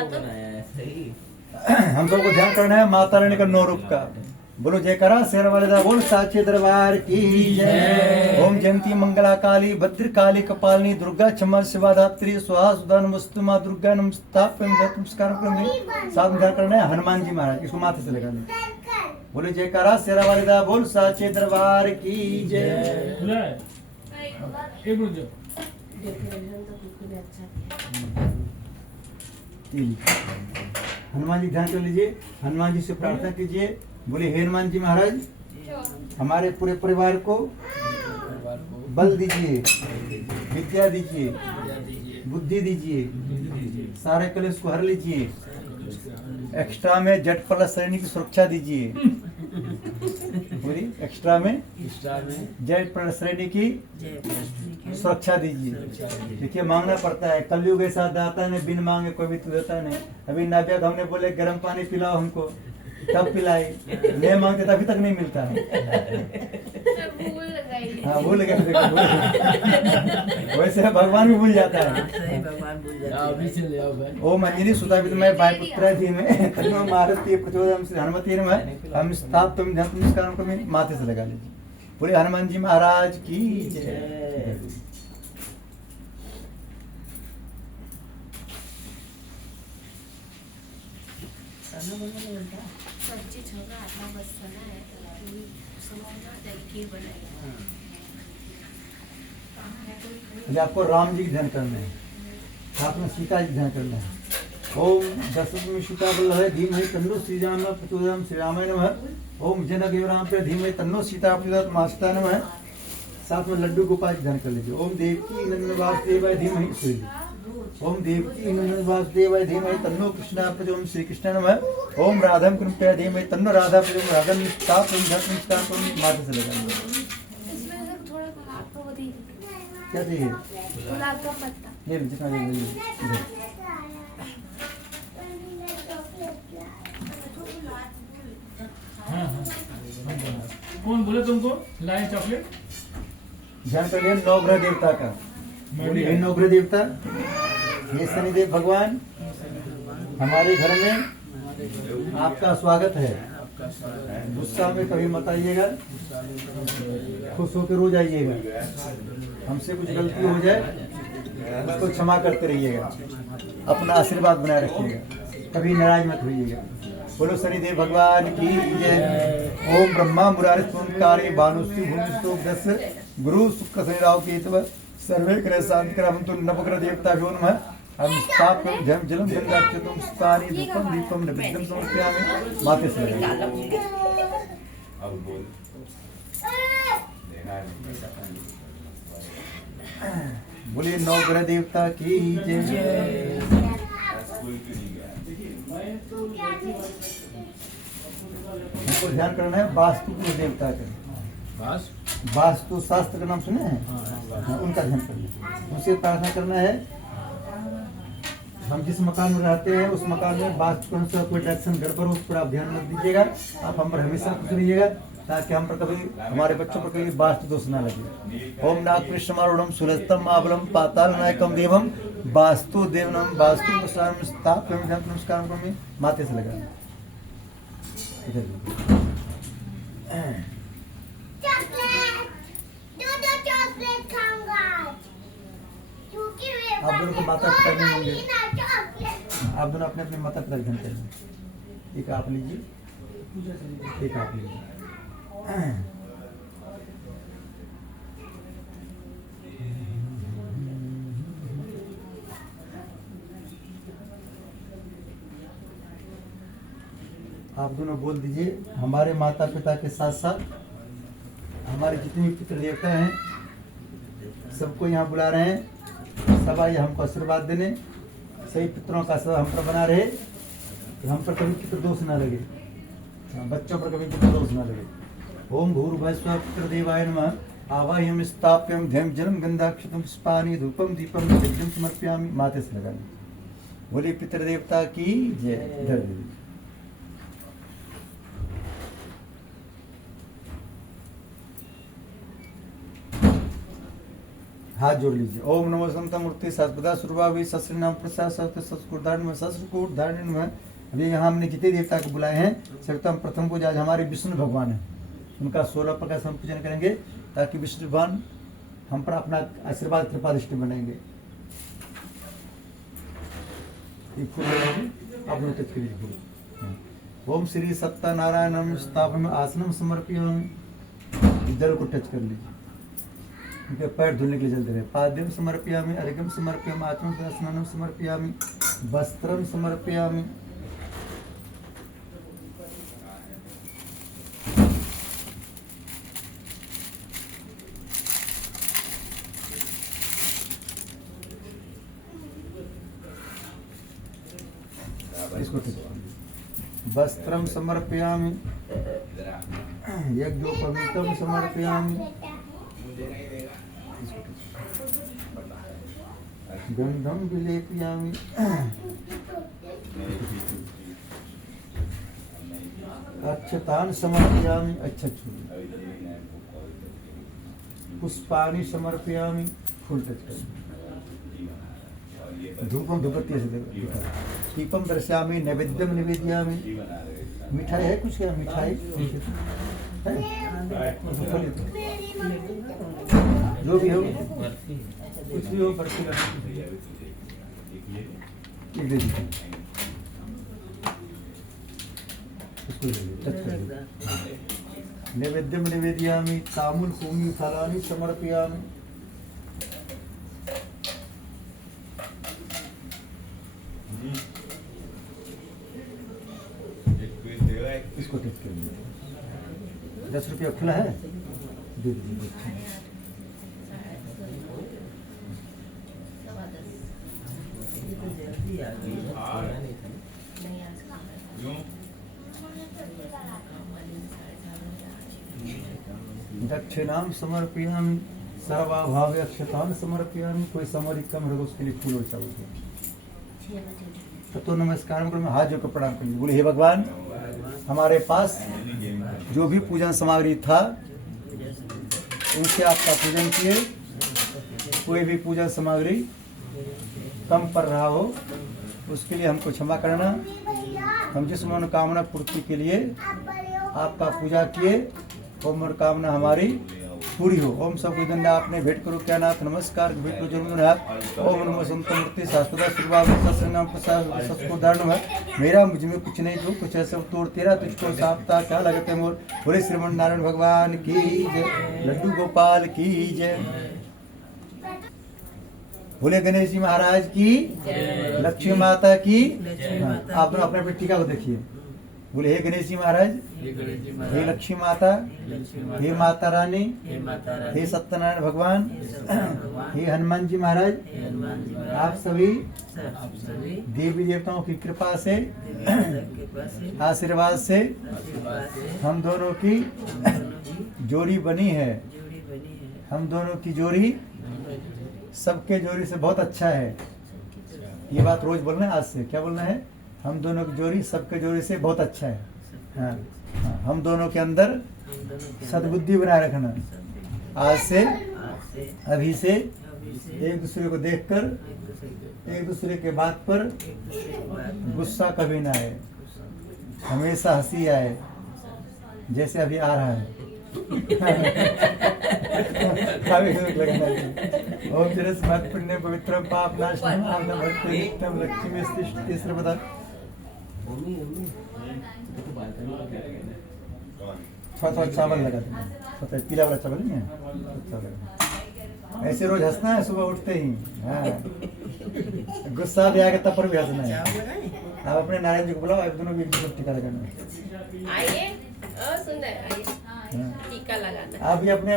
हम सबको ध्यान करना है माता रानी का 9 रूप का। बोलो जयकारा शेर वाले दा बोल साचे दरबार की जय। ओम जयंती मंगला काली भद्र काली कपालिनी दुर्गा क्षमा शिवा धात्री स्वाहा सुधा नमस्तु माँ दुर्गा नमस्कार साथ में ध्यान करना है हनुमान जी महाराज, इसको माथे से लगा लें। बोले जयकारा शेरा वाले दा बोल साचे दरबार की जय। हनुमान जी ध्यान कर लीजिए, हनुमान जी से प्रार्थना कीजिए। बोले हे हनुमान जी महाराज हमारे पूरे परिवार को बल दीजिए, विद्या दीजिए, बुद्धि दीजिए, सारे कलेश को हर लीजिए, एक्स्ट्रा में जट प्लस श्रेणी की सुरक्षा दीजिए। पूरी एक्स्ट्रा में जट प्लस श्रेणी की सुरक्षा दीजिए। देखिए मांगना पड़ता है, कलयुग ऐसा दाता ने बिन मांगे कोई भी तो देता नहीं। अभी नाबियत हमने बोले गर्म पानी पिलाओ हमको, तब पिलाई, नहीं मांगते तभी तक नहीं मिलता है। हाँ भूल गए, वैसे भगवान भी भूल जाता है। ओम अंजनी सुता विद्महे वायुपुत्राय धीमहि तन्नो मारुति प्रचोदयात् श्री हनुमते नमः। हम स्थापितं नमस्कार को माथे से लगा लीजिए। बोले हनुमान जी महाराज की जय। सब्जी छोगा आटा बस बना है तो समोसा दही बनाई। आपको राम जी की ध्यान करना है, साथ में सीता जी ध्यान करना है। ओम दशरथ सीता बल्लभ धीमहि तन्नो श्रीराम प्रचोदयात् श्री रामाय नमः। ओम जनक राम पे धीमहि तन्नो सीता प्रचोदयात् मास्ता नमः। साथ में लड्डू गोपाल की ध्यान कर लीजिए। ओम देवकी नंदन वासुदेवाय धीमहि, ओम देवकी नंदन वासुदेवाय धीमहि तन्नो कृष्णा प्रचोदयात् श्री कृष्ण नमः। ओम राधम कृपया धीमहि तन्नो राधा प्रचोदयात् राधा निष्ठाप नमस्कार को माथे से लगा लीजिए। इसमें थोड़ा गुलाब का वो दे, क्या चाहिए? गुलाब का पत्ता ये जितना कौन बोले तुमको लाए चॉकलेट? ध्यान कर लिया नवग्रह देवता का। बोलिए नवग्रह देवता, ये शनिदेव भगवान हमारे घर में आपका स्वागत है। गुस्सा में कभी मत आइएगा, खुश होकर रोज आइएगा। हमसे कुछ गलती हो जाए उसको क्षमा करते रहिएगा, अपना आशीर्वाद बनाए रखिएगा, कभी नाराज मत होइएगा। बोलो शनिदेव भगवान की जय। ओम ब्रह्मा मुरारी ओंकारे भानुश्री भूमिष्ठो दस गुरु शुक्र शनि राहु केतव सर्वे ग्रह शांति कर हम तो नवग्रह देवता भ्यो नमः। हम स्थापन जम जलम गंगाक्षतम स्थानी धूपम दीपम नैवेद्यम समर्पयामि। माथे से बोलिए नवग्रह देवता की जय। हमको ध्यान करना है वास्तु के देवता का। वास्तु शास्त्र का नाम सुने हैं? उनका ध्यान करना है, उनसे प्रार्थना करना है। हम जिस मकान में रहते हैं उस मकान में वास्तु अनुसार कोई डायरेक्शन गड़बड़ हो उस पर आप ध्यान मत दीजिएगा। आप हम पर हमेशा खुश रहिएगा ताकि हम पर कभी हमारे बच्चों पर कभी वास्तु दोष ना लगे। ओम नागकृष्णमारूढ़म सुलस्तम महाबलम पाताल नायकम देवम वास्तु देवनम वास्तु प्रसाद स्थापन नमस्कार को माथे से लगा। आप दोनों को माता पिता नहीं होंगे, आप दोनों अपने अपने माता पिता ध्यान करेंगे। एक आप लीजिए, एक आप लीजिए। आप दोनों बोल दीजिए हमारे माता पिता के साथ साथ हमारे जितने भी पितृ देवता हैं सबको यहाँ बुला रहे हैं। सब आइए हमको आशीर्वाद देने, सही पितरों का आशीर्वाद हम पर बना रहे, हम पर कभी पितृ दोष ना लगे, बच्चों पर कभी पितृ दोष ना लगे। ओम भूर्भुवस्सुः पितृदेवाय नमः। आवाह्यं स्थाप्यं ध्यं जलं गन्धाक्षतं पुष्पाणि धूपं दीपं नैवेद्यं समर्पयामि। माथे से लगाएं। बोलिए पितृदेवता की जय। हाथ जोड़ लीजिए। ओम नमो संत मूर्ति सर्वदा सुरभावी सस्त्र नाम प्रसाद सत्य संस्कृतारण में संस्कृत धारण में। अभी यहाँ हमने जितने देवता को बुलाए हैं सर्वतम प्रथम पूजा आज हमारे विष्णु भगवान है, उनका 16 प्रकार से हम पूजन करेंगे ताकि विष्णु भगवान हम पर अपना आशीर्वाद कृपा दृष्टि बनेंगे। ओम श्री सत्यनारायण स्थापन आसनम समर्पयामि। जल को टच कर लीजिए, उनके पैर धुलने के लिए जल दे रहे। पाद्यम समर्पयामि, अर्घ्यम समर्पयामि, आचमन स्नानम समर्पयामि, वस्त्रम समर्पयामि। इसको वस्त्रम समर्पयामि, यज्ञोपवीतम समर्पयामि, गंधम विलेपयामि, अक्षतान समर्पयामि, अच्छा पुष्पाणि समर्पयामि, फूल टच कर। धूपम धूपत्य से दीपम दर्शयामि, नैवेद्यम निवेदयामि। मिठाई है कुछ, क्या मिठाई है? जो भी हो, कुछ भी हो, बर्फी दे दीजिए, उसको ले लीजिए, टच कर दीजिए। नैवेद्यम निवेदयामि, ताम्बूल पूमी फलानि समर्पयामि। इसको टच कर लीजिए। 10 रुपया खुला है, दे दीजिए। दक्षिणाम समर्पयामि, सर्वाभावे अक्षतान समर्पयामि। कोई समरी कम रहो उसके लिए फूल और चावल तो नमस्कार में हाथ जोड़ कर प्रणाम करेंगे। बोले हे भगवान, हमारे पास जो भी पूजन सामग्री था उनसे आपका पूजन किए। कोई भी पूजन सामग्री कम पड़ रहा हो उसके लिए हमको क्षमा करना। हम जिस मनोकामना पूर्ति के लिए आपका पूजा किए वो मनोकामना हमारी पूरी हो। ओम सब कोई आपने भेंट करो क्या नाथ, नमस्कार भेंट करो जरूर हाथ। ओम नमो संत मूर्ति शास्त्रदा नाम प्रसाद धारण है। मेरा मुझ में कुछ नहीं जो कुछ ऐसा तोड़ तेरा तुझको साफ्ता क्या लगते मोर। बोले श्रीमन नारायण भगवान की जय, लड्डू गोपाल की जय। बोले गणेश जी महाराज की, लक्ष्मी माता की। आप अपने अपने टीका को देखिए। बोले हे गणेश जी महाराज, हे लक्ष्मी माता, हे माता रानी, हे सत्यनारायण भगवान, हे हनुमान जी महाराज, आप सभी देवी देवताओं की कृपा से आशीर्वाद से हम दोनों की जोड़ी बनी है। हम दोनों की जोड़ी सबके जोड़ी से बहुत अच्छा है। ये बात रोज बोलना है। आज से क्या बोलना है? हम दोनों की जोड़ी सबके जोड़ी से बहुत अच्छा है। हाँ, हम दोनों के अंदर सद्बुद्धि बनाए रखना। आज से अभी से एक दूसरे को देखकर एक दूसरे के बात पर गुस्सा कभी ना आए, हमेशा हंसी आए जैसे अभी आ रहा है। ओम जरस मत पुण्य पवित्रम पाप नाशनम आनंद भक्ति नित्यम लक्ष्मी स्थिष्टि सर्वदा। थोड़ा चावल लगा देना, थोड़ा पीला वाला चावल नहीं है। ऐसे रोज हंसना है सुबह उठते ही। हाँ, गुस्सा भी आएगा तब पर भी हंसना है। आप अपने नारायण जी को बुलाओ, आप दोनों भी एक दूसरे टीका लगाना। आइए, सुंदर आइए, टीका लगाना। आप भी अपने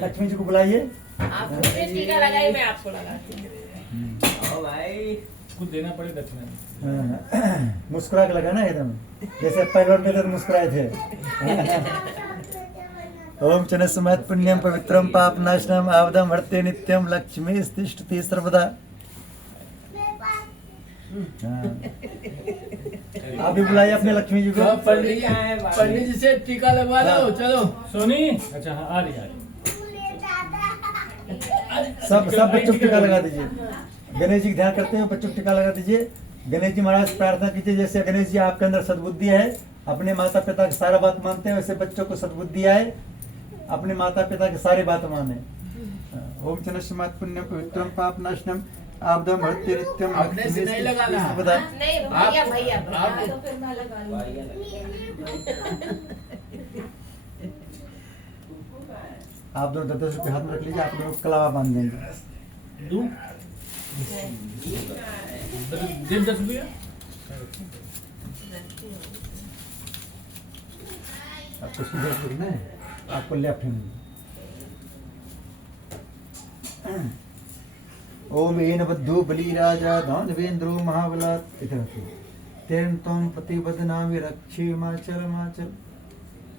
लक्ष्मी जी को बुलाइए। आप मुझे टीका लगाइए, मैं आपको लगाती हूँ। भाई कुछ देना पड़े दक्षिणा। मुस्कुरा के लगाना एकदम जैसे पहले में तो मुस्कुराए थे। ओम चनस महत् पुण्यम पवित्रम पाप नाशनम आवदम हरते नित्यम लक्ष्मी स्थिष्टति सर्वदा। आप भी बुलाइए अपने लक्ष्मी जी को। पंडित जी से टीका लगवा लो। चलो सोनी, अच्छा हाँ आ रही। सब बच्चों को टीका लगा दीजिए। गणेश जी की ध्यान करते हैं, बच्चों को टीका लगा दीजिए। गणेश जी महाराज से प्रार्थना कीजिए, जैसे गणेश जी आपके अंदर सद्बुद्धि है, अपने माता पिता की सारा बात मानते हैं, वैसे बच्चों को सद्बुद्धि आए, अपने माता पिता की सारी बात माने। ओम चनस्मात् पुण्यम पवित्रम पाप नाशनम आपदम हरते नित्यम। अपने से नहीं लगाना। बता नहीं भैया भैया आप- तो फिर मैं लगा लूंगी। आप दोनों 10 रुपये हाथ में रख लीजिए, आप लोग कलावा बांध देंगे। दूं? दे 10 रुपया। आपको सीधे करना है, आपको लेफ्ट हैंड। ओम एन बद्धो बलि राजा दानवेंद्रो महाबला इधर तेन तम प्रतिबद्धनामि रक्षे माचल माचल।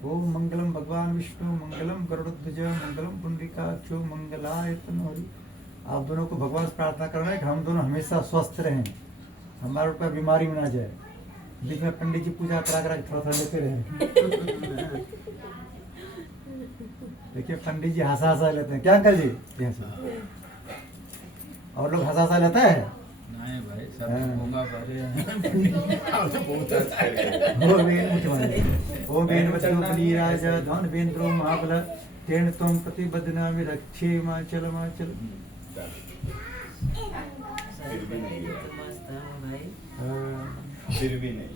ओम मंगलम भगवान विष्णु मंगलम गरुड़ध्वज मंगलम पुंडरीकाक्षो मंगलाय तनोहरि। आप दोनों को भगवान से प्रार्थना करना है कि हम दोनों हमेशा स्वस्थ रहें, हमारे ऊपर बीमारी में ना जाए। बीच में पंडित जी पूजा करा के थोड़ा लेते रहे। देखिए पंडित जी हंसा लेते हैं, क्या अंकल जी? और लोग हंसा लेता है। नहीं भाई, सब हाँ। होगा पहले। बहुत अच्छा है। ओम वेन बच्चों बलि राजा दानवेंद्रो महाबला तेन तुम प्रतिबद्धनामि रक्षे माचल माचल। फिर भी नहीं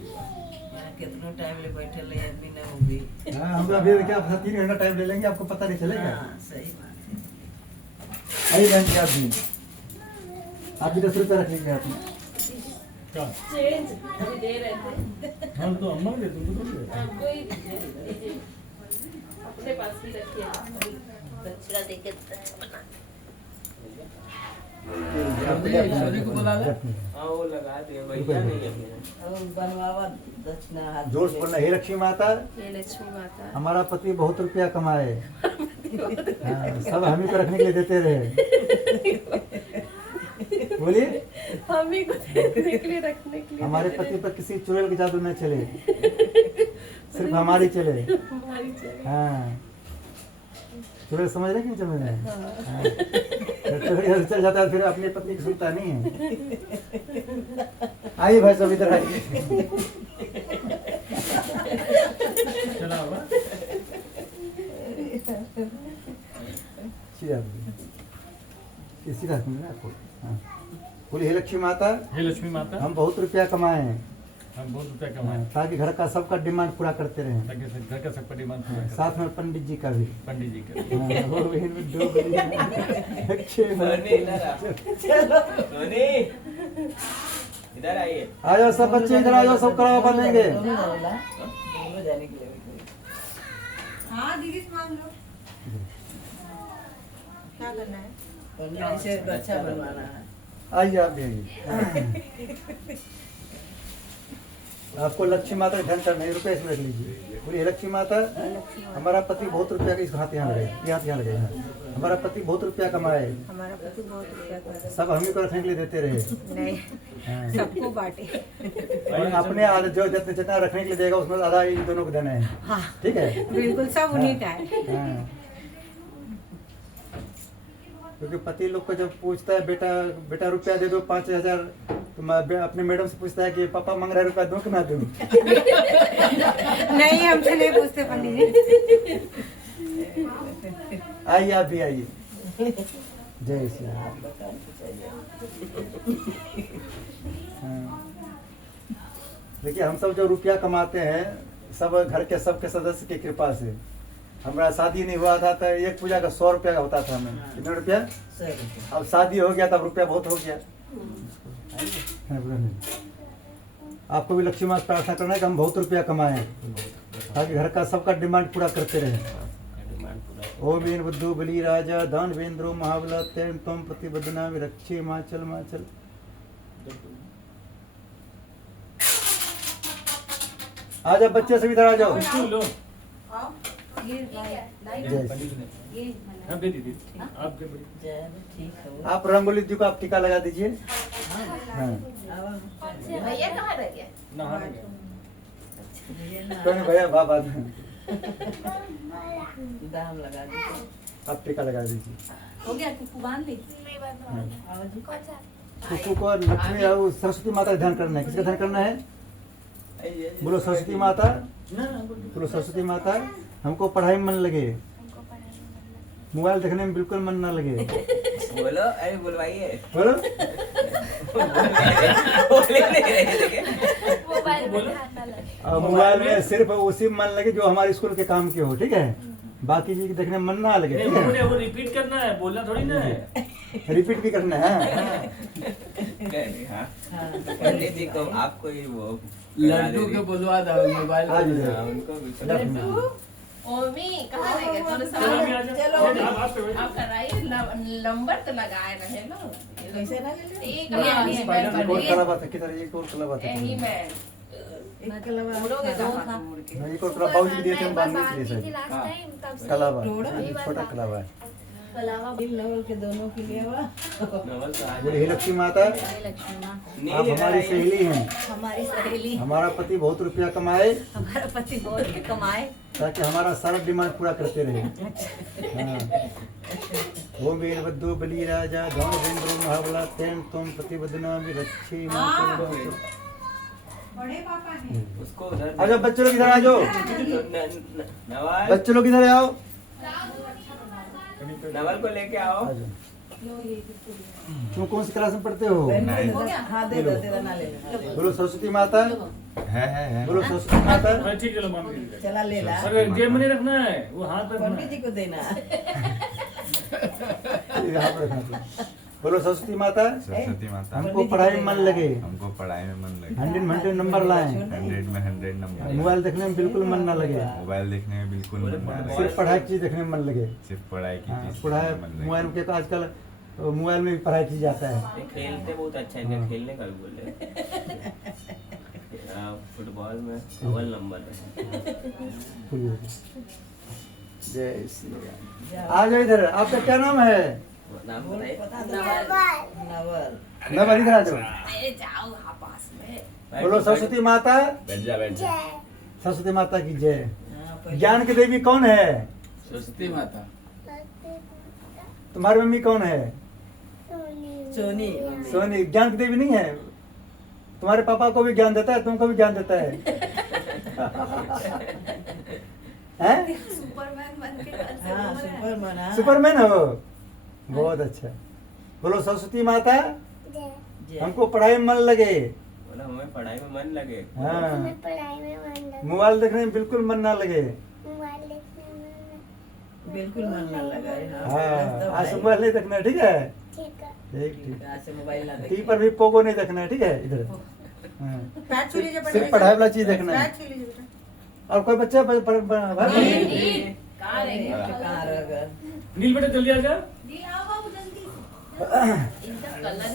कितना टाइम ले बैठे ले आदमी ना होगी। हाँ, हम अभी क्या 3 घंटा टाइम ले लेंगे, आपको पता नहीं चलेगा। हाँ, सही बात है। आइए बहन जी, आप भी 10 रुपये रख लीजिए हाथ में। क्या? चेंज अभी दे रहे थे। हाँ तो अम्मा दे, तुमको थोड़ी दे। आपको ही दीजिए, अपने पास ही रखिए। दक्षिणा देके बना। सभी को बुला ले। वो लगा दिया भैया नहीं है और बनवावा दक्षिणा हाथ जोर से बोलना, हे लक्ष्मी माता, ये लक्ष्मी माता हमारा पति बहुत रुपया कमाए। हाँ, सब हम ही को रखने के लिए देते रहे। बोलिए, हम ही को देखने के लिए रखने के लिए हमारे पति पर किसी चुड़ैल के जादू न चले, सिर्फ हमारी चले। हमारी चले। हाँ, चुड़ैल समझ रहे कि नहीं समझ रहे? हाँ। चुड़ैल चल जाता है, फिर अपनी पत्नी की सुनता नहीं है। आइए भाई सब इधर आइए। चला होगा। सीधा सुनिए आपको। हाँ। बोलिए, हे लक्ष्मी माता, हे लक्ष्मी माता, हम बहुत रुपया कमाए हैं, हम बहुत रुपया कमाए ताकि घर का सबका डिमांड पूरा करते रहें, ताकि घर का सबका डिमांड पूरा कर। साथ में पंडित जी का भी। पंडित जी का। हाँ, वो भी दो बड़ी अच्छे सोनी इधर आ सोनी इधर आइए आ जाओ सब बच्चे, इधर आ जाओ, सब कड़वा बनेंगे। दोनों जाने के लिए। हाँ दीदी मान लो। क्या करना है? पंडित से अच्छा बनवाना है। आइए आप भी आइए। आपको लक्ष्मी माता का ध्यान करना है, रुपये इसमें रख लीजिए। बोलिए, लक्ष्मी माता, हमारा पति बहुत रुपया का, इसको हाथ यहाँ लगे, यहाँ लगे। हमारा पति बहुत रुपया कमाए, हमारा पति बहुत रुपया का सब हम ही को रखने के लिए देते रहे। नहीं, हाँ। सबको बांटे। और अपने आधा जो जितना रखने के लिए देगा उसमें आधा इन दोनों को देना है। हाँ ठीक है? बिल्कुल, सब उन्हीं का है। हाँ। क्योंकि पति लोग को जब पूछता है बेटा बेटा रुपया दे दो 5,000, तो मैं अपने मैडम से पूछता है कि पापा मांग रहा है रुपया, दूं कि ना दूं? नहीं, हमसे नहीं पूछते पंडित जी। आइए आप भी आइए। जय श्री राम। हाँ। देखिए, हम सब जो रुपया कमाते हैं सब घर के सबके सदस्य की कृपा से। हमारा शादी नहीं हुआ था तो एक पूजा का 100 रुपया का होता था हमें। कितना रुपया? 100 रुपये। अब शादी हो गया तब रुपया बहुत हो गया। आपको भी लक्ष्मी माता से प्रार्थना करना है कि हम बहुत रुपया कमाएं, ताकि घर का सबका डिमांड पूरा करते रहे। ओम वीर बुद्धू बलि राजा दानवेंद्रो महाबला तेन तुम प्रतिबद्धनामि रक्षे माचल माचल। आ जाओ बच्चे सब, इधर आ जाओ। लो। ये जय श्री ये आप दे दीजिए, आप दे बड़ी। चलो ठीक है। आप रंगोली जी को आप टीका लगा दीजिए। हाँ। भैया कहाँ रह गया? नहा गया। कोई नहीं भैया, बाबा दाम लगा दीजिए। आप टीका लगा दीजिए। हो गया कुकू बांध ली नहीं बंद कौन सा कुकू को लक्ष्मी और सरस्वती माता का ध्यान करना है। किसका ध्यान करना है? बोलो सरस्वती माता, बोलो सरस्वती माता, हमको पढ़ाई में मन लगे, हमको पढ़ाई में मन लगे। मोबाइल देखने में बिल्कुल मन ना लगे। बोलो, अरे बुलवाइए। बोलो बोले नहीं रहे थे। मोबाइल में ध्यान ना लगे। और मोबाइल में सिर्फ उसी में मन लगे जो हमारे स्कूल के काम के हो, ठीक है? बाकी चीज देखने में मन ना लगे, ठीक है? वो रिपीट करना है, बोलना थोड़ी ना है। रिपीट भी करना है। हाँ। पंडित जी को आपको ही वो लड्डू के बुलवा दो मोबाइल आज में। हाँ, उनको भी ओमी कहाँ रह गए? थोड़ा सा चलो अभी आ जाओ। चलो। आप पे बैठो। आप कराइए नंबर तो लगाए रहे ना। कैसे ना ले ले एक एक और कलावा था, किधर एक और कलावा था? यही मैं एक कलवा मुड़ोगे दो कहाँ? था एक और कलावा बाबूजी दिए थे हम बांधने के लिए थी सर। लास्ट टाइम तब से कलावा, टोड़ा? छोटा कलावा है। कलावा दिल नवल के दोनों के लिए हुआ नवल तो आज बोले हे लक्ष्मी माता, लक्ष्मी माँ आप हमारी सहेली हैं, हमारी सहेली हमारा पति बहुत रुपया कमाए हमारा पति बहुत के कमाए ताकि हमारा सारा डिमांड पूरा करते रहे। हाँ। वो मेरे बद्दो बलि राजा धन वेंद्रो महाबला तेन तुम प्रतिबद्धना में रक्षी उसको उधर आ जाओ बच्चों लोग इधर आ जाओ, नवल बच्चों लोग इधर आओ। नवल को लेके आओ। आ जाओ। तुम कौन सी क्लास में पढ़ते हो? हो गया हाँ दे दो ना ले ले बोलो सरस्वती माता, है बोलो सरस्वती माता। हाँ, ठीक है, लो मामी जी। चला ले ला अरे जेब में नहीं रखना है, वो हाथ में रखना पंडित है। जी को देना यहाँ पर रखना तुम। बोलो सरस्वती माता, सरस्वती माता, हमको पढ़ाई में मन लगे, हमको पढ़ाई में मन लगे, 100 नंबर लाएं, 100 में 100 नंबर, मोबाइल देखने में बिल्कुल मन ना लगे, मोबाइल देखने में बिल्कुल मन ना लगे, सिर्फ पढ़ाई की चीज देखने में मन लगे। सिर्फ पढ़ाई की हाँ, चीज पढ़ाई में मन लगे। मोबाइल के तो आजकल मोबाइल में भी पढ़ाई की जाता है। ये खेलते बहुत अच्छा है, खेलने का भी बोले। फुटबॉल में अव्वल नंबर है। जय श्री राम। आ जाओ इधर, आपका क्या नाम है? नाम बताइए। नवल नवल, इधर आ जाओ। अरे जाओ वहाँ पास में। बोलो सरस्वती माता, बैठ जा, बैठ जा। सरस्वती माता की जय। हाँ, पहले- ज्ञान की देवी कौन है? सरस्वती माता। तुम्हारी मम्मी कौन है? सोनी सोनी। ज्ञान की देवी नहीं है? तुम्हारे पापा को भी ज्ञान देता है, तुमको भी ज्ञान देता है? हैं? सुपरमैन बन के कल से हाँ घूम रहे हैं। सुपरमैन हाँ। सुपरमैन हो? बहुत अच्छा। बोलो सरस्वती माता, जय। हमको पढ़ाई में मन लगे, बोला हमें पढ़ाई में मन लगे। हाँ, पढ़ाई में मन लगे, मोबाइल देखने में बिल्कुल मन ना लगे। मोबाइल देखने में मन बिल्कुल मन ना लगा है, हाँ, तब आज भाई। से मोबाइल नहीं देखना है, ठीक है? ठीक है। ठीक ठीक। आज से मोबाइल ना टी देखे। पर भी पोगो नहीं देखना है, ठीक है? इधर हाँ। पैर छू लीजिए सिर्फ पढ़ाई वाला चीज देखना पैर है। छू लीजिए बेटा। और कोई बच्चा भाई नील, कहाँ रह गए? कहाँ रह गए? नील बेटा जल्दी आ जा। दी आओ बाबू जल्दी। इनका कलर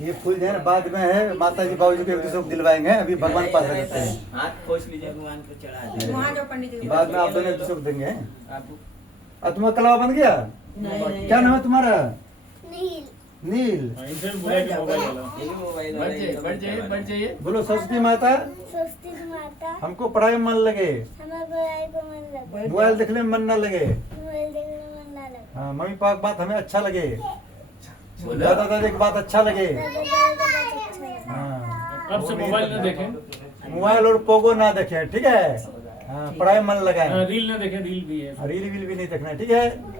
ये फूल जो है ना बाद में है, माता जी बाबू जी को एक दूसरे को दिलवाएंगे, अभी भगवान के पास रखते हैं, हाथ खोस लीजिए। भगवान को चढ़ा दे वहाँ जाओ पंडित जी के बाद में आप दोनों एक दूसरे को देंगे। आप और तुम्हारा कलावा बन गया? नहीं क्या नाम है तुम्हारा? नील, नील। हाँ, इनसे बुला के मोबाइल वाला। ये भी मोबाइल वाला ही तो बढ़ जाइए। बोलो सरस्वती माता, सरस्वती माता, हमको पढ़ाई में मन लगे, हमें पढ़ाई को मन लगे, मोबाइल देखने में मन ना लगे। मोबाइल देखने में मन ना लगे, हाँ, मम्मी पापा की बात हमें अच्छा लगे, बोला। दादा दादी की बात अच्छा लगे। दादा दादा को बहुत अच्छा लगा। हाँ, अब से मोबाइल ना देखें, मोबाइल और पोगो ना देखे, ठीक है? हाँ, पढ़ाई में मन हाँ, लगाए। रील ना देखें, रील भी है। रील वील भी नहीं देखना है, ठीक है?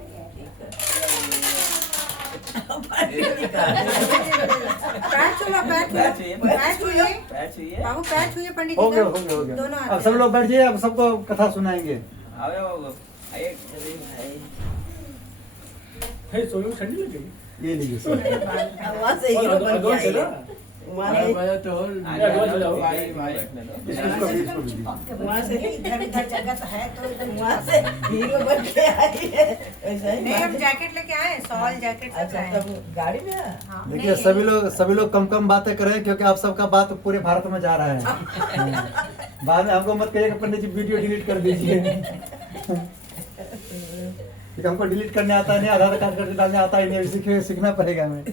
पैर छूलो, पैर पैर छूलो, छूइए, पैर छूइए, पैर छूइए। बाबू पैर छूइए पंडित हो जी गया का। हो गया हो गया। दोनों अब हाथ सब लोग बैठ जाइए, अब सबको कथा सुनाएंगे। आओ बाबू, आइए। हे, सोने में ठंडी लगेगी। ये लीजिए सर। वहाँ से हीरो बन अदौर गया चला? ये। वहाँ से- इसको इसको भी दीजिए। वहाँ से इधर इधर जगह है तो वहाँ से हीरो बन के आई है ऐसा ही नहीं हम जैकेट लेके आए, शॉल जैकेट सब अच्छा लाए। तब गाड़ी में है? हाँ, देखिए नहीं, सभी लोग कम कम बातें करें, क्योंकि आप सबका बात पूरे भारत में जा रहा है। बाद में हमको मत कहिएगा पंडित जी वीडियो डिलीट कर दीजिए। क्योंकि हमको डिलीट करने आता है नहीं, आधार कार्ड करके डालने आता ही नहीं, सीखना पड़ेगा हमें।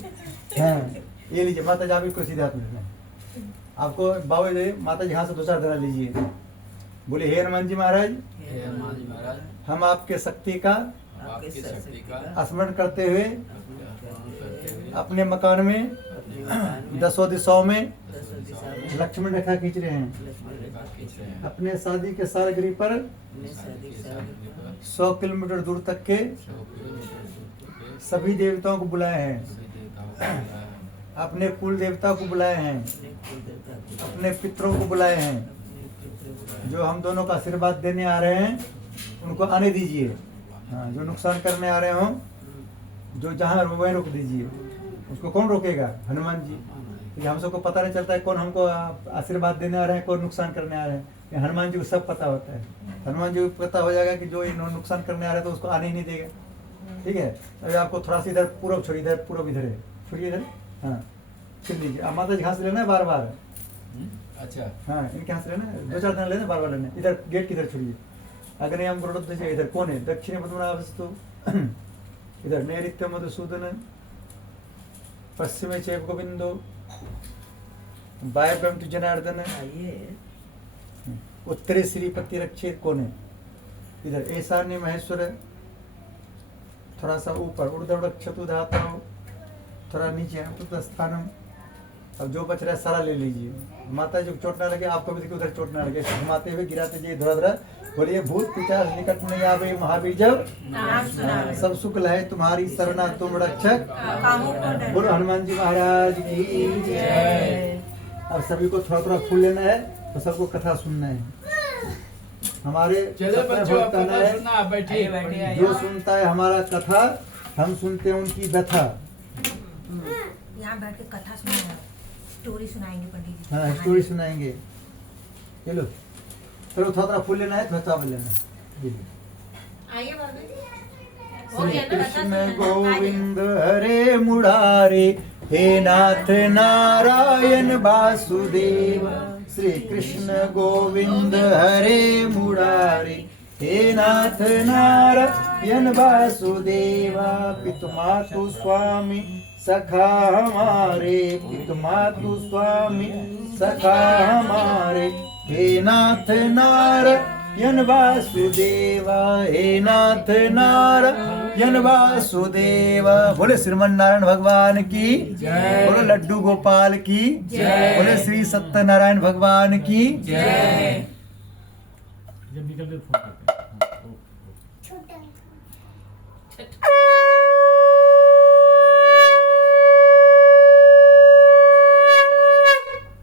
हाँ, ये लीजिए माता जी, आप इसको सीधे हाथ में लेना। आपको बाबू जी माता जी हाथ से 2-4 देना लीजिए। बोले हे हनुमान जी महाराज, हे हनुमान जी महाराज, हम आपके शक्ति का आपके शक्ति का स्मरण करते हुए करते हुए अपने मकान में अपने मकान में दसों दिशाओं में दसों दिशा में लक्ष्मण रेखा खींच रहे हैं। लक्ष्मण रेखा खींच रहे हैं। अपने शादी के सालगिरह पर अपने शादी के सालगिरह पर 100 किलोमीटर दूर तक के 100 किलोमीटर दूर के सभी देवताओं को बुलाए हैं, सभी देवताओं को बुलाया है। अपने कुल देवता को बुलाए हैं, अपने कुल देवता को, अपने पितरों को बुलाए हैं। अपने पितरों को बुलाया है। जो हम दोनों का आशीर्वाद देने आ रहे हैं उनको आने दीजिए। हाँ, जो नुकसान करने आ रहे हों, जो जहाँ वहीं रोक दीजिए। उसको कौन रोकेगा? हनुमान जी। ये हम सबको पता नहीं चलता है कौन हमको आशीर्वाद देने आ रहे हैं, कौन नुकसान करने आ रहे हैं। ये हनुमान जी को सब पता होता है। हनुमान जी को पता हो जाएगा कि जो इन्होंने नुकसान करने आ रहे हैं तो उसको आने ही नहीं देगा। ठीक है, अभी आपको थोड़ा सा इधर पूरब छोड़िए, इधर पूरब इधर है, छोड़िए इधर। हाँ, छीन लीजिए। अब माता जी घास लेना है बार बार। अच्छा, हाँ, इनके हाथ से लेना है, 2-4 दिन लेना, बार बार लेना है। इधर गेट किधर छोड़िए, अगर हम गुरुदत्त दीजिए। इधर कौन है? दक्षिण पद्मनाभस्तु इधर नैऋत्य मधुसूदन, पश्चिमे चैव गोविंदो, वायव्यम तु जनार्दन, आइए उत्तरे श्रीपति रक्षित। कौन है? इधर ईशान्य महेश्वर, थोड़ा सा ऊपर ऊर्ध्व चतुर्धाता, थोड़ा नीचे अमृतस्थानम। अब जो बच रहा है सारा ले लीजिए। माता जी को चोट ना लगे, आपको भी देखिए उधर चोट ना लगे। घुमाते हुए गिराते जाइए धुरा। बोलिए भूत पिचास निकट नहीं आवे महावीर जब, नाम सुनावे। सब सुख लहे तुम्हारी सरना तुम रक्षक। कामों को डर। बोलो हनुमान जी महाराज की जय। अब सभी को थोड़ा थोड़ा फूल लेना है, तो सबको कथा सुनना है। हमारे चलो सपने बच्चों, बहुत कहना कथा है, सुनना, बैठिए बैठिए। जो सुनता है हमारा कथा, हम सुनते हैं उनकी व्यथा। यहाँ बैठ के कथा सुनाएंगे, स्टोरी सुनाएंगे पंडित जी। हाँ, स्टोरी सुनाएंगे। चलो चलो, थोड़ा थोड़ा फूल लेना है, थोड़ा चावल लेना है। आइए बाबा जी। हो श्री गया ना, कथा कृष्ण सुनना? गोविंद हरे मुरारे, हे नाथ नारायण वासुदेव। श्री कृष्ण गोविंद हरे मुरारे, हे नाथ नारायण वासुदेवा। पितुमातु स्वामी सखा हमारे, पितुमातु स्वामी सखा हमारे, हे नाथ नारायण वासुदेवा, हे नाथ नारायण वासुदेवा। बोले श्रीमन नारायण भगवान की जय, बोले लड्डू गोपाल की जय, बोले श्री सत्यनारायण भगवान की जय। जब निकल के फोन करते हैं। छोटा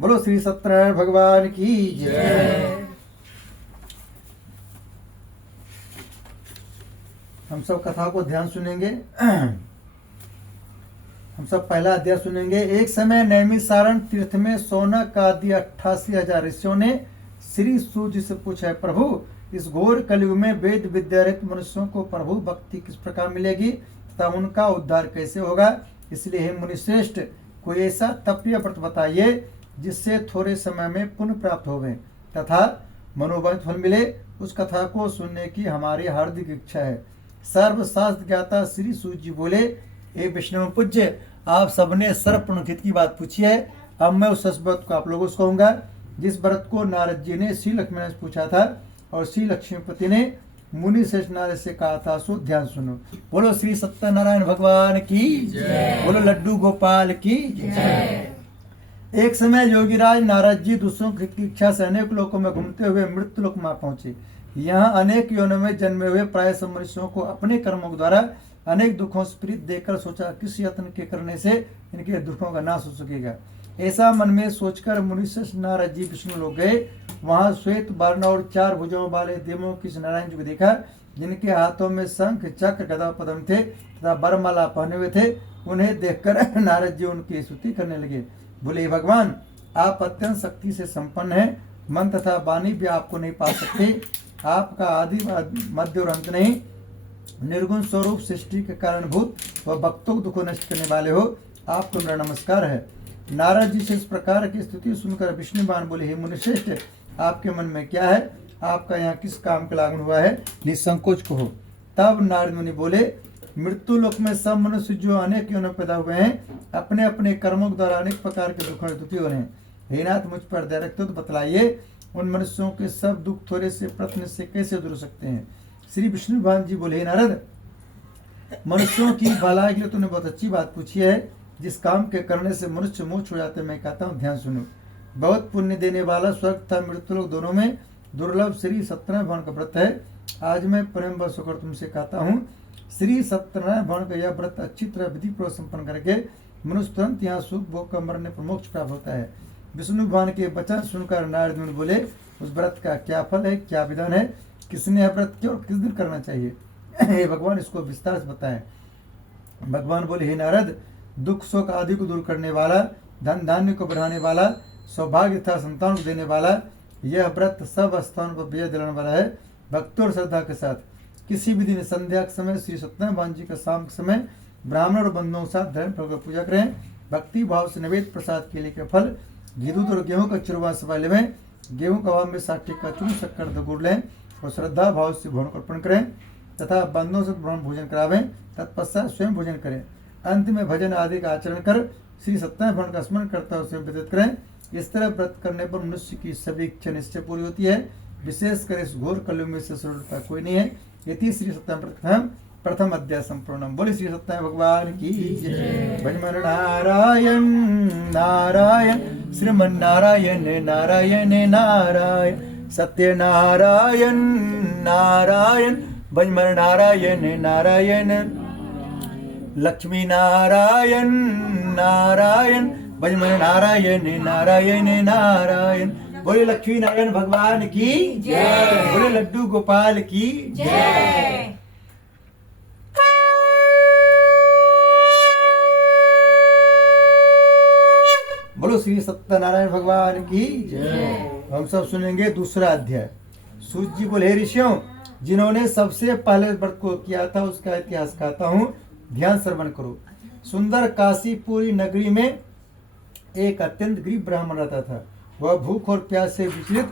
बोलो श्री सत्यनारायण भगवान की जय। हम सब कथा को ध्यान सुनेंगे। हम सब पहला अध्याय सुनेंगे। एक समय नैमिषारण तीर्थ में सौनक आदि 88,000 ऋषियों ने श्री सूर्य से पूछा है, प्रभु इस घोर कलयुग में वेद विद्यारहित मनुष्यों को प्रभु भक्ति किस प्रकार मिलेगी तथा उनका उद्धार कैसे होगा? इसलिए हे मुनिश्रेष्ठ, कोई ऐसा तपनीय व्रत बताइए जिससे थोड़े समय में पुण्य प्राप्त होवे तथा मनोवांछित फल मिले। उस कथा को सुनने की हमारी हार्दिक इच्छा है। सर्वशास्त्र ज्ञाता श्री सूर्य जी बोले, हे विष्णु पूज्य, आप सबने सर्वपुण्यहित की बात पूछी है। अब मैं उस व्रत को आप लोगों से कहूंगा जिस व्रत को नारद जी ने श्री लक्ष्मण से पूछा था और श्री लक्ष्मीपति ने मुनि श्रेष्ठ नारद से कहा था। सो ध्यान सुनो। बोलो श्री सत्यनारायण भगवान की जय, बोलो लड्डू गोपाल की जय। एक समय योगीराज नारद जी दूसरों की इच्छा से अनेक लोकों में घूमते हुए मृत्यु लोक में पहुंचे। यहाँ अनेक योनियों में जन्मे हुए प्राय मनुष्यों को अपने कर्मों के द्वारा अनेक दुखों से पीड़ित देखकर सोचा किस यत्न के करने से इनके दुखों का नाश हो सकेगा। ऐसा मन में सोचकर मुनिश्रेष्ठ नारद जी विष्णु लोक गए। वहां श्वेत वर्ण और 4 भुजाओं वाले देवों किस नारायण जी को देखा, जिनके हाथों में शंख चक्र गदा पद्म थे तथा वरमाला पहने हुए थे। उन्हें देखकर नारद जी उनकी स्तुति करने लगे। बोले भगवान, आप अत्यंत शक्ति से संपन्न हैं, मन तथा वाणी भी आपको नहीं पा सकते। आपका आदि मध्य और अंत नहीं, निर्गुण स्वरूप सृष्टि के कारणभूत व भक्तों को दुखों नष्ट करने वाले हो, आपको मेरा नमस्कार है। नारद जी से इस प्रकार की स्तुति सुनकर विष्णु भगवान बोले, हे मुनिश्रेष्ठ, आपके मन में क्या है? आपका यहाँ किस काम का लागू हुआ है? निसंकोच कहो। तब नारद मुनि बोले, मृत्यु लोक में सब मनुष्य जो अनेक योनि में पैदा हुए हैं, अपने अपने कर्मों के द्वारा अनेक प्रकार के दुखों से दुखी हो रहे हैं। हे नाथ, मुझ पर दया रखते हो तो बतलाइए उन मनुष्यों के सब दुख थोड़े से प्रश्न से कैसे दूर हो सकते हैं। श्री विष्णु भगवान जी बोले, हे नारद, मनुष्यों की भलाई के लिए तूने बहुत अच्छी बात पूछी है। जिस काम के करने से मनुष्य मोक्ष हो जाते हैं, मैं कहता हूँ ध्यान सुनो। बहुत पुण्य देने वाला स्वर्ग तथा मृत्युलोक दोनों में दुर्लभ श्री सत्यनारायण भगवान का व्रत है। आज मैं प्रेम वर्ष होकर तुमसे कहता हूँ, श्री सत्यनारायण भगवान का यह व्रत अच्छी तरह विधि पूर्वक संपन्न करके मनुष्य तुरंत यहाँ सुख भोग का मरने पर मोक्ष प्राप्त होता है। विष्णु भगवान के वचन सुनकर नारद मुनि बोले, उस व्रत का क्या फल है, क्या विधान है, किसने यह व्रत किया और किस दिन करना चाहिए, हे भगवान इसको विस्तार से बताएं। भगवान बोले, हे नारद, दुख शोक आदि को दूर करने वाला, धन धान्य को बढ़ाने वाला, सौभाग्य तथा संतान को देने वाला, यह व्रत सब स्थानों पर विजय दिलाने वाला है। भक्तों और श्रद्धा के साथ किसी भी दिन संध्या के समय श्री सत्यनारायण भगवान जी का शाम के समय ब्राह्मण और बंधुओं के साथ धर्म फल पूजा करें। भक्ति भाव से नैवेद्य प्रसाद केले के फल, घी दूध और गेहूं का चूरमा सफा लें। गेहूं का भाव में 60 का चूर्ण शक्कर गुड़ लें और श्रद्धा भाव से भोजन अर्पण करें तथा बंधुओं से ब्राह्मण भोजन करावें। तत्पश्चात स्वयं भोजन करें। अंत में भजन आदि का आचरण कर श्री सत्यनारायण भगवान का स्मरण करता हुए स्वयं व्यतीत करें। इस तरह व्रत करने पर मनुष्य की सभी इच्छा निश्चय पूरी होती है। विशेषकर इस घोर कलयुग में से सरलता कोई नहीं है। यति श्री सत्यनारायण प्रथम अध्याय संपूर्णम। बोले श्री सत्यनारायण भगवान की जय। भजमन नारायण नारायण श्रीमन नारायण नारायण नारायण सत्यनारायण नारायण भजमन नारायण नारायण लक्ष्मी नारायण नारायण भजमन नारायण नारायण नारायण। बोले लक्ष्मी नारायण भगवान की जय। बोले लड्डू गोपाल की जय। बोलो श्री सत्यनारायण भगवान की जय। हम सब सुनेंगे दूसरा अध्याय। सूत जी बोले, हे ऋषियों, जिन्होंने सबसे पहले व्रत को किया था उसका इतिहास कहता हूँ, ध्यान श्रवण करो। सुंदर काशीपुरी नगरी में एक अत्यंत गरीब ब्राह्मण रहता था। वह भूख और प्यास से विचलित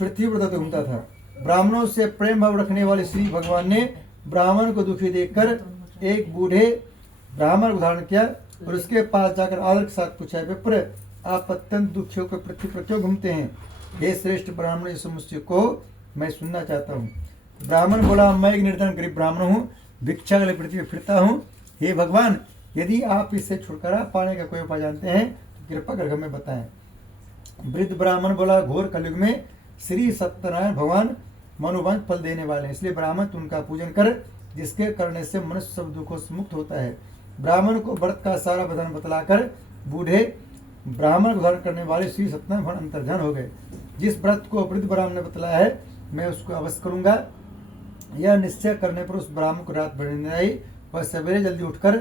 पृथ्वी पर घूमता था। ब्राह्मणों से प्रेम भाव रखने वाले श्री भगवान ने ब्राह्मण को दुखी देखकर एक बूढ़े ब्राह्मण को धारण किया और उसके पास जाकर आदर के साथ पूछा, विप्र, आप अत्यंत दुखी होकर पृथ्वी पर क्यों घूमते हैं? हे श्रेष्ठ ब्राह्मण, इस समस्या को मैं सुनना चाहता हूँ। ब्राह्मण बोला, मैं एक निर्धन गरीब ब्राह्मण हूँ, भिक्षा के लिए पृथ्वी पर फिरता हूँ। हे भगवान, यदि आप इससे छुटकारा पाने का कोई उपाय जानते हैं तो कृपा कर हमें बताएं। वृद्ध ब्राह्मण बोला, घोर कलयुग में श्री सत्यनारायण भगवान मनोवांछित फल देने वाले हैं, इसलिए ब्राह्मण उनका पूजन कर, जिसके करने से मनुष्य सब दुखों से मुक्त होता है। ब्राह्मण को व्रत का सारा विधान बतलाकर बूढ़े ब्राह्मण को धारण करने वाले श्री सत्यनारायण भगवान अंतर्ध्यान हो गए। जिस व्रत को वृद्ध ब्राह्मण ने बतलाया है मैं उसको अवश्य करूंगा। यह निश्चय करने पर उस ब्राह्मण को रात भर नींद नहीं आई। वह सवेरे जल्दी उठकर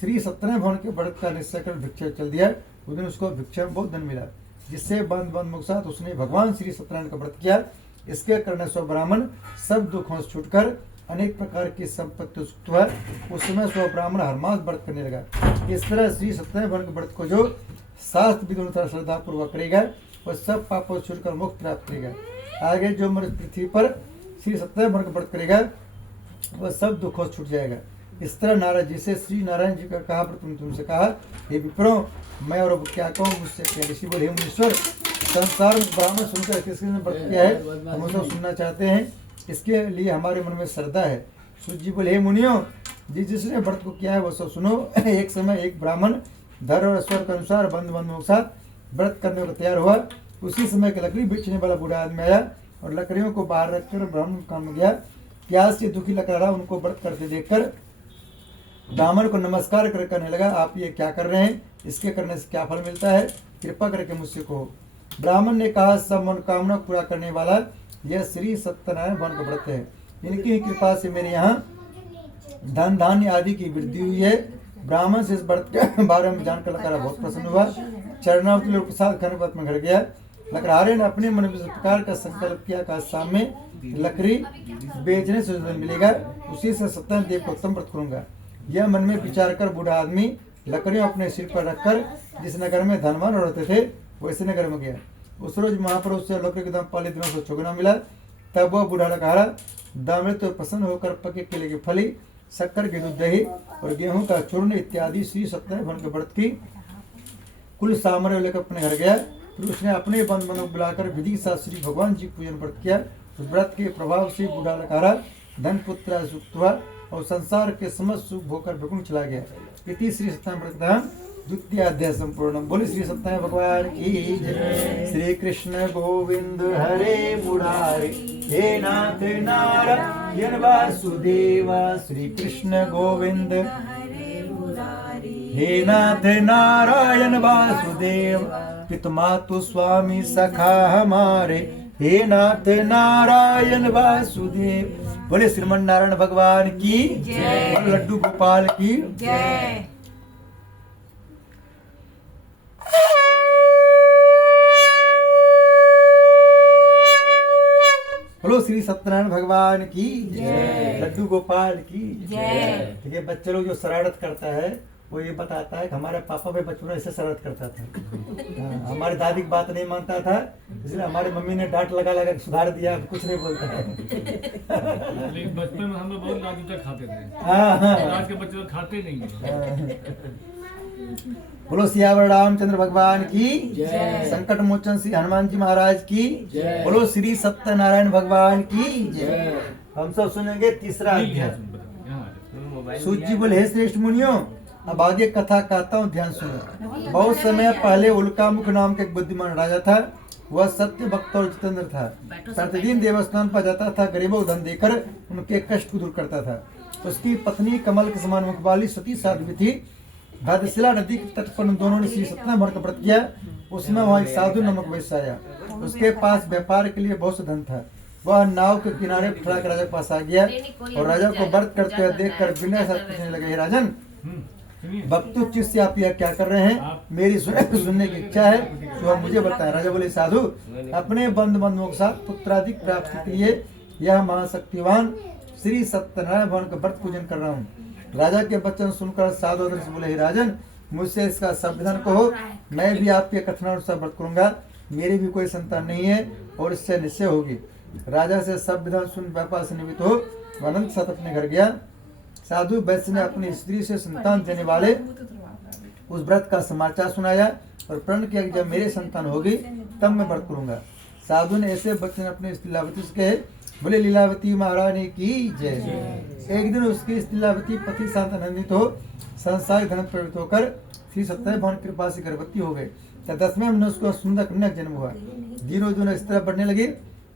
श्री सत्यनारायण भगवान के व्रत का निश्चय कर भिक्षा चल दिया। उस दिन उसको भिक्षा में बहुत धन मिला, जिससे बंद मुख साथ उसने भगवान श्री सत्यनारायण का व्रत किया। इसके करने से ब्राह्मण सब दुखों से छूटकर अनेक प्रकार की संपत्ति हुआ। उस समय स्व ब्राह्मण हर मास व्रत करने लगा। इस तरह श्री सत्यनारायण भगवान के व्रत को जो शास्त्र विधि अनुसार श्रद्धा पूर्वक करेगा वह सब पापों से छूटकर मोक्ष प्राप्त करेगा। आगे जो मनुष्य पृथ्वी पर श्री सत्यनारायण भगवान का व्रत करेगा वह सब दुखों से छूट जाएगा। इस तरह नारद जी से श्री नारायण जी का कहा, तुमसे कहा, हे विप्रो, मैं और अब क्या कहूँ, मुझसे क्या। ऋषि बोले, हे मुनीश्वर, संसार में ब्राह्मण सुनकर किसने व्रत किया है हम उसको सुनना चाहते हैं, इसके लिए हमारे मन में श्रद्धा है। सूत जी बोले, हे मुनियों, जिसने व्रत को किया है वो सब सुनो। एक समय एक ब्राह्मण धर्म और स्वर के अनुसार बंधुओं के साथ व्रत करने को तैयार हुआ। उसी समय के लकड़ी बेचने वाला बूढ़ा आदमी आया और लकड़ियों को बाहर रखकर ब्राह्मण के काम में गया। प्यास से दुखी लकड़ा उनको व्रत करते देखकर ब्राह्मण को नमस्कार कर करने लगा, आप ये क्या कर रहे हैं? इसके करने से क्या फल मिलता है? कृपा करके मुझसे कहो। ब्राह्मण ने कहा, सब मनोकामना पूरा करने वाला यह श्री सत्यनारायण भगवान का व्रत है। इनकी कृपा से मेरे यहाँ धन धान्य आदि की वृद्धि हुई है। ब्राह्मण से इस व्रत के बारे में जानकर लकड़ा बहुत प्रसन्न हुआ। चरणावती और प्रसाद खाने पर अपने घर गया। लकड़हारे ने अपने मन में इस प्रकार का संकल्प किया कि शाम में लकड़ी बेचने से मिलेगा, उसी से सत्यनारायण देव को उत्तम व्रत करूंगा। यह मन में विचार कर बूढ़ा आदमी लकड़ियों अपने सिर पर रखकर जिस नगर में धनवान रहते थे वैसे नगर में गया। उस रोज महाप्रभु से लकड़ी के दाम पहले दिनों से चुगना मिला। तब वह बूढ़ा लकड़ा दामड़े तो प्रसन्न होकर पके केले की फली, शक्कर के दूध, दही और गेहूं का चूर्ण इत्यादि श्री सत्यनारायण भगवान के व्रत की कुल सामग्री लेकर अपने घर गया। फिर उसने अपने बंद मनों को बुलाकर विधि के साथ श्री भगवान जी पूजन व्रत किया। उस व्रत के प्रभाव से बूढ़ा लकारा धन पुत्र सुख हुआ और संसार के समस्त सुख भोकर वैकुंठ चला गया। इति श्री सत्यनारायण व्रत का द्वितीय अध्याय संपूर्ण। बोले श्री सत्यनारायण भगवान की जय। श्री कृष्ण गोविंद हरे मुरारे हे नाथ नारायण वासुदेवा। श्री कृष्ण गोविंद हे नाथ नारायण वासुदेव। पितुमातु स्वामी सखा हमारे हे नाथ नारायण वासुदेव। बोले श्रीमन नारायण भगवान की जय। और लड्डू गोपाल की जय। बोलो श्री सत्यनारायण भगवान की जय। लड्डू गोपाल की जय। ठीक है, बच्चे लोग जो शरारत करता है वो ये बताता है कि हमारे पापा भी बचपन में ऐसे शरारत करता था। हमारी दादी की बात नहीं मानता था, इसलिए हमारी मम्मी ने डांट लगा लगा के सुधार दिया, कुछ नहीं बोलता है। लेकिन बचपन में हम लोग बहुत नाजुक तक खाते थे। हाँ। आज के बच्चे लोग खाते नहीं हैं। बोलो सियावर रामचंद्र भगवान की जय। संकट मोचन श्री हनुमान जी महाराज की जय। बोलो श्री सत्यनारायण भगवान की जय। हम सब सुनेंगे तीसरा अध्याय। सूत जी बोले हे श्रेष्ठ मुनियों, अब आगे कथा कहता हूँ, ध्यान सुनो। बहुत समय पहले उल्कामुख नाम का एक बुद्धिमान राजा था। वह सत्य भक्त और जितेंद्र था। प्रतिदिन देवस्थान पर जाता था, गरीबों को धन देकर उनके कष्ट को दूर करता था। उसकी पत्नी कमल के समान मुख वाली सती साध्वी थी। भादशिला नदी के तट पर उन दोनों ने श्री सत्यनारायण भर का व्रत किया। उसमें वहाँ एक साधु नामक वैश्य आया। उसके पास व्यापार के लिए बहुत सा धन था। वह नाव के किनारे खड़ा कर राजा के पास आ गया और राजा को व्रत करते हुए देखकर बिना शर्त पूछने लगे, हे राजन, भक्तों चित्त से आप यह क्या कर रहे हैं? मेरी सुनने की इच्छा है, तो आप मुझे बताएं। राजा बोले, साधु, अपने बंधुओं के साथ पुत्राधिक प्राप्ति के लिए यह महाशक्तिवान श्री सत्यनारायण भगवान का व्रत पूजन कर रहा हूँ। राजा के वचन सुनकर साधु से बोले, हे राजन, मुझसे इसका संविधान कहो, मैं भी आपके कथनानुसार व्रत करूंगा। मेरी भी कोई संतान नहीं है और इससे निश्चय होगी। राजा से सब विधान सुन व्यापार से निवृत्त हो अनंत साथ अपने घर गया। साधु वैश्य ने अपनी स्त्री से संतान देने वाले उस व्रत का समाचार सुनाया और प्रण किया कि जब मेरे संतान होगी तब मैं व्रत करूंगा। साधु ने ऐसे वचन अपने स्त्री लीलावती से कहे। बोले लीलावती महारानी की जय। एक दिन उसकी स्त्री लीलावती पति शांत आनंदित हो संसार धन प्रवृत्त होकर श्री सत्यनारायण भगवान की कृपा से गर्भवती हो गए। 10वें महीने उसको सुंदर कन्या जन्म हुआ। दिनों दिन इस तरह बढ़ने लगी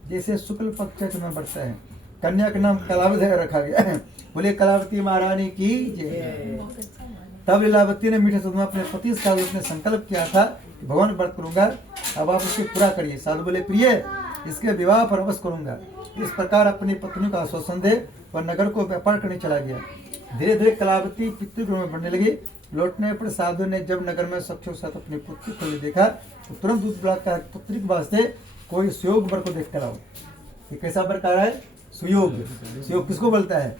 जैसे शुक्ल पक्ष में बढ़ता है। कन्या का नाम कलावती रखा गया। बोले कलावती महारानी की जय। तब लीलावती ने मीठे शब्दों में अपने पति से उसने संकल्प किया था कि भगवान व्रत करूंगा, अब आप उसके पूरा करिए। साधु बोले, प्रिय, इसके विवाह पर अवश्य करूंगा। इस प्रकार अपनी पत्नी का आश्वासन दे और नगर को व्यापार करने चला गया। धीरे धीरे कलावती पितृगृह में बढ़ने लगी। लौटने पर साधु ने जब नगर में सबके साथ अपनी पुत्री को देखा तो तुरंत दूध बुलाकर पुत्री के वास्ते कोई सुयोग वर को देख कर आओ। ये कैसा वर कह रहा है? सुयोग। सुयोग किसको बोलता है?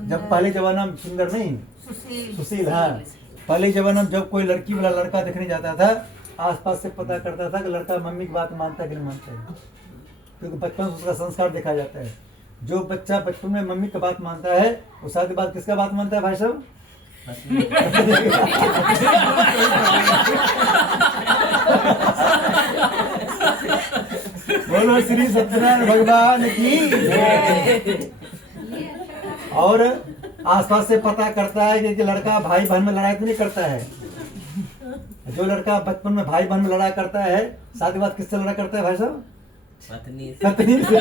जब पहले जमाना में सुंदर नहीं, सुशील। हाँ, पहले जमाना में जब कोई लड़की वाला लड़का देखने जाता था, आसपास से पता करता था कि लड़का मम्मी की बात मानता है कि नहीं मानता है, क्योंकि बचपन से उसका संस्कार देखा जाता है। जो बच्चा बचपन में मम्मी की बात मानता है वो शादी के बाद किसका बात मानता है भाई साहब? बोलो श्री सत्यनारायण भगवान की। और आसपास से पता करता है कि लड़का भाई बहन में लड़ाई तो नहीं करता है। जो लड़का बचपन में भाई बहन में लड़ाई करता है, शादी के बाद किससे लड़ाई करता है भाई साहब? पत्नी से।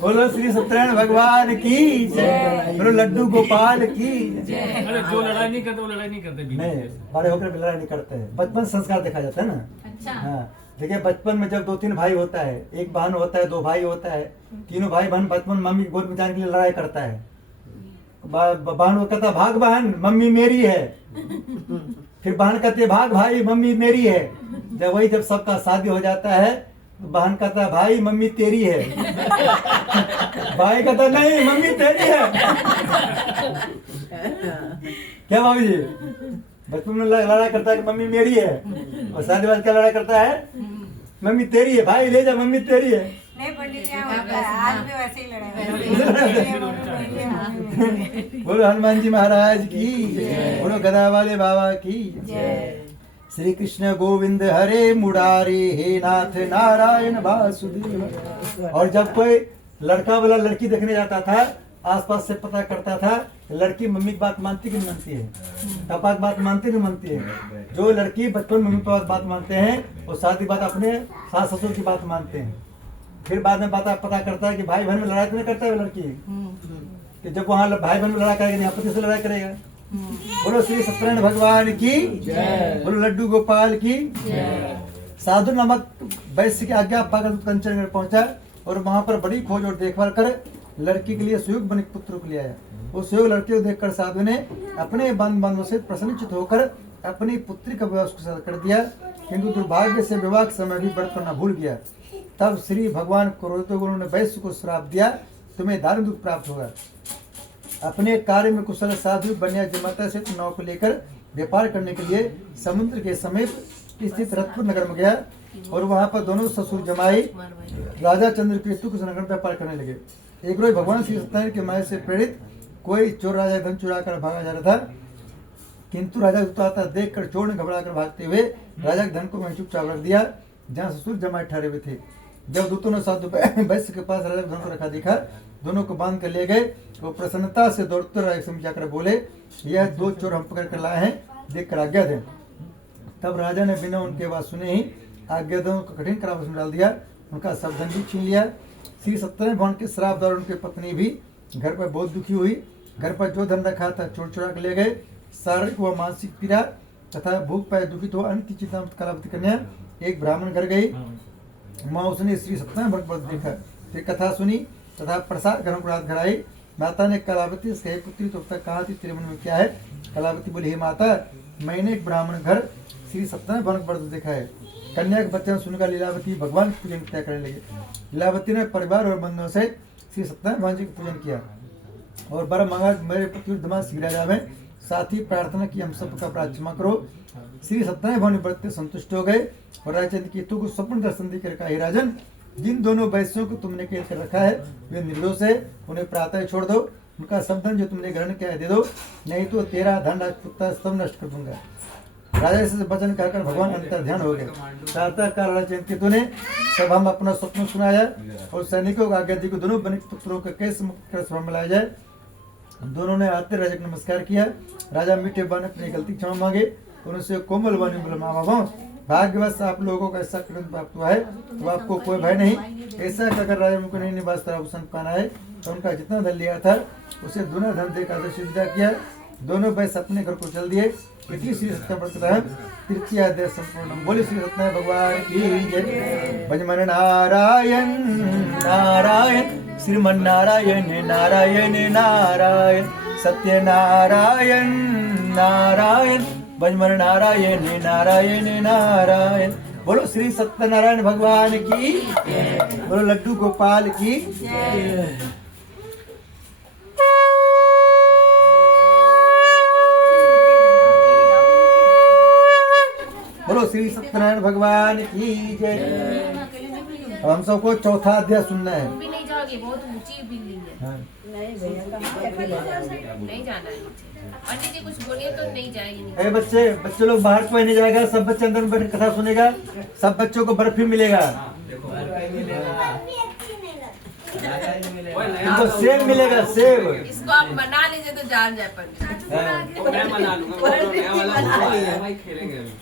बोलो श्री सत्यनारायण भगवान की जय। बोलो लड्डू गोपाल की जय। अरे जो लड़ाई नहीं करते वो लड़ाई नहीं करते। नहीं, बड़े होकर भी लड़ाई नहीं करते हैं। बचपन संस्कार देखा जाता है ना। अच्छा। हाँ, देखिए बचपन में जब 2-3 भाई होता है, एक बहन होता है, 2 भाई होता है, तीनों भाई बहन बचपन मम्मी की गोद में जाने के लिए लड़ाई करता है। बहन वो कहता भाग बहन मम्मी मेरी है, फिर बहन कहती भाग भाई मम्मी मेरी है। जब सबका शादी हो जाता है तो बहन कहता भाई मम्मी तेरी है, भाई कहता नहीं मम्मी तेरी है। क्या बाबू जी? बचपन में लड़ाई करता है कि मम्मी मेरी है, और शादी बाद क्या लड़ाई करता है? मम्मी तेरी है, भाई ले जा मम्मी तेरी है। नहीं पंडित जी, आज भी वैसे ही लड़ाई। बोलो हनुमान जी महाराज की, बोलो गदा वाले बाबा की। श्री कृष्ण गोविंद हरे मुरारी, हे नाथ नारायण वासुदेव। और जब कोई लड़का वाला लड़की देखने जाता था, आसपास से पता करता था लड़की मम्मी की बात मानती कि नहीं मानती है, पापा की बात मानती नहीं मानती है। जो लड़की बचपन में मम्मी पापा की बात मानते हैं वो शादी बाद अपने सास ससुर की बात मानते हैं। फिर बाद में बात पता करता है कि भाई बहन में लड़ाई तो नहीं करता है वो लड़की, कि जब वहाँ भाई बहन में लड़ाई करेगा यहाँ पति से लड़ाई करेगा। बोलो श्री सत्यनारायण भगवान की जय, बोलो लड्डू गोपाल की जय। साधु नामक वैश्य की आज्ञा पाकर कंचनगढ़ पहुंचा और वहां पर बड़ी खोज और देखभाल कर लड़की के लिए सुयोग बने पुत्र को ले आया। उस सुयोग लड़के को देखकर साधु ने अपने बांधवों से प्रसन्नचित होकर अपनी पुत्री का विवाह उसके साथ कर दिया, किंतु दुर्भाग्य से विवाह के समय भी व्रत करना भूल गया। तब श्री भगवान क्रोधित होकर उन्होंने वैश्य को श्राप दिया, तुम्हें दारुण दुख प्राप्त होगा। अपने कार्य में कुशल साधु बनिया जमाता से नाव को लेकर व्यापार करने के लिए समुद्र के समीप स्थित रत्नपुर नगर में गया और वहां पर दोनों ससुर जमाई राजा चंद्रकेतु के नगर में व्यापार करने लगे। एक रोज भगवान श्री सत्यनारायण के माया से प्रेरित कोई चोर राजा धन चुरा कर भागा जा रहा था, किंतु राजा आता देख कर चोर ने घबरा कर भागते हुए राजा के धन को वहीं चुपचाप रख दिया जहाँ ससुर जमाई ठहरे हुए थे। जब दूतों ने साधु वैश्य के पास राजा के धन को रखा देखा, दोनों को बांध कर ले गए। वो प्रसन्नता से दौड़ते राजा से जाकर बोले, यह दो चोर हम पकड़ कर लाए हैं, देख कर आज्ञा दें। तब राजा ने बिना उनके बात सुने ही आज्ञा दें को कठिन कारावास में डाल दिया, उनका सब धन भी छीन लिया। श्री सत्यनारायण भगवान के श्राप द्वारा उनकी पत्नी भी घर पर बहुत दुखी हुई। घर पर जो धन रखा था चोर चुरा के ले गए। शारीरिक व मानसिक पीड़ा तथा भूख पाए दुखित हो अन्य चिंता कलावती कन्या एक ब्राह्मण घर गई। माँ उसने श्री सत्यनारायण भगवान देखा, फिर कथा सुनी तथा प्रसाद ग्रहण कर घर आई। माता ने कलावती से पुत्री तो तक कहा थी तेरे मन में क्या है? कलावती बोली, हे माता, मैंने एक ब्राह्मण घर श्री सत्यनारायण भगवान व्रत देखा है। कन्या के बच्चन सुनकर लीलावती भगवान की पूजन तय करने लगे। लीलावती ने परिवार और बंधुओं से श्री सत्यनारायण भगवान जी का पूजन किया और बर मांगा मेरे पुत्र दिमाग शीघ्र जावे। साथ ही प्रार्थना की हम सबका अपराध क्षमा करो। श्री सत्यनारायण भगवान व्रत से संतुष्ट हो गए और राजा चंद्रकेतु को स्वप्न दर्शन देकर कहा, हे राजन, जिन दोनों वैश्यों को तुमने कैद कर रखा है वे निर्दोष है, उन्हें प्रातः छोड़ दो। उनका सब धन जो तुमने ग्रहण किया है दे दो, नहीं तो तेरा धन राजपुत्र सब नष्ट कर दूंगा। राजा से वचन कहकर भगवान अंतर ध्यान हो गए। प्रातःकाल राजा चंद्रकेतु ने सब हम अपना स्वप्न सुनाया और सैनिकों को आज्ञा दी को दोनों बनिक पुत्रों को कैसे मुक्त कर सभा में लाया जाए। दोनों ने आते राजा को नमस्कार किया। राजा मीठे बन अपनी गलती क्षमा मांगे, उनसे कोमल वाणी बोले, माँ बाबा, भाग्यवश आप लोगों को ऐसा कृत प्राप्त हुआ है तो आपको कोई भय नहीं। ऐसा कहकर राजा उनको नहीं निवास आभूषण पहना है तो उनका जितना धन लिया था उसे दुना धन देकर विदा किया। दोनों वैश्य अपने घर को चल दिए। इसी श्री सत्यनारायण तृतीय अध्याय संपूर्ण। बोले श्री सत्यनारायण भगवान की जय। भजमन नारायण नारायण श्रीमन नारायण नारायण नारायण सत्यनारायण नारायण भजमन नारायण नारायण नारायण। बोलो श्री सत्यनारायण भगवान की, बोलो लड्डू गोपाल की। बोलो श्री सत्यनारायण भगवान की जय। अब हम सबको चौथा अध्याय सुनना है। तुम भी नहीं जाओगे, बहुत ऊंची बिल्डिंग है। हाँ। नहीं भैया, कहाँ पे ले जाओगे? नहीं जाना है नीचे। पंडित जी कुछ बोलिए तो नहीं जाएगी नीचे। अरे बच्चे लोग बाहर कोई नहीं जाएगा, सब बच्चे अंदर में बैठ कथा सुनेगा। सब बच्चों को बर्फी मिलेगा, इनको सेब मिलेगा, सेब। इसको आप मना लीजिए तो जान जाए पंडित। मैं मना लूंगा, भाई खेलेंगे अभी।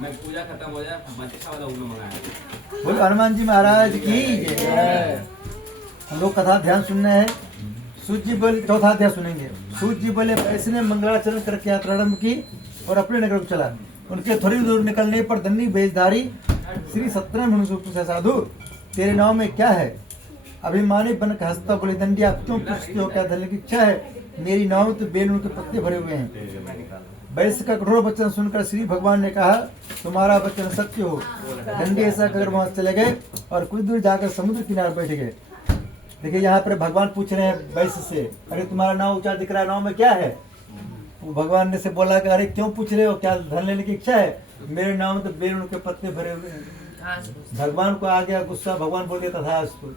मैं पूजा खत्म हो जाए, बच्चा वाला उन्होंने मंगाया। बोलो हनुमान जी महाराज की जय। हम लोग कथा ध्यान सुनना है। सूत जी बोले, चौथा अध्याय सुनेंगे। सूत जी बोले, ऐसे ने मंगलाचरण करके यात्रा आरंभ की और अपने नगर को चला। उनके थोड़ी दूर निकलने पर दंडी बेजधारी श्री सत्यनारायण मनुष्य पूछा, साधु तेरे नाम में क्या है? अभिमानी बन के हंसता बोले, दंडी आप क्यों पूछते हो, क्या धन की इच्छा है? मेरी नाव तो बेलून के पत्ते भरे हुए हैं। वैश्य का कठोर वचन सुनकर श्री भगवान ने कहा, तुम्हारा वचन सत्य हो। दंडी ऐसा कर वहां चले गए और कुछ दूर जाकर समुद्र किनारे बैठ गए। देखिए यहाँ पर भगवान पूछ रहे हैं वैश्य से, अरे तुम्हारा नाव ऊंचा दिख रहा है, नाव में क्या है? वो भगवान ने से बोला कि अरे क्यों पूछ रहे हो, क्या धन लेने की इच्छा है? मेरे नाव में तो बेलून के पत्ते भरे हुए हैं। भगवान को आ गया गुस्सा, भगवान बोल दिया तथास्तु।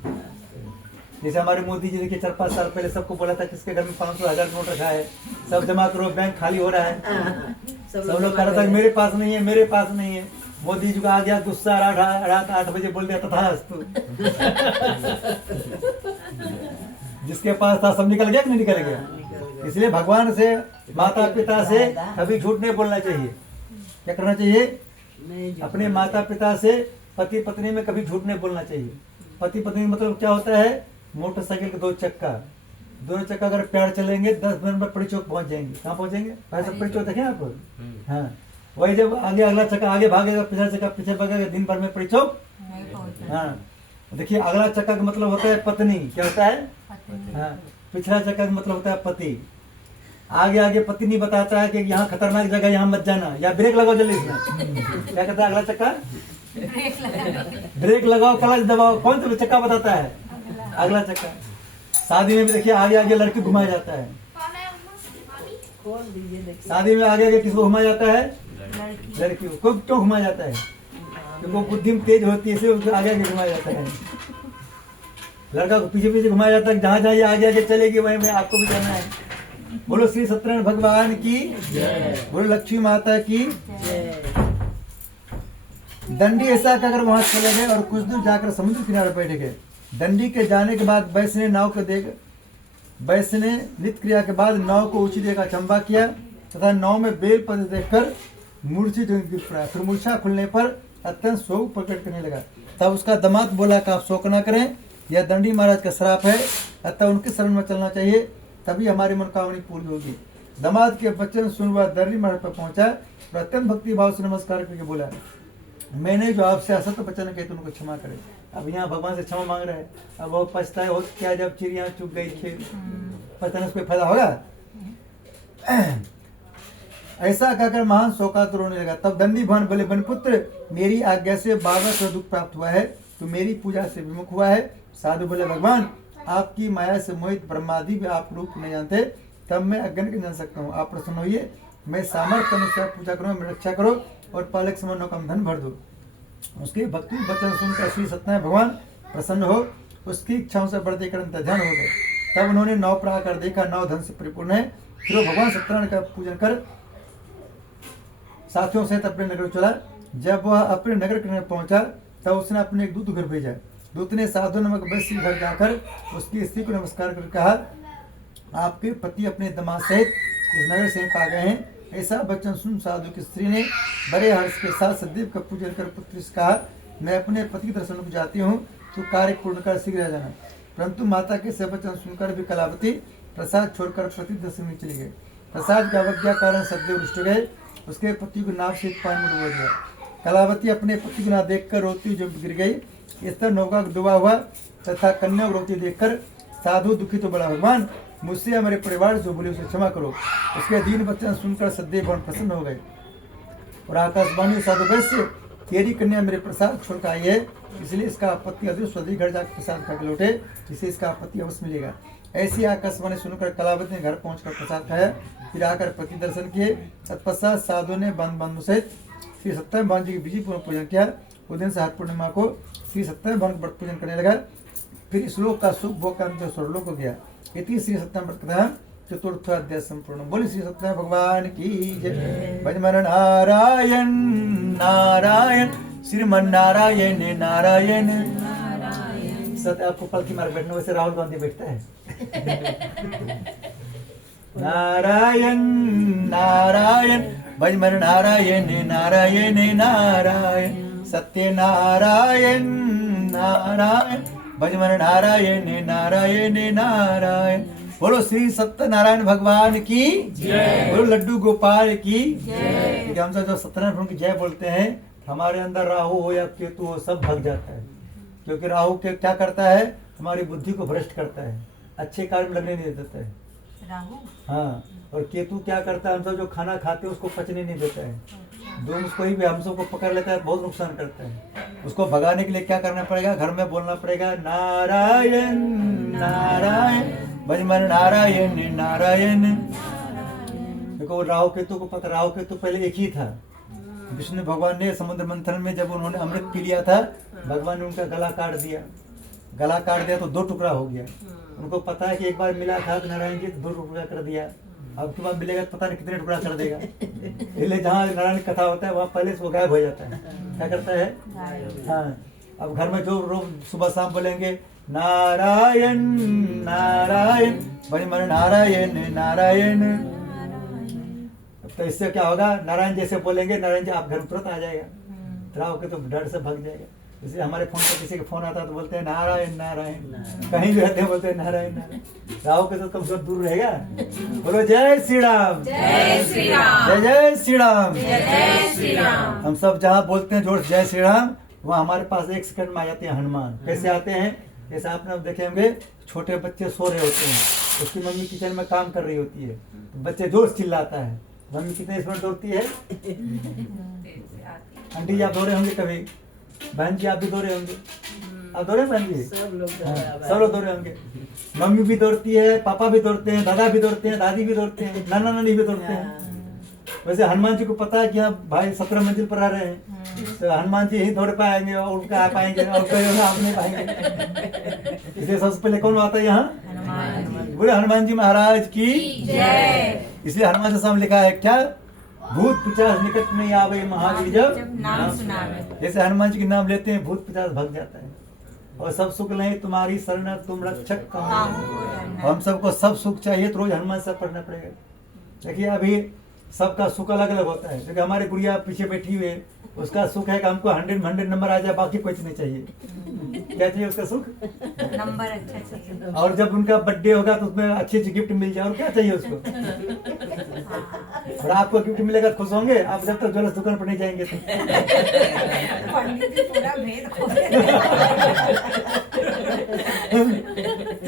जैसे हमारे मोदी जी देखिए 4-5 साल पहले सबको बोला था किसके घर में 500,000 नोट रखा है, सब जमा करो, बैंक खाली हो रहा है। सब लोग कह रहा था कि मेरे पास नहीं है, मेरे पास नहीं है। मोदी जी का आ गया गुस्सा, रात 8 बजे बोल दिया तथास्तु। जिसके पास था सब निकल गया कि नहीं निकल गया? इसलिए भगवान से, माता पिता से कभी झूठ नहीं बोलना चाहिए। क्या करना चाहिए? अपने माता पिता से, पति पत्नी में कभी झूठ नहीं बोलना चाहिए। पति पत्नी मतलब क्या होता है? मोटरसाइकिल के 2 चक्का, दोनों चक्का अगर पैर चलेंगे 10 मिनट में पड़ी चौक पहुंच जाएंगे। कहाँ पहुंचेंगे? पैसे पड़ी चौक देखें आप? हाँ, वही जब आगे अगला चक्का आगे भागेगा, पिछला चक्का पीछे भागेगा, दिन भर में पड़ी चौक। हाँ, देखिए अगला चक्का का मतलब होता है पत्नी। क्या होता है? हाँ, पिछला चक्का का मतलब होता है पति। आगे आगे पति नहीं बताता है कि यहाँ खतरनाक जगह, यहाँ मत जाना, या ब्रेक लगाओ जल्दी इसमें। क्या कहता है अगला चक्का? ब्रेक लगाओ, क्लच दबाओ। कौन सा चक्का बताता है? अगला चक्का। शादी में भी देखिए आगे आगे लड़की घुमाया जाता है। शादी में आगे आगे किसको घुमाया जाता है? लड़की को। क्यों घुमाया जाता है? क्योंकि वो बुद्धि में तेज होती है, इसलिए उसको आगे आगे घुमाया जाता है। लड़का को पीछे पीछे घुमाया जाता है, जहाँ जहाँ ये आगे आगे चलेगी वहीं में आपको भी जाना है। बोलो श्री सत्यनारायण भगवान की, बोलो लक्ष्मी माता की। दंडी ऐसा कि अगर वहां चले गए और कुछ दूर जाकर समुद्र किनारे बैठ गए। दंडी के जाने के बाद वैश्य ने नाव को वैश्य ने नित्य क्रिया के बाद नाव को ऊंची देकर अचंबा किया तथा नाव में बेल पत्र देखकर मूर्छित गिर पड़ा। फिर मूर्छा खुलने पर अत्यंत शोक प्रकट करने लगा। तब उसका दामाद बोला कि आप शोक न करें, यह दंडी महाराज का श्राप है, अतः उनके शरण में चलना चाहिए, तभी हमारी मनोकामना पूरी होगी। दामाद के वचन सुन वह दंडी महाराज पर पहुंचा और अत्यंत भक्ति भाव से नमस्कार करके बोला, मैंने जो आपसे असत्य वचन कहे तो उनको क्षमा करे। अब यहाँ भगवान से क्षमा मांग रहे हैं। अब वो पछताए हो क्या, जब चिड़िया चुग गई खेल, पछताने से कोई फायदा होगा? ऐसा कहकर महान शोकातुर रोने लगा। तब दंडी भगवान बोले, बनपुत्र मेरी आज्ञा से 12 दुख प्राप्त हुआ है, तो मेरी पूजा से विमुख हुआ है। साधु बोले, भगवान आपकी माया से मोहित ब्रह्मादि भी आप रूप नहीं जानते, तब मैं अज्ञान के जान सकता हूँ। आप प्रसन्न होइए, मैं सामर्थ्य अनुसार पूजा करूँ, मेरी रक्षा करो और पालक समन्वय का धन भर दो। उसके भक्ति वचन सुनकर श्री सत्यनारायण भगवान प्रसन्न हो, उसकी इच्छाओं से बढ़ते कर ध्यान हो गए। तब उन्होंने नाव पर आकर देखा नाव धन से परिपूर्ण है। फिर वो भगवान सत्यनारायण का पूजन कर साथियों सहित अपने नगर चला। जब वह अपने नगर किनारे पहुंचा तब उसने अपने एक दूत घर भेजा। दूत ने साधु नामक वैश्य घर जाकर उसकी स्त्री को नमस्कार कर कहा, आपके पति अपने दामाद सहित इस नगर से आ गए हैं। ऐसा वचन सुन साधु की स्त्री ने बड़े हर्ष के साथ सदैव का पूजन कर पुत्री से कहा, मैं अपने पति के दर्शन को जाती हूँ, तो कार्य पूर्ण कर शीघ्र आ जाना। परंतु माता के सब वचन सुनकर भी कलावती प्रसाद छोड़कर पति दर्शन में चली गई। प्रसाद का अवज्ञा कारण सदैव रुष्ट गए। उसके पति को नाव से पानी में डूबा दिया। कलावती अपने पति को ना देखकर रोती जो गिर गई। इस तरह नौका डूबा हुआ तथा कन्या को रोती देखकर साधु दुखी तो बड़ा, भगवान मुझसे या मेरे परिवार जो बोले उसे क्षमा करो। उसके दीन वचन सुनकर सदैव भगवान प्रसन्न हो गए और आकाशवाणी साधु वैश्य, तेरी कन्या मेरे प्रसाद छोड़कर आई है, इसलिए इसका आपत्ति अदृश्य स्वदेश घर जाकर प्रसाद खा के लौटे, जिससे इसका आपत्ति अवश्य मिलेगा। ऐसी आकाशवाणी सुनकर कलावती ने घर पहुंचकर प्रसाद खाया, फिर आकर पति दर्शन किए। तत्पश्चात साधु ने बंधु सहित श्री सत्यनारायण भगवान जी की विधिपूर्वक पूजन किया। उस दिन से हर पूर्णिमा को श्री सत्यनारायण भगवान का पूजन करने लगा। फिर इस लोक का सुख भोग कर स्वर्गलोक को गया। इति श्री सत्यनारायण कथा चतुर्थाध्याय संपूर्ण। बोले श्री सत्यनारायण भगवान की जय। भजमन नारायण नारायण श्रीमन नारायण नारायण। सत्य आपको पलकी मार बैठना, वैसे राहुल गांधी बैठता है। नारायण नारायण भजमन नारायण नारायण नारायण सत्य नारायण नारायण भजमन नारायण नारायण नारायण। बोलो श्री सत्यनारायण भगवान की जय। बोलो लड्डू गोपाल की जय। हम सब जो सत्यनारायण भगवान की जय बोलते हैं, हमारे अंदर राहु हो या केतु हो सब भाग जाता है। क्योंकि राहु के क्या करता है, हमारी बुद्धि को भ्रष्ट करता है, अच्छे कार्य में लगने नहीं देता है राहु। हाँ, और केतु क्या करता है, हम सब जो खाना खाते हैं उसको पचने नहीं देता है। दोनों कोई भी हम सबको पकड़ लेता है, बहुत नुकसान करता है। उसको भगाने के लिए क्या करना पड़ेगा, घर में बोलना पड़ेगा नारायण नारायण भजमन नारायण नारायण। देखो राहु केतु को पता, राहु केतु पहले एक ही था। विष्णु भगवान ने समुद्र मंथन में जब उन्होंने अमृत पी लिया था, भगवान ने उनका गला काट दिया। गला काट दिया तो 2 टुकड़ा हो गया। उनको पता है कि एक बार मिला था तो नारायण जी 2 टुकड़ा कर दिया। अब के बाद मिलेगा तो पता नहीं कितने टुकड़ा कर देगा। इसलिए जहाँ नारायण कथा होता है वहाँ पहले से वो गायब हो जाता है। क्या करता है? हाँ। अब घर में जो रोज सुबह शाम बोलेंगे नारायण नारायण, बड़ी मन नारायण नारायण, तो इससे क्या होगा? नारायण जैसे बोलेंगे, नारायण जी आप घर में तुरंत आ जाएगा, राव के तो डर से भाग जाएगा। इसलिए हमारे फोन पर किसी का फोन आता है तो बोलते हैं नारायण नारायण, कहीं भी रहते हैं बोलते हैं नारायण नारायण, राव के तो कम से कम दूर रहेगा। बोलो जय श्री राम, जय श्री राम, जय जय श्री राम। जय श्री राम। हम सब जहाँ बोलते हैं जोर से जय श्री राम, वहाँ हमारे पास 1 सेकंड में आ जाते हैं हनुमान। कैसे आते हैं? जैसे आपने देखे होंगे छोटे बच्चे सो रहे होते हैं, उसकी मम्मी किचन में काम कर रही होती है, तो बच्चे जोर से चिल्लाता है, मम्मी कितने स्पीड दौड़ती है? आंटी जी आप दौड़े होंगे कभी, बहन जी आप भी दौड़े होंगे, आप दौड़े बहन जी? सब लोग हाँ, सब लोग दौड़े होंगे। मम्मी भी दौड़ती है, पापा भी दौड़ते हैं, दादा भी दौड़ते हैं, दादी भी दौड़ते हैं, नाना नानी भी दौड़ते हैं। वैसे हनुमान जी को पता है कि हाँ भाई 17 मंजिल पर आ रहे हैं, तो हनुमान जी ही दौड़ पाएंगे और उनका आ पाएंगे और कोई आप नहीं पाएंगे। इसलिए सबसे पहले कौन आता है यहाँ? बोले हनुमान जी महाराज की जय। इसलिए हनुमान जी सामने लिखा है क्या? भूत पिशाच निकट नहीं आवे महावीर जब नाम सुनावे। जैसे हनुमान जी के नाम लेते हैं भूत पिशाच भाग जाता है। और सब सुख नहीं तुम्हारी शरण तुम रक्षक कहो। हम सबको सब सुख चाहिए तो रोज हनुमान से पढ़ना पड़ेगा। देखिए अभी सबका सुख अलग अलग होता है, क्योंकि हमारी गुड़िया पीछे बैठी हुई है, उसका सुख है कि हमको 100 में 100 नंबर आ जाए, बाकी कुछ नहीं चाहिए। क्या चाहिए उसका सुख? नंबर अच्छा चाहिए। और जब उनका बर्थडे होगा तो उसमें अच्छी अच्छी गिफ्ट मिल जाए, और क्या चाहिए उसको? और आपको गिफ्ट मिलेगा तो खुश होंगे आप, जब तक ज्वेलर्स दुकान पर नहीं जाएंगे तो। पंडित जी पूरा भेद खोल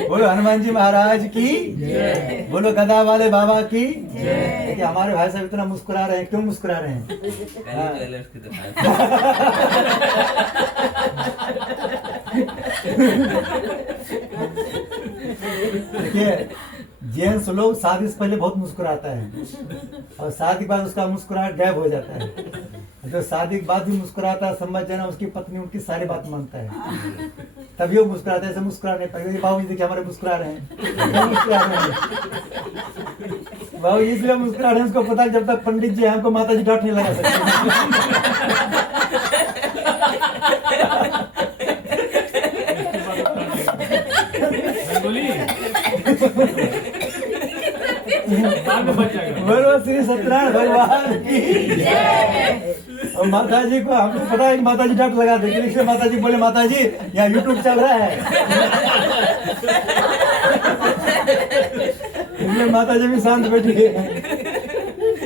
बोलो हनुमान जी महाराज की बोलो गदा वाले बाबा की। देखिए हमारे भाई साहब इतना मुस्कुरा रहे हैं, क्यों मुस्कुरा रहे हैं? ज्वेलर्स की दुकान। देखिए जेंट्स लोग शादी से पहले बहुत मुस्कुराता है और शादी के बाद उसका मुस्कुराहट गायब हो जाता है। जो शादी के बाद भी मुस्कुराता है, समझ जाना उसकी पत्नी उनकी सारी बात मानता है, तभी वो मुस्कुराता है। ऐसे मुस्कुरा नहीं पाएगा। बाबू जी देखिए हमारे मुस्कुरा रहे हैं, क्यों मुस्कुरा रहे हैं? बाबू जी इसलिए मुस्कुरा रहे हैं, उसको पता है जब तक पंडित जी हमको माता जी डांट नहीं लगा सकते। बोलो श्री सत्यनारायण भगवान की जय। और माता जी को हमको पता है कि माता जी डांट लगा देगी, इसलिए माता जी बोले माता जी यहाँ यूट्यूब चल रहा है, इसलिए माता जी भी शांत बैठी है।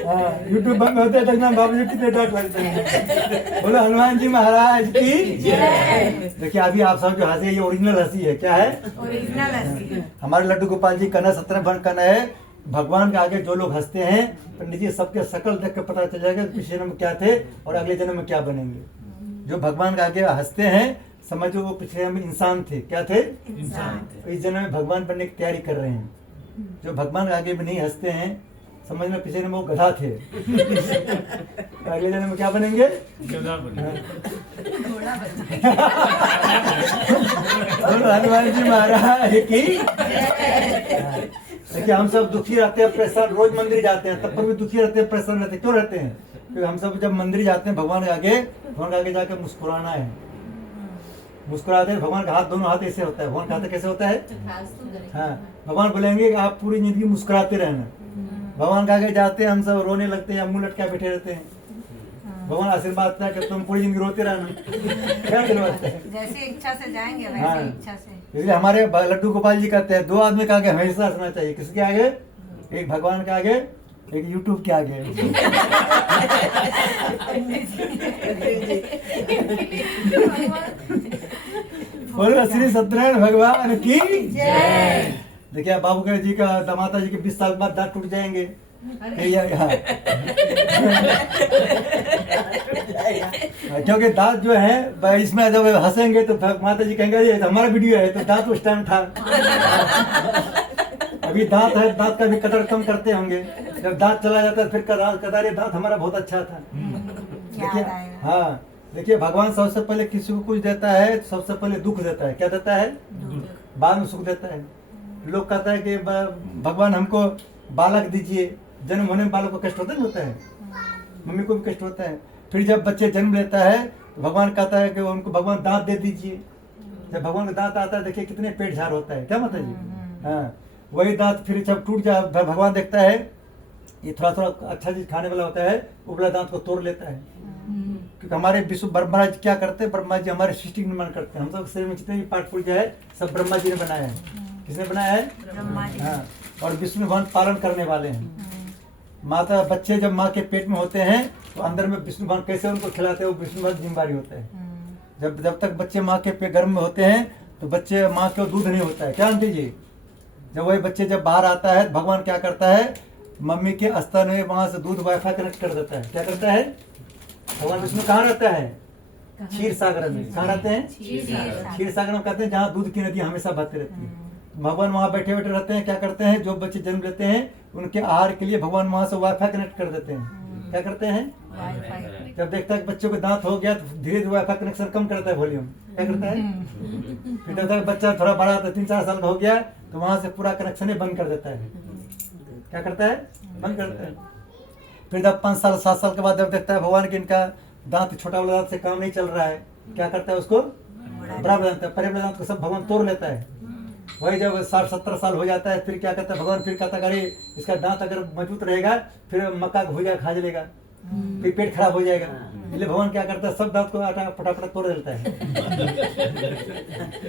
हाँ यूट्यूब बंद होते देखना बाबू जी कितने डांट लगते हैं। बोलो हनुमान जी महाराज की जय। देखिए अभी आप सब जो हंसी है ये ओरिजिनल हंसी है। क्या है? ओरिजिनल हंसी। हमारे लड्डू गोपाल जी कन्या 17 बन कन्या है। भगवान के आगे जो लोग हंसते हैं पंडित जी सबके शकल देख कर पता चल जाएगा पिछले जन्म में क्या थे और अगले जन्म में क्या बनेंगे। जो भगवान के आगे हंसते हैं समझो वो पिछले जन्म में इंसान थे। क्या थे? इंसान। इस जन्म में भगवान बनने की तैयारी कर रहे हैं। जो भगवान के आगे भी नहीं हंसते हैं समझ में पिछले जन्म में वो गधा थे। अगले जन्म में क्या बनेंगे? गधा बने। हनुमान जी महाराज की। देखिए हम सब दुखी रहते हैं, परेशान, रोज मंदिर जाते हैं तब पर भी दुखी रहते हैं, परेशान रहते हैं। क्यों रहते हैं? क्योंकि हम सब जब मंदिर जाते हैं भगवान के आगे जाकर मुस्कुराना है। मुस्कुराते हैं भगवान का हाथ, दोनों हाथ ऐसे होता है। भगवान का हाथ कैसे होता है? हाँ भगवान बोलेंगे कि आप पूरी जिंदगी मुस्कुराते रहना। भगवान के आगे जाते हैं हम सब रोने लगते हैं, मुंह लटका बैठे रहते हैं। भगवान आशीर्वाद देता है कि तुम पूरी जिंदगी रोते रहना। क्या आशीर्वाद है? जैसे इच्छा से जाएंगे वैसे हाँ। इच्छा से। इसलिए हमारे लड्डू गोपाल जी कहते हैं 2 आदमी के आगे हमेशा हंसना चाहिए। किसके आगे? एक भगवान के आगे, एक यूट्यूब के आगे। बोलो श्री सत्यनारायण भगवान की जय। देखिए बाबू के जी का दामाता जी के 20 साल बाद दांत टूट जाएंगे। क्योंकि दांत जो है इसमें जब हंसेंगे तो माता जी कहेंगे ये हमारा वीडियो है तो दांत उस टाइम था। अभी दांत है, दांत का भी कटर कम करते होंगे। जब दांत चला जाता है फिर कतारे दांत हमारा बहुत अच्छा था। देखिए हाँ देखिए भगवान सबसे पहले किसी को कुछ देता है तो सबसे पहले दुख देता है। क्या देता है? बाद में सुख देता है। लोग कहता है कि भगवान हमको बालक दीजिए। जन्म होने में बालक को कष्ट होता नहीं होता है, मम्मी को भी कष्ट होता है। फिर जब बच्चे जन्म लेता है तो भगवान कहता है कि उनको भगवान दांत दे दीजिए। जब भगवान का दांत आता है देखिए कितने पेट झाड़ होता है, क्या माता जी? हाँ, वही दांत फिर जब टूट जाए भगवान देखता है ये थोड़ा थोड़ा अच्छा चीज खाने वाला होता है, उबला दांत को तोड़ लेता है। क्योंकि हमारे विश्व ब्रह्मा जी क्या करते हैं, ब्रह्मा जी हमारे सृष्टि निर्माण करते हैं। हम सब शरीर में जितने भी पार्ट पुर्जा है सब ब्रह्मा जी ने बनाया है। किसने बनाया है? ब्रह्मा जी। हाँ, और विष्णु भगवान पालन करने वाले हैं। माता बच्चे जब माँ के पेट में होते हैं तो अंदर में विष्णु भगवान कैसे उनको खिलाते हैं वो विष्णु भगवान की जिम्मेदारी होता है। जब जब तक बच्चे माँ के पेट गर्भ में होते हैं तो बच्चे माँ को दूध नहीं होता है, क्या आंटी जी? जब वही बच्चे जब बाहर आता है भगवान क्या करता है, मम्मी के स्तन में वहां से दूध वाईफाई कनेक्ट कर देता है। क्या करता है? भगवान विष्णु कहाँ रहता है? क्षीर सागर में। कहाँ रहते हैं? क्षीर सागर में कहते हैं जहाँ दूध की नदी हमेशा बहती रहती है। भगवान वहाँ बैठे बैठे रहते हैं। क्या करते हैं, जो बच्चे जन्म लेते हैं उनके आहार के लिए भगवान वहां से वाईफाई कनेक्ट कर देते हैं। क्या करते हैं? जब देखता है कि बच्चों को दांत हो गया तो धीरे धीरे वाईफाई कनेक्शन कम करता है, वॉल्यूम। क्या करता है? फिर देखता है बच्चा थोड़ा बड़ा होता है, 3-4 साल का हो गया तो वहां से पूरा कनेक्शन ही बंद कर देता है। क्या करता है? बंद करता है। फिर जब 5 साल 7 साल के बाद जब देखता है भगवान की इनका दांत छोटा वाला दांत से काम नहीं चल रहा है, क्या करता है उसको? बड़ा वाला दांत, परे वाला दांत को सब भगवान तोड़ लेता है। वही जब 60-70 साल हो जाता है फिर क्या करता है भगवान, फिर कहता है अरे इसका दांत अगर मजबूत रहेगा फिर मक्का को भूजा खा लेगा, फिर पेट खराब हो जाएगा। इसलिए भगवान क्या करता है सब दांत को आटा फटाफट तोड़ देता है।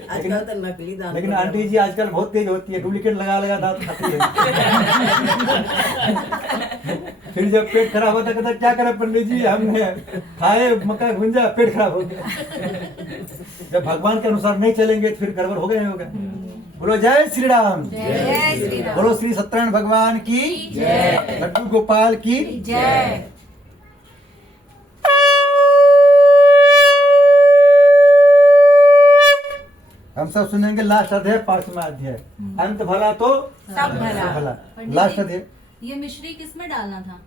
आजकल तो नकली दांत। लेकिन आंटी जी आजकल बहुत तेज होती है, डुप्लीकेट लगा लगा दांत खाती है। फिर जब पेट खराब होता है कहता क्या करे पंडित जी, हमने खाए मक्का गुंजा पेट खराब हो गया। जब भगवान के अनुसार नहीं चलेंगे तो फिर गड़बड़ हो गया, होगा। बोलो जय श्री राम। जय श्री राम। बोलो श्री सत्यनारायण भगवान की जय। लड्डू गोपाल की जय। हम सब सुनेंगे लास्ट अध्याय 5वां अध्याय, अंत भला तो सब भला। लास्ट अध्याय। ये मिश्री किस में डालना था?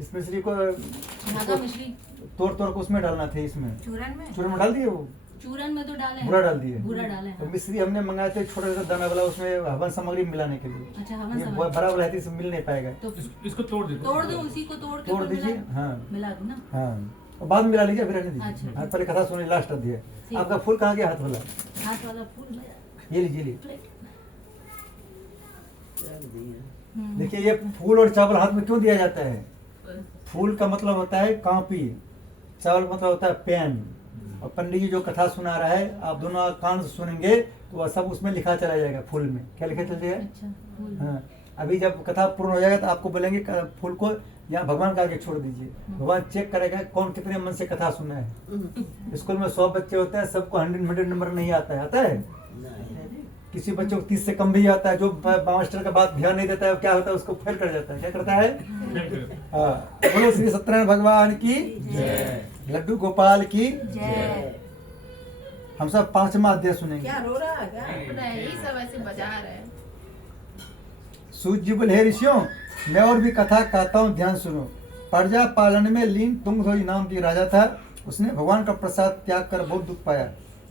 इस मिश्री को धागा मिश्री तोड़ तोड़ को उसमें डालना था, इसमें चूरन में। चूरन में डाल दिए, वो चूरन में तो डाले हैं। बुरा डाल दिए। बुरा डाले हैं। तो मिश्री हमने मंगाए थे छोटा सा दाना वाला, उसमें हवन सामग्री मिलाने के लिए। अच्छा, हवन ये सामग्री। बड़ा वाला है तो इसमें मिल नहीं पाएगा। तो इसको तोड़ दे। तोड़ दो, उसी को तोड़ के तोड़ फिर दीजिए। मिला- हाँ मिला दो ना। हाँ, और बाद में मिला लीजिए, फिर रहने दीजिए। अच्छा। हाँ, पहले कथा सुनिए, लास्ट अध्याय। ठीक। आपका फूल कहाँ गया? हाथ वाला हाथ वाला फूल ये लीजिए, लीजिए। रख दिया। देखिए ये फूल और चावल हाथ में क्यों दिया जाता है? फूल का मतलब होता है कॉपी, चावल का मतलब होता है पेन। और पंडित जी जो कथा सुना रहा है आप दोनों कान से सुनेंगे तो वह सब उसमें लिखा चला जाएगा। फूल में क्या लिखा चल जाएगा? अच्छा, फूल। हाँ, अभी जब कथा पूर्ण हो जाएगा तो आपको बोलेंगे फूल को यहाँ भगवान के आगे छोड़ दीजिए। भगवान चेक करेगा कौन कितने मन से कथा सुना है। स्कूल में 100 बच्चे होते हैं, सबको 100 नंबर नहीं आता है। आता है? किसी बच्चों को 30 से कम भी आता है। जो मास्टर का बात ध्यान नहीं देता है क्या होता है, उसको फेल कर जाता है। क्या करता है? हाँ, बोलो श्री सत्यनारायण भगवान की जय। लड्डू गोपाल की जय। हम सब 5वां अध्याय सुनेंगे। क्या रो रहा है क्या? नहीं, सब ऐसे बजा रहे हैं। सूर्य जी बोले, हे ऋषियों मैं और भी कथा कहता हूँ, ध्यान सुनो। प्रजा पालन में लीन तुंगध्वज नाम की राजा था। उसने भगवान का प्रसाद त्याग कर बहुत दुख पाया।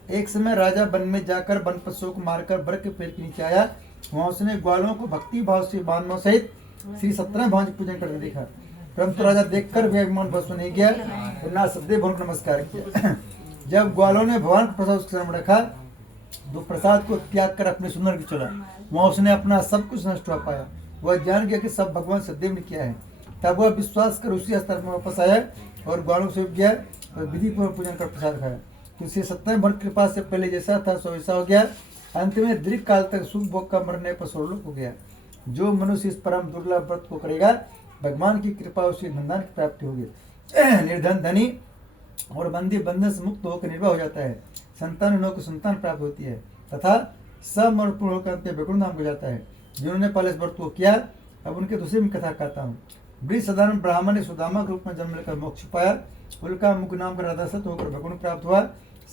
एक समय राजा वन में जाकर वन पशुओं को मारकर बर के पेड़ के नीचे आया। वहां उसने ग्वालों को भक्ति भाव से बांधवों सहित श्री सत्यनारायण भगवान की पूजन करते देखा। परंतु राजा देखकर वे अभिमान बस नहीं गया और ना सदैव भगवान को नमस्कार किया। जब ग्वालों ने भगवान का प्रसाद उसके सामने रखा तो प्रसाद को त्याग कर अपने सुंदर की चला। वहां उसने अपना सब कुछ नष्ट हो पाया। वह जान गया कि सब भगवान सदैव ने किया है। तब वह विश्वास कर उसी स्तर में वापस आया और ग्वालों से गया और विधि पूर्वक पूजन कर प्रसाद खाया। तो श्री सत्यनारायण भगवान की कृपा से पहले जैसा था सो वैसा हो गया। अंत में दीर्घ काल तक सुख भोग का मरने पर स्वर्गलोक हो गया। जो मनुष्य इस परम दुर्लभ व्रत को करेगा भगवान की कृपा उसे धनदान की प्राप्ति होगी। निर्धन धनी और बंदी बंधन से मुक्त होकर निर्भय हो जाता है। संतान को संतान प्राप्त होती है तथा सब मरण पूर्ण होकर अंत वैकुंठ धाम को जाता है। जिन्होंने पहले इस व्रत को किया अब उनके दूसरी में कथा कहता हूँ। वृष साधारण ब्राह्मण ने सुदामा के रूप में जन्म लेकर मोक्ष पाया। उनका मुख नाम का राधासत होकर वैकुंठ प्राप्त हुआ।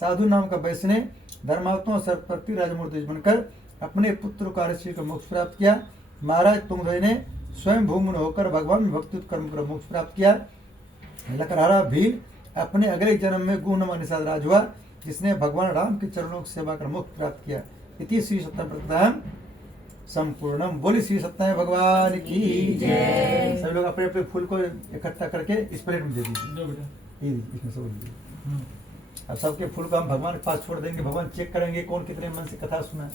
साधु नाम का वैश्य ने धर्मावतों और सर्वप्रति राजमूर्ति बनकर अपने पुत्र कार्यशील को मोक्ष प्राप्त किया। महाराज तुंगध्वज ने स्वयं भूमि होकर भगवान में भक्ति कर्म कर मोक्ष प्राप्त किया। लकड़हारा भील अपने अगले जन्म में गुण निषाद राज हुआ जिसने भगवान राम के चरणों की सेवा कर मोक्ष प्राप्त किया। इति श्री सत्यनारायण संपूर्णम। बोली श्री सत्यनारायण भगवान की जय। सब लोग अपने अपने फूल को इकट्ठा करके इस प्लेट में दे दीजिए। दो बेटा। ये इसमें सब दीजिए। हम्म। अब सबके फूल को हम भगवान के पास छोड़ देंगे। भगवान चेक करेंगे कौन कितने मन से कथा सुना है।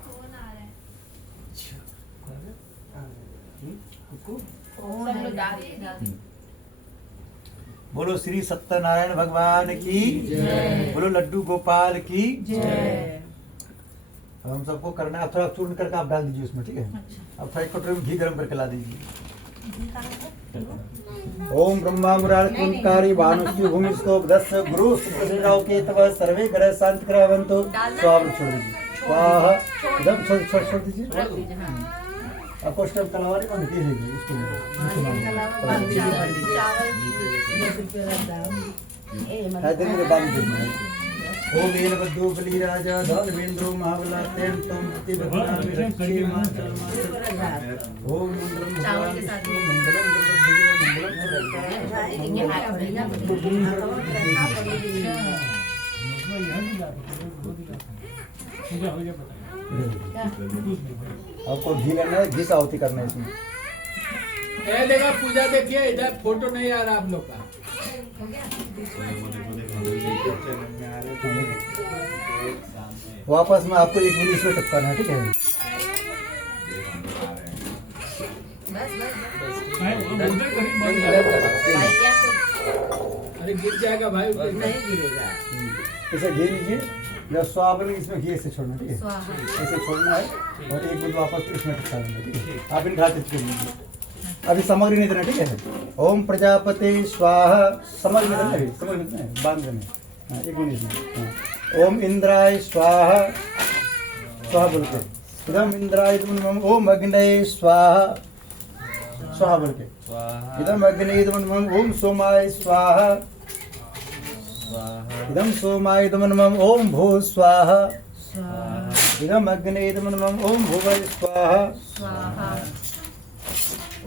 फोन आ रहा है। कौन है दादी बोलो श्री सत्यनारायण भगवान की जय। बोलो लड्डू गोपाल की जय। अब हम सबको करना है। आप थोड़ा चूर्ण करके आप डाल दीजिए उसमें, ठीक है। अब थोड़ा एक कटोरी में घी गर्म करके ला दीजिए। ओम ब्रह्मा मुरार कुंकारी भानुष्य भूमि स्तोप दस गुरु सुप्रसिद्धाओ के तव सर्वे ग्रह शांति ग्रहवंतो स्वाहा छोड़ दीजिए। स्वाहा एकदम छोड़ दीजिए। आपको स्टव कलवारी कौन दी है इसको हैदर बांध दीजिए। ओम येन बद्धो बलि राजा धनवेंद्रो महाबला तेन तम प्रति बदना विरक्षे माचल माचल। ओम मंगलम भगवान विष्णु मंगलम आपको घी लेना है, घी से आहुति करना है इसमें। ए देखा पूजा देखिए, इधर फोटो नहीं आ रहा आप लोग का। वापस में आपको एक मिनट इसमें टपकाना है, ठीक है। अरे गिर जाएगा भाई। नहीं गिरेगा। इसे घी लीजिए या स्वाबन इसमें घी ऐसे छोड़ना, ठीक है। ऐसे छोड़ना है और एक मिनट वापस इसमें टपका देना, ठीक है। आप इन हाथ से कर लीजिए। अभी सामग्री नहीं देना, ठीक है। ओम प्रजापति स्वाहा। सामग्री देना है, सामग्री देना है, बांध देना है। एक मिनट इसमें। ओम इंद्राय स्वाहा। स्वाहा बोलते इदम इंद्राय नमः। ओम अग्नये स्वाहा। स्वाहा बोलते इदम अग्नये नमः। ओम सोमाय स्वाहा। इदम सोमाय नमः। ओम भू स्वाहा। इदम अग्नये नमः। ओम भुवः स्वाहा।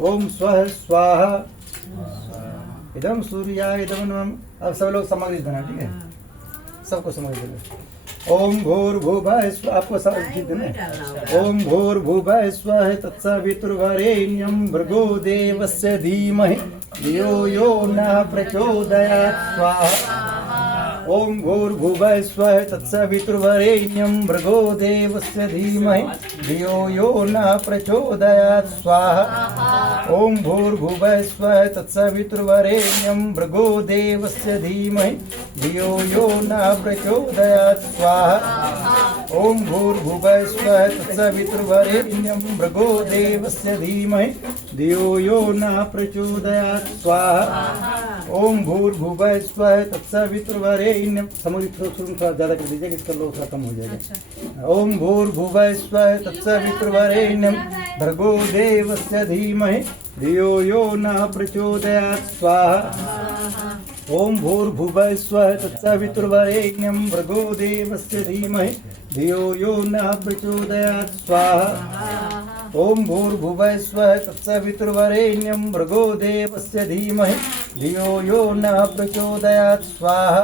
ओम स्वः स्वाहा। इदम सूर्याय नमः। अब सब लोग सामग्री देना, ठीक है। सबको सामग्री देना। ओम भूर्भुवः स्वः। आपको सामग्री देना है। ओम भूर्भुवः स्वः तत्सवितुर्वरेण्यं भर्गो देवस्य धीमहि धियो यो नः प्रचोदयात् स्वाहा। ओम भूर्भुवः स्वः तत्सवितुर्वरेण्यं भर्गो देवस्य धीमहि धियो यो नः प्रचोदयात् स्वाहा। ओम भूर्भुवः स्वः तत्सवितुर्वरेण्यं भर्गो देवस्य धीमहि धियो यो नः प्रचोदयात् स्वाहा। ओम भूर्भुवः स्वः तत्सवितुर्वरेण्यं भर्गो देवस्य धीमहि धियो यो नः प्रचोदयात् स्वाहा। ओम भूर्भुवः स्वः तत्सवितुर्वरेण्यं। सामग्री थोड़ा ज्यादा कर दीजिएगा, इसका लोग खत्म हो जाएगा। ओम भूर्भुवः स्वः तत्सवितुर्वरेण्यं भर्गो देवस्य धीमहि धियो यो नः प्रचोदयात् स्वाहा। ओम भूर्भुवः स्वः तत्सवितुर्वरेण्यं भर्गो देवस्य धीमहि धियो यो नः प्रचोदयात् स्वाहा। ओम भूर्भुवः स्वः तत्सवितुर्वरेण्यं भर्गो देवस्य धीमहि धियो यो नः प्रचोदयात् स्वाहा।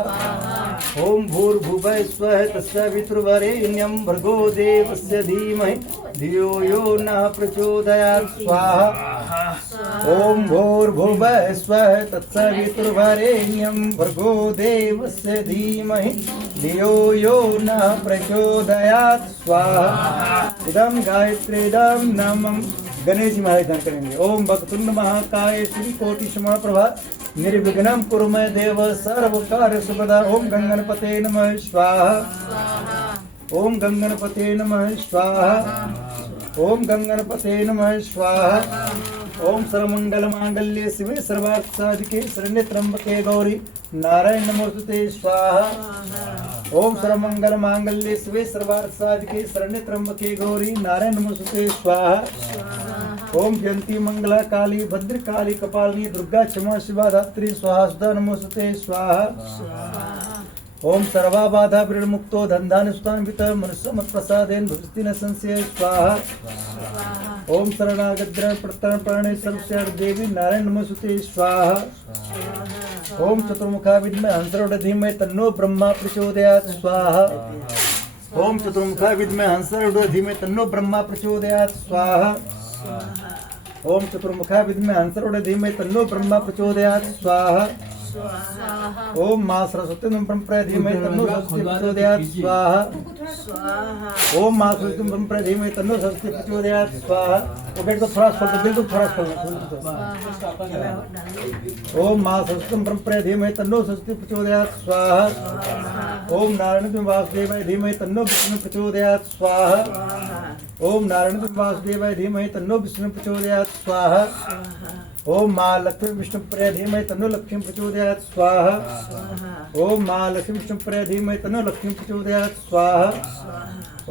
ओम भूर्भुवः स्वः तत्सवितुर्वरेण्यं भर्गो देवस्य धीमहि धियो यो नः प्रचोदयात् स्वाहा। ओम भूर्भुवः स्वः तत्सवितुर्वरेण्यं भर्गो देवस्य धीमहि धियो यो नः प्रचोदयात् स्वाहा। इदं गायत्रीदं नमः। गणेश जी महाराज ध्यान करेंगे। ओम वक्रतुंड महाकाय श्री कोटि समप्रभा निर्विघ्नं कुरु मे देव सर्व कार्य सर्वदा। ओम गंगणपते नमः स्वाहा। ओम गंगणपते नमः स्वाहा। ओम गंगणपते नमः स्वाहा। ओम सर्वमंगल मांगल्ये शिवे सर्वार्थ साधिके शरण्ये त्र्यंबके गौरी नारायण नमोस्तुते स्वाहा। ओम सर्वमंगल मांगल्ये शिवे सर्वार्थ साधिके शरण्ये त्र्यंबके गौरी नारायण नमोस्तुते स्वाहा। ओम जयंती मंगला काली भद्रकाली कपालिनी दुर्गा क्षमा शिवा धात्री स्वाहा सुधा नमोस्तुते स्वाहा। ओम सर्वा बाधा मुक्तो धनधान्य सुतान्वित मनुष्य मत प्रसादेन भविष्यति न संशय स्वाहा। ओम शरणागत प्रतरण प्रणे सर्वस्यार्थ देवी नारायण नमोस्तुते स्वाहा। ओम चतुर्मुखा विद्महे हंसरूढ़ धीमहि तन्नो ब्रह्मा प्रचोदयात् स्वाहा ओम चतुर्मुखा विद्महे हंसरूढ़ धीमहि तन्नो ब्रह्मा प्रचोदयात् स्वाहा ओम चतुर्मुखा विद्महे हंसरूढ़ धीमहि तन्नो ब्रह्मा प्रचोदयात् स्वाहा ओम मां सरस्वती ब्रह्मप्र धीमहि तन्नो सरस्वती प्रचोदयात् स्वाहा ओम मां सरस्वती ब्रह्मप्र धीमहि तन्नो सरस्वती प्रचोदयात् स्वाहा। वो बेट को थोड़ा खोल दो, बिल्कुल थोड़ा खोल दो। ओम मां सरस्वती ब्रह्मप्र धीमहि तन्नो सरस्वती प्रचोदयात् स्वाहा ओम नारायण वासुदेवाय धीमहि तन्नो विष्णु प्रचोदयात् स्वाहा ओम नारायण वासुदेवाय धीमहि तन्नो विष्णु प्रचोदयात् स्वाहा ओम मां लक्ष्मी विष्णुप्रिय धीमहि तन्नो लक्ष्मी प्रचोदयात् स्वाहा ओम मां लक्ष्मी विष्णुप्रिय धीमहि तन्नो लक्ष्मी प्रचोदयात् स्वाहा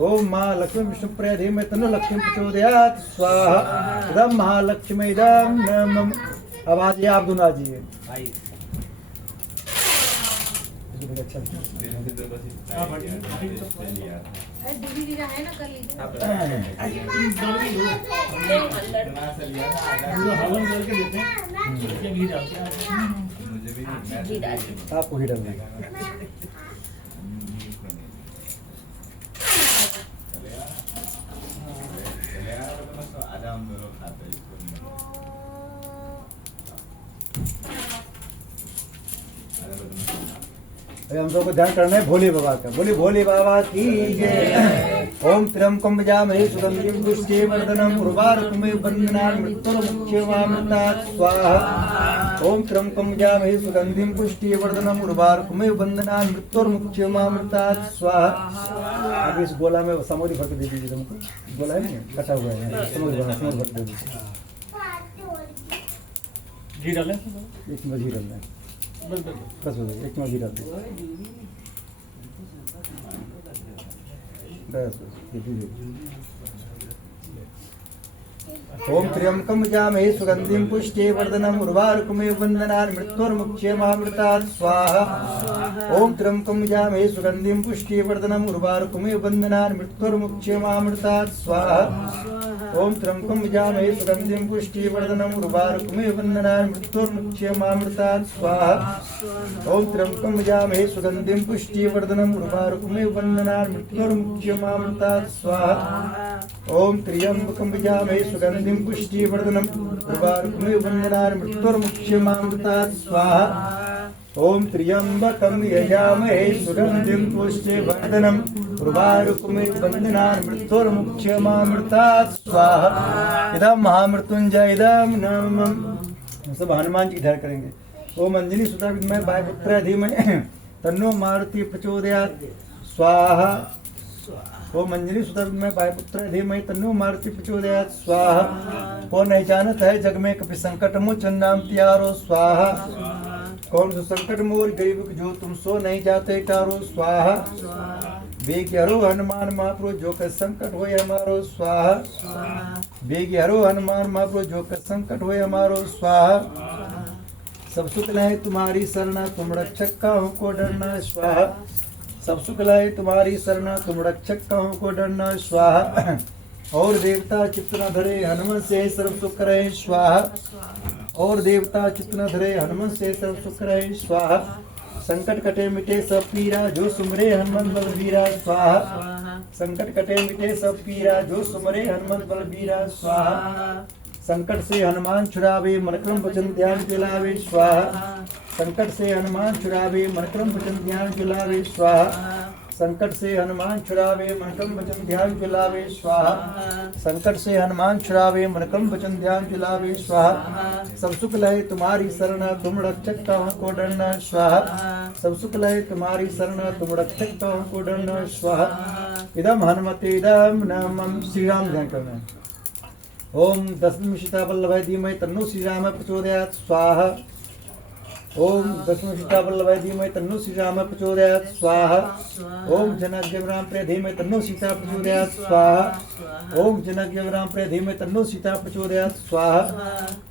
ओम मां लक्ष्मी विष्णुप्रिय धीमहि तन्नो लक्ष्मी प्रचोदयात् स्वाहा। इदं महालक्ष्मी इदं नमः। अब आज ये आप दोनों आ जाइए। दीदी है ना, कर लीजिए। पूरा हवन करके देते हैं, उसके घी डालते हैं। मुझे भी आपको ही डालना है। आधा हम दोनों खाते हैं इसको। हम सबको ध्यान करना है भोले बाबा का। बोले भोले बाबा की जय। ओम त्र्यंबकं यजामहे सुगंधिं पुष्टिवर्धनम् उर्वारुकमिव बन्धनान् मृत्युर्मुक्षयमामृतात् स्वाहा ओम त्र्यंबकं यजामहे सुगंधिं पुष्टिवर्धनम् उर्वारुकमिव बन्धनान् मृत्युर्मुक्षयमामृतात् स्वाहा। अब इस गोला में समोरी भर के दे दीजिए तुमको। गोला है ना कटा हुआ है, समोरी भर के दे दीजिए। घी डालें एक चम्मच घी डालना है, बस बस बस हो गया। एक चम्मच घी डाल दो, बस ये दीजिए। ओम त्र्यंबकं यजामहे सुगंधिं पुष्टिवर्धनम् उर्वारुकमिव बन्धनान् मृत्युर्मुक्षयमामृतात् स्वाहा ओम त्र्यंबकं यजामहे सुगंधिं पुष्टिवर्धनम् उर्वारुकमिव बन्धनान् मृत्युर्मुक्षयमामृतात् स्वाहा ओम त्र्यंबकं यजामहे सुगंधिं पुष्टिवर्धनम् उर्वारुकमिव बन्धनान् मृत्युर्मुक्षयमामृतात् स्वाहा ओम त्र्यंबकं यजामहे सुगंधिं पुष्टिवर्धनम् उर्वारुकमिव बन्धनान् मृत्युर्मुक्षयमामृतात् स्वाहा ओम त्र्यंबकं यजामहे सुगंधिं पुष्टिवर्धनम् उर्वारुकमिव बन्धनान् मृत्युर्मुक्षयमामृतात् स्वाहा ओम त्र्यंबकं यजामहे सुगंधिं पुष्टिवर्धनम् उर्वारुकमिव बन्धनान् मृत्युर्मुक्षयमामृतात् स्वाहा। इदं महामृत्युंजय इदं नमः। सब हनुमान जी ध्यान करेंगे। ओम अंजलि सुता विद्महे वायुपुत्राय धीमहि तन्नो मारुति प्रचोदयात् स्वाहा ओम अंजलि सुता विद्महे वायुपुत्राय धीमहि तन्नो मारुति प्रचोदयात् स्वाहा। कौन नहीं जानत है जग में कभी संकट मोचन नाम त्यारो स्वाहा कौन सो संकट मोर गरीब जो तुम सो नहीं जाते टारो स्वाहा वेग हरो हनुमान महाप्रभु जो का संकट होए हमारो स्वाहा वेग हरो हनुमान महाप्रभु जो का संकट होए हमारो स्वाहा सब सुख लाए तुम्हारी शरणा तुम रक्षक कहूँ को डरना स्वाहा सब सुख लाए तुम्हारी शरणा तुम रक्षक कहूँ को डरना स्वाहा और देवता चित्त न धरे हनुमान से सर्व सुख रहे स्वाहा और देवता चित्त न धरे हनुमान से सर्व सुख रहे स्वाहा संकट कटे मिटे सब पीरा जो सुमरे हनुमान बलबीरा स्वाहा संकट कटे मिटे सब पीरा जो सुमरे हनुमान बलबीरा स्वाहा संकट से हनुमान छुड़ावे मनक्रम वचन ध्यान दिलावे स्वाहा संकट से हनुमान छुड़ावे मनक्रम वचन ध्यान दिलावे स्वाहा संकट से हनुमान छुड़ावे मनक्रम वचन ध्यान दिलावे स्वाहा संकट से हनुमान छुड़ावे मनक्रम वचन ध्यान दिलावे स्वाहा सब सुख लहे तुम्हारी शरणा तुम रक्षक कहूँ को डरना स्वाहा सब सुख लहे तुम्हारी शरणा तुम रक्षक कहूँ को डरना स्वाहा इदम हनुमते इदम नमः। श्री राम ध्यान करना। ओम दशमी सीता वल्लभाय धीमहि तन्नो श्री राम प्रचोदयात् स्वाहा ओम दशमी सीता वल्लभाय धीमहि तन्नो श्री राम प्रचोदयात् स्वाहा ओम जनक राम प्रिय धीमहि तन्नो सीता प्रचोदयात् स्वाहा ओम जनक राम प्रिय धीमहि तन्नो सीता प्रचोदयात् स्वाहा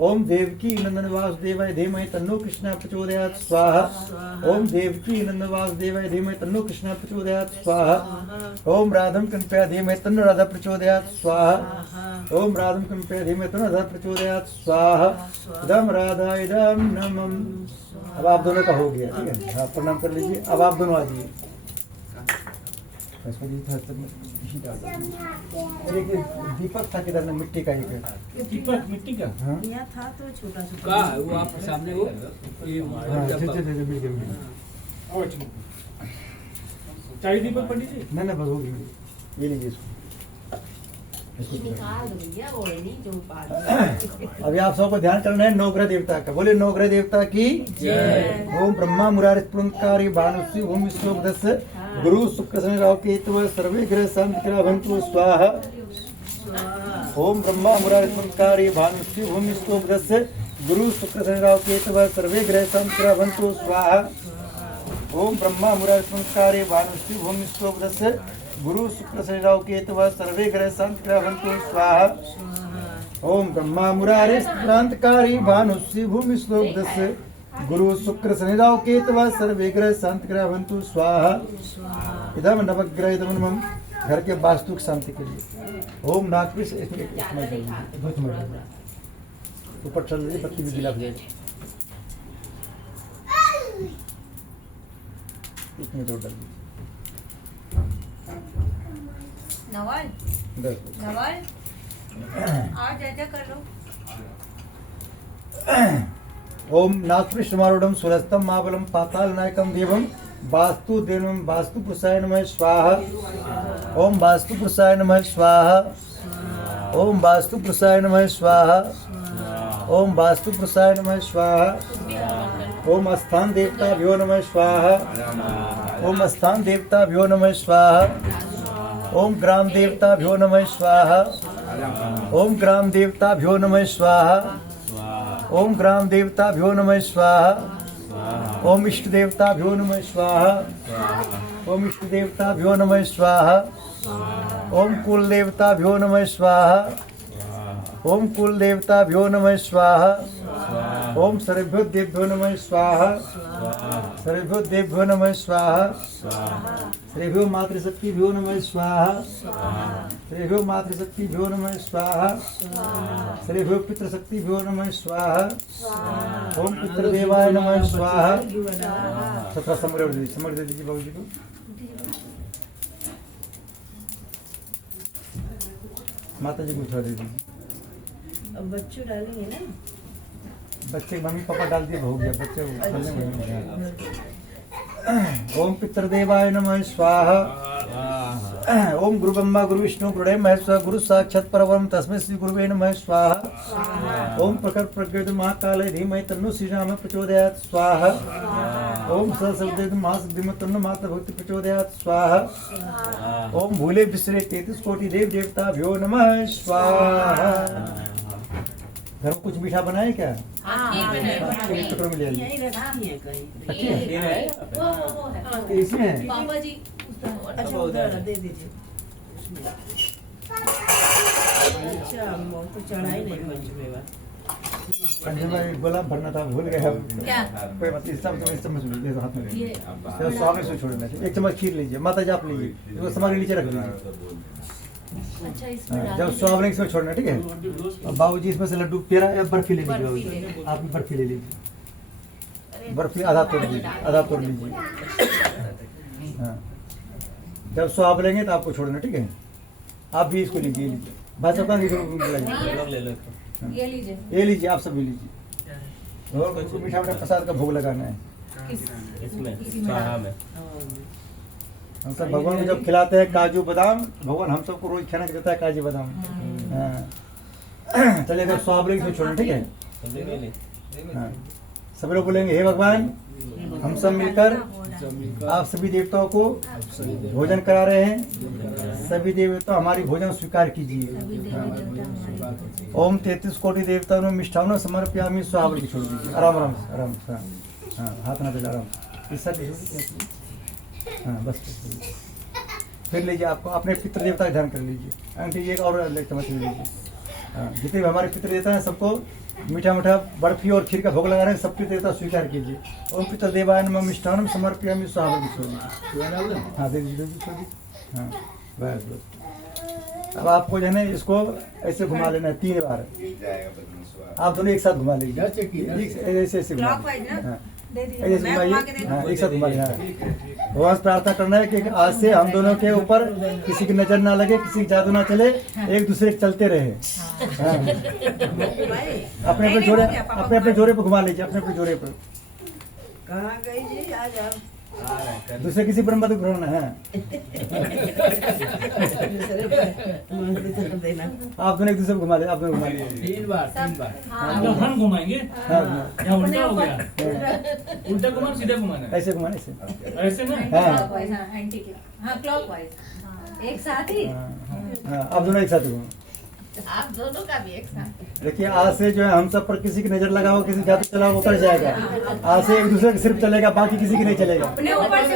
ओम देवकी नंदन वासुदेवाय धीमहि तन्नो कृष्ण प्रचोदयात् स्वाहा ओम देवकी नंदन वासुदेवाय धीमहि तन्नो कृष्ण प्रचोदयात् स्वाहा ओम राधम कृपया धीमहि तन्नो राधा प्रचोदयात् स्वाहा ओम राधम कृपया धीमहि तन्नो राधा प्रचोदयात् स्वाहा इदं राधा इदं नमः। अब आप दोनों का हो गया, ठीक है। हाँ, प्रणाम कर लीजिए। अब आप दोनों आ जाइए। अरे एक दीपक था किधर में, मिट्टी का एक है। दीपक मिट्टी का। हाँ यहाँ था तो छोटा छोटा का वो आप सामने वो ये हाँ, चल चल चल, मिल गया। और चाहिए दीपक पंडित जी। नहीं नहीं, बस हो गई, ये लीजिए इसको। निकाल दो भैया, वो नहीं जो पाल। अभी आप सबको ध्यान करना है नवग्रह देवता का। बोले नवग्रह देवता की जय। ओम ब्रह्मा मुरारी स्फुरंतकारी भानुषी ओम विश्वोपदस्य गुरु शुक्र शनि राहु केतु सर्वे ग्रह शांति भवन्तु स्वाहा। ओम ब्रह्मा मुरारी स्फुरंतकारी भानुषी ओम विश्वोपदस्य गुरु शुक्र शनि राहु केतु सर्वे ग्रह शांति भवन्तु स्वाहा। ओम ब्रह्मा मुरारी स्फुरंतकारी भानुषी ओम विश्वोपदस्य गुरु शुक्र शनि राहु केतु सर्वे ग्रह शांति भवन्तु स्वाहा। ओम ब्रह्मा मुरारी स्फुरंतकारी भानुषी भूमि श्लोकदस्य गुरु शुक्र शनि राहु केतु सर्वे ग्रह शांति भवन्तु स्वाहा। इदम नवग्रह इदम घर के वास्तु की शांति के लिए। ओम नागपिश ऊपर चल रही बत्ती भी गिला जाए। इतने दो डाल दीजिए। नवल बस नवल आज ऐसा कर लो। ओम नागपृष्ठमारूढ़ सुरस्तम महाबलम पाताल नायकम देवम वास्तु देवम वास्तु पुरुषाय नमः स्वाहा। ओम वास्तु पुरुषाय नमः स्वाहा। ओम वास्तु पुरुषाय नमः स्वाहा। ओम वास्तु पुरुषाय नमः स्वाहा। ओम स्थान देवताभ्यो नमः स्वाहा। ओम स्थान देवताभ्यो नमः स्वाहा। ओम ग्राम देवताभ्यो नमः स्वाहा। ओम ग्राम देवताभ्यो नमः स्वाहा। ओम ग्राम देवताभ्यो नमः स्वाहा। ओम इष्ट देवताभ्यो नमः स्वाहा। ओम इष्ट देवताभ्यो नमः स्वाहा। ओम कुल देवताभ्यो नमः स्वाहा। ओम कुल देवताभ्यो नमः स्वाहा। ओम सर्वेभ्यो देवभ्यो नमः स्वाहा। सर्वेभ्यो देवभ्यो नमः स्वाहा। सर्वेभ्यो मातृशक्तिभ्यो नमः स्वाहा। सर्वेभ्यो मातृशक्तिभ्यो नमः स्वाहा। सर्वेभ्यो पितृशक्तिभ्यो नमः स्वाहा। ओम पितृदेवाय नमः स्वाहा। सत्रह समग्र दे दीजिए बाबूजी को। माता जी को उठा दे दीजिए। अब बच्चों डालेंगे ना। बच्चे मम्मी पापा डाल दिए, हो गया बच्चे उछलने में। ओम पितृदेवाय नमः स्वाहा। ओम गुरु ब्रह्मा गुरु विष्णु गुरुदेव महेश्वर गुरु साक्षात् परब्रह्म तस्मै श्री गुरुवे नमः स्वाहा। ओम प्रकट प्रज्ञात महाकाले धीमहि तन्नो श्रीराम प्रचोदयात् स्वाहा। ओम सरस्वती महासिद्धिम तन्नो माता भक्ति प्रचोदयात् स्वाहा। ओम भूले बिसरे 33 कोटि देव देवताभ्यो नमः स्वाहा। घर में कुछ मीठा बनाए क्या? एक टुकड़ा में ले लीजिए। यही रखी है कहीं। अच्छी है? ये है वो इसमें है? पापा जी अच्छा उधर दे दीजिए। अच्छा वो तो चढ़ाई नहीं पंचमें बार। पंचम में गोला भरना था, भूल गए हम। क्या? कोई बात नहीं, इस चम्मच लीजिए हाथ में। ये तो स्वामी से छोड़ना चाहिए। एक चम्मच खीर लीजिए, माता जी आप लीजिए, इसको सामग्री नीचे रख लीजिए। अच्छा इसमें हाँ, डाल जब दीजिए। स्वामी इसमें छोड़ना, ठीक है। और बाबूजी इसमें से लड्डू पेड़ा या बर्फी ले लीजिए। बर्फी ले बाबूजी आप भी बर्फी ले लीजिए। अरे, बर्फी आधा तोड़ लीजिए, आधा तोड़ लीजिए। हाँ, जब स्वाब लेंगे तो आपको छोड़ना, ठीक है। आप भी इसको लीजिए, लीजिए भाई साहब का ले लो। ये लीजिए। ये लीजिए, आप सब भी लीजिए। और कुछ मीठा मीठा प्रसाद का भोग लगाना है। इसमें स्वाहा में हम सब भगवान को जब खिलाते हैं काजू बादाम, भगवान हम सबको रोज खाना देता है काजू बादाम। हाँ। चलिए अगर स्वाब लेंगे तो छोड़ना, ठीक है। हाँ, सभी लोग बोलेंगे हे भगवान, हम सब मिलकर आप सभी देवताओं को भोजन करा रहे हैं। सभी देवता हमारी भोजन स्वीकार कीजिए। हाँ। ओम 33 कोटि देवता मिष्ठान समर्पयामि स्वाहा बोल के छोड़ दीजिए। आराम आराम से, आराम से। हाँ, हाथ ना चला, आराम से। इस सब हाँ बस फिर लीजिए। आपको अपने पितृ देवता का ध्यान कर लीजिए। आंटी एक और चम्मच ले लीजिए। हाँ, जितने भी हमारे पितृ देवता हैं सबको मीठा मीठा बर्फी और खीर का भोग लगा रहे हैं। सब पितृ देवता स्वीकार कीजिए। ओम पितृ देवाय नमः मिष्ठान्नम समर्पयामि स्वाहा बोल के छोड़ दीजिए। हाँ दे दीजिए, छोड़ दीजिए। हाँ बस बस। अब आपको जो है ना इसको ऐसे घुमा लेना है 3 बार। आप दोनों एक साथ घुमा लीजिए, ऐसे ऐसे घुमा Clockwise ना? लीजिए। हाँ, दे दीजिए। ऐसे घुमाइए, हाँ एक साथ घुमाइए। हाँ भगवान से प्रार्थना करना है कि आज से हम दोनों के ऊपर किसी की नजर ना लगे, किसी की जादू ना चले, एक दूसरे के चलते रहे। हाँ। अपने अपने जोड़े पर घुमा लीजिए, अपने अपने जोड़े पर। कहाँ गई जी आ जाओ दूसरे किसी पर मत घुमाना है। देना आप दोनों एक दूसरे को घुमा दे, आप दोनों घुमा दे। 3 बार मतलब हम घुमाएंगे हाँ या उल्टा हो गया? उल्टा घुमाना सीधा घुमाना है? ऐसे घुमाना ऐसे। ऐसे ना? हाँ हाँ क्लॉकवाइज एक साथ ही। हाँ आप दोनों एक साथ घुमा। आप दोनों का भी एक साथ। देखिए आज से जो है हम सब पर किसी की नजर लगाओ, किसी जादू चलाओ, वो उतर जाएगा। आज से एक दूसरे के सिर्फ चलेगा, बाकी किसी की नहीं चलेगा। अपने ऊपर से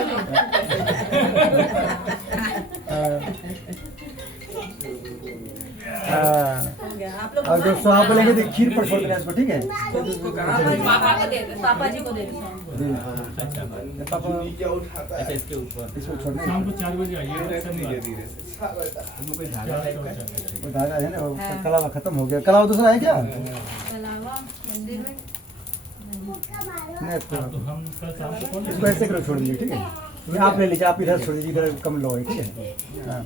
आप लोग और जब स्वाहा बोलेंगे तो खीर पर छोड़ देना इसको, ठीक है? पापा को दे दो, पापा जी को दे दो। अच्छा इसके ऊपर इसको छोड़ना शाम को 4 बजे आइए। वो धागा है ना, वो कलावा खत्म हो गया। कलावा दूसरा है क्या? कलावा मंदिर में नहीं तो हम कल शाम को कौन इसको ऐसे करो, छोड़ दीजिए, ठीक है? ये आप ले लीजिए, आप इधर छोड़ दीजिए, इधर कम लो है, ठीक है? हाँ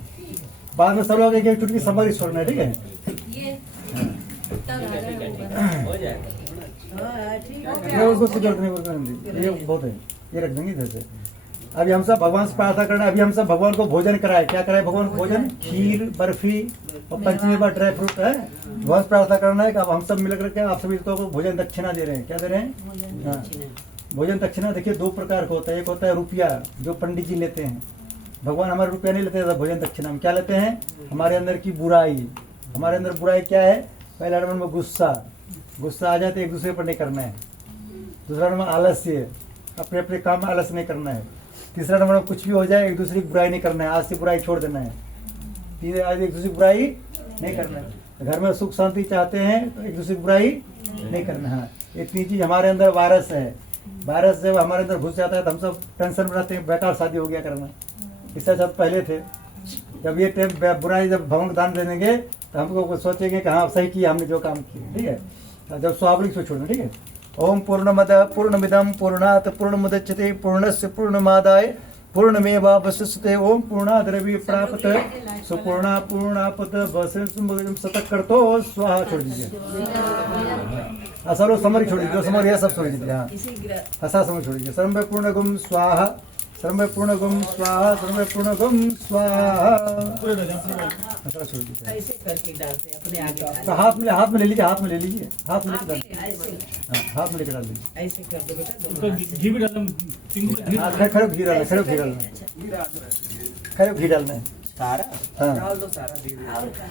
बाद में सब लोग एक एक चुटकी सामग्री छोड़ना है, ठीक है? ये तब आ गए ऊपर। हो जाएगा। हाँ ठीक है ये उसको जरूरत नहीं, ये बहुत है, ये रख देंगे इधर से। अभी हम सब भगवान से प्रार्थना करना है। अभी हम सब भगवान को भोजन कराए। क्या कराए भगवान को भोजन? खीर, बर्फी और पंचमी बार ड्राई फ्रूट है। भगवान से प्रार्थना करना है कि अब हम सब मिलकर के आप सभी को भोजन दक्षिणा दे रहे हैं। क्या दे रहे हैं? हाँ भोजन दक्षिणा देखिए 2 प्रकार का होता है। एक होता है रुपया, जो पंडित जी लेते हैं। भगवान हमारे रुपया नहीं लेते, भोजन दक्षिणा हम क्या लेते हैं? हमारे अंदर की बुराई। हमारे अंदर बुराई क्या है? पहला नंबर में गुस्सा आ जाए तो एक दूसरे पर नहीं करना है। दूसरा नंबर आलस्य, अपने अपने काम में आलस्य नहीं करना है। तीसरा नंबर में कुछ भी हो जाए एक दूसरे की बुराई नहीं करना है। आज से बुराई छोड़ देना है। आज एक दूसरे की बुराई नहीं करना है। घर में सुख शांति चाहते हैं तो एक दूसरे की बुराई नहीं करना है। इतनी चीज हमारे अंदर वायरस है। वायरस जब हमारे अंदर घुस जाता है तो हम सब टेंशन में रहते हैं, बेकार शादी हो गया करना। इससे सब पहले थे, जब ये टाइम बुराई जब भगवान को दान दे देंगे तो हमको सोचेंगे कि हाँ सही किया हमने जो काम किया, ठीक है? जब स्वाभाविक से छोड़ना, ठीक है? ओम पूर्णमद पूर्णमिदम पूर्णात् पूर्णमुदच्यते पूर्णस्य पूर्णमादाय पूर्णमेवावशिष्यते। ओम पूर्णाद्रव्य प्राप्त सुपूर्णा पूर्णापत बसम शतक कर तो स्वाहा छोड़ दीजिए। सब लोग समरी छोड़ दीजिए, जो समरी है सब छोड़ दीजिए। हाँ हसा समरी छोड़ दीजिए। सर्व पूर्ण गुम स्वाहा, सर्व पूर्ण गुम स्वाहा, सर्व पूर्ण गुम स्वाहा। छोड़ दीजिए। ऐसे करके डालते हैं अपने आगे तो हाथ में ले लीजिए, हाथ में ले लीजिए, हाथ में लेकर डाल दीजिए। ऐसे हाँ, हाथ में लेकर डाल दीजिए। ऐसे कर दो बेटा तो दोनों हाथ। घी भी डालना, पिंक घी हाँ, खड़े घी डालना, खड़े घी डालना, खड़े घी डालना है। सारा हाँ डाल दो सारा और का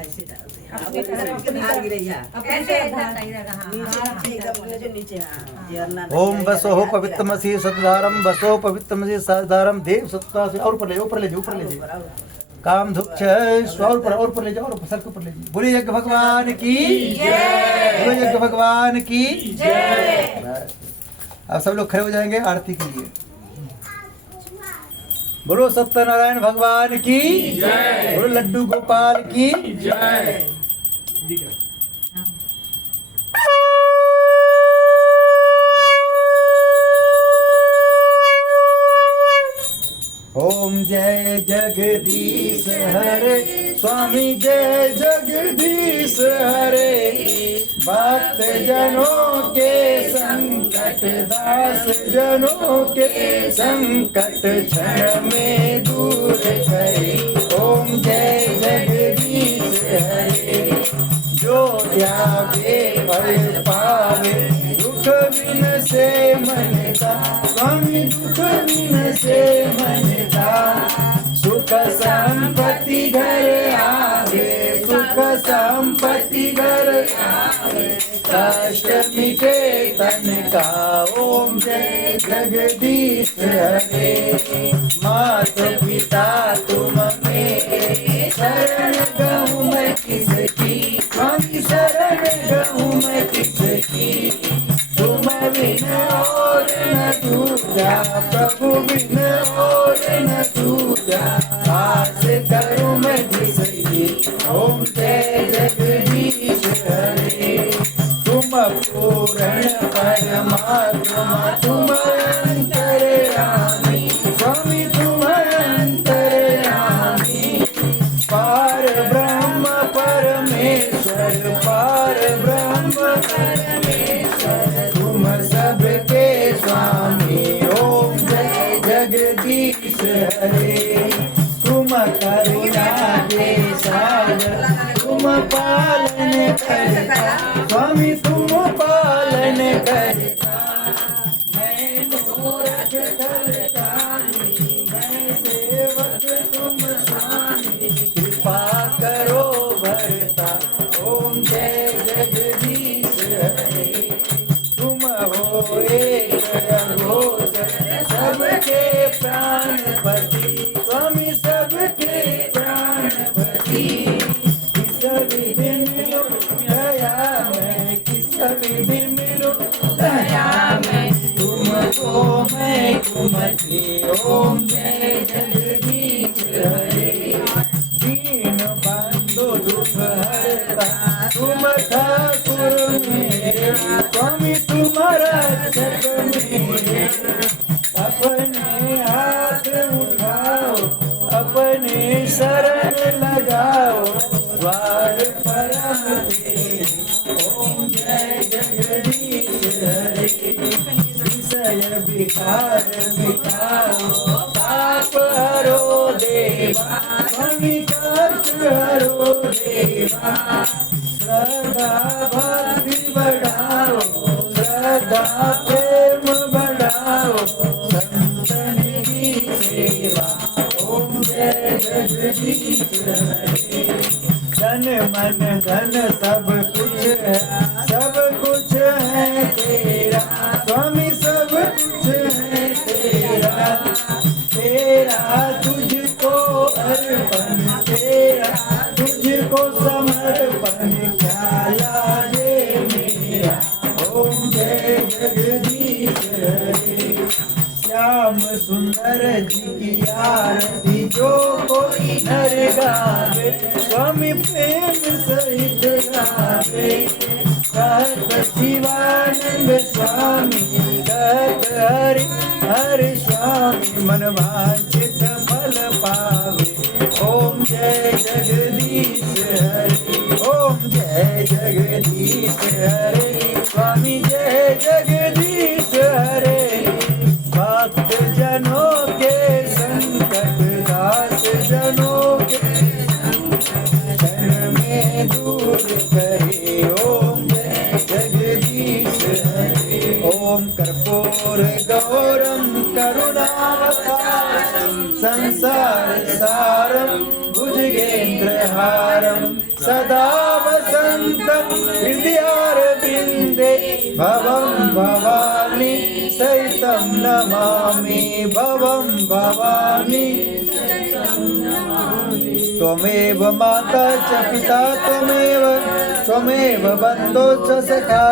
ऐसे डालते हैं। आप इसके धार गिरे यहाँ ऐसे इधर सही रहेगा। हाँ नीचे एकदम जो नीचे हाँ जरना ओम वसो पवित्रमसि सद्धारम वसो पवित्रमसि सद्धारम देव सत्ता से और ऊपर ले, ऊपर ले जाओ, ऊपर ले जाओ। काम धुक्ष और ऊपर ले जाओ, और सर के ऊपर ले जाओ। बोलिए यज्ञ भगवान की जय, बोलिए यज्ञ भगवान की जय। अब सब लोग खड़े हो जाएंगे आरती के लिए। बोलो सत्यनारायण भगवान की जय, बोलो लड्डू गोपाल की जय। ओम जय जगदीश हरे स्वामी, जय जगदीश हरे। भक्त जनों के संकट, दास जनों के संकट क्षण में दूर करे। ओम जय जगदीश हरे। जो ध्यावे फल पावे, दुख बिन से मन का स्वामी, दुख बिन से मन का। सुख संपत्ति घर आवे, सुख संपत्ति घर आवे। कष्ट मिटे तन का। ओम जय जगदीश हरे। माता पिता तुम मेरे, शरण गहूँ मैं किसकी, स्वामी शरण गहूँ मैं किसकी। तुम बिन और न दूजा, प्रभु बिन और न दूजा। आस करूँ मैं जिसकी। ओम जय जगदीश हरे। तुम पूर्ण परमात्मा तुम अंतर्यामी स्वामी तुम अंतर्यामी पार ब्रह्म परमेश्वर पार ब्रह्म परमेश्वर तुम सबके स्वामी ओम जय जगदीश हरे तुम करुणा के सागर तुम पालन करता स्वामी तुम पालन करता मैं मूरख करता मैं सेवक तुम स्वामी कृपा करो भरता ओम जय जगदीश हरे तुम हो एक अगोचर सबके प्राणपति स्वामी सबके प्राणपति किस विधि मिलो दया मैं किस विधि मिलो दया मैं तुमको मैं कुमति ओम जय जगदीश हरे दीन बंधु दुख हरता तुम ठाकुर मेरे स्वामी तुम्हारा रक्षक मेरे अपने हाथ उठाओ अपने शरण लगाओ द्वार परम तेरे ओम जय जगदीश हरे विषय विकार मिटाओ पाप हरो देवा स्वामी कष्ट हरो देवा श्रद्धा भक्ति बढ़ाओ श्रद्धा प्रेम बढ़ाओ संतन की सेवा ओम जय जगदीश हरे धन मन धन सब कुछ है तेरा स्वामी सब कुछ है तेरा तेरा तुझको अर्पण तेरा तुझको समर्पण क्या लागे मेरा ओम जय जगदीश हरे श्याम सुंदर जी की आरती जो कोई नर गावे स्वामी प्रेम सहित गावे कहत शिवानंद स्वामी कहत हरि हरि स्वामी मन वांछित फल पावे ओम जय जगदीश हरे ओम जय जगदीश हरे स्वामी जय जगदीश हरे भक्त जनों के संकट दास जनों के क्षण में दूर करे ओम जय जगदीश हरे ओम कर्पूर गौरम करुणावतारम संसार सारम भुजगेन्द्रहारम सदा वसंतम हृदयारविंदे भवं भवानी सहितं नमामि भवं भवानी त्वमेव माता च पिता त्वमेव बन्धो च सखा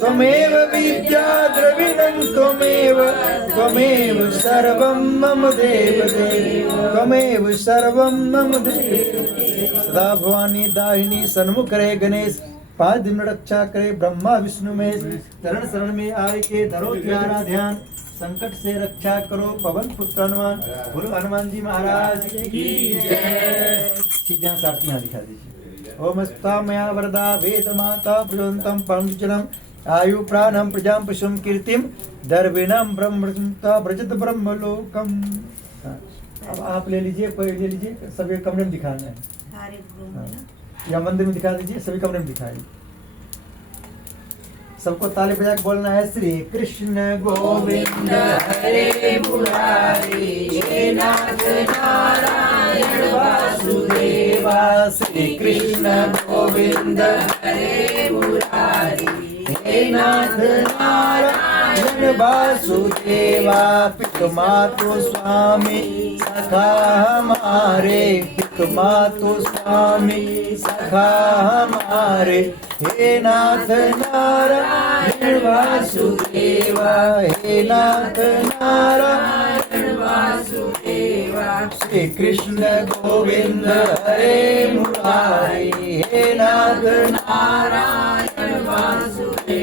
त्वमेव विद्या द्रविणं त्वमेव सर्वं मम देव त्वमेव सर्वं मम देव सदा भवानी दाहिनी सन्मुख रहे गणेश पांच दिन में रक्षा करे ब्रह्मा विष्णु में चरण शरण में आए के धरो तुम्हारा ध्यान संकट से रक्षा करो पवन पुत्र हनुमान बोलो हनुमान जी महाराज की जय सीधा सारथी यहाँ दिखा दीजिए ओम अस्तामया वरदा वेद माता प्रजोदंतम परमचरम आयु प्राणम प्रजां पशुम कीर्तिम दर्विणम ब्रह्मता ब्रजत ब्रह्मलोकम। अब आप ले लीजिए सभी कमरे में दिखाना है या मंदिर में दिखा दीजिए सभी कमरे में दिखाइए सबको ताली बजा के बोलना है श्री कृष्ण गोविंद हरे मुरारी हे नाथ नारायण वासुदेवा श्री कृष्ण गोविंद हरे मुरारी हे नाथ नारायण वासुदेवा पितु मातु स्वामी सखा हमारे पितु मातु स्वामी सखा हमारे हे नाथ नारायण वासुदेवा हे नाथ नारायण वासुदेवा श्री कृष्ण गोविंद हरे मुरारी हे नाथ नारायण वासुदेवा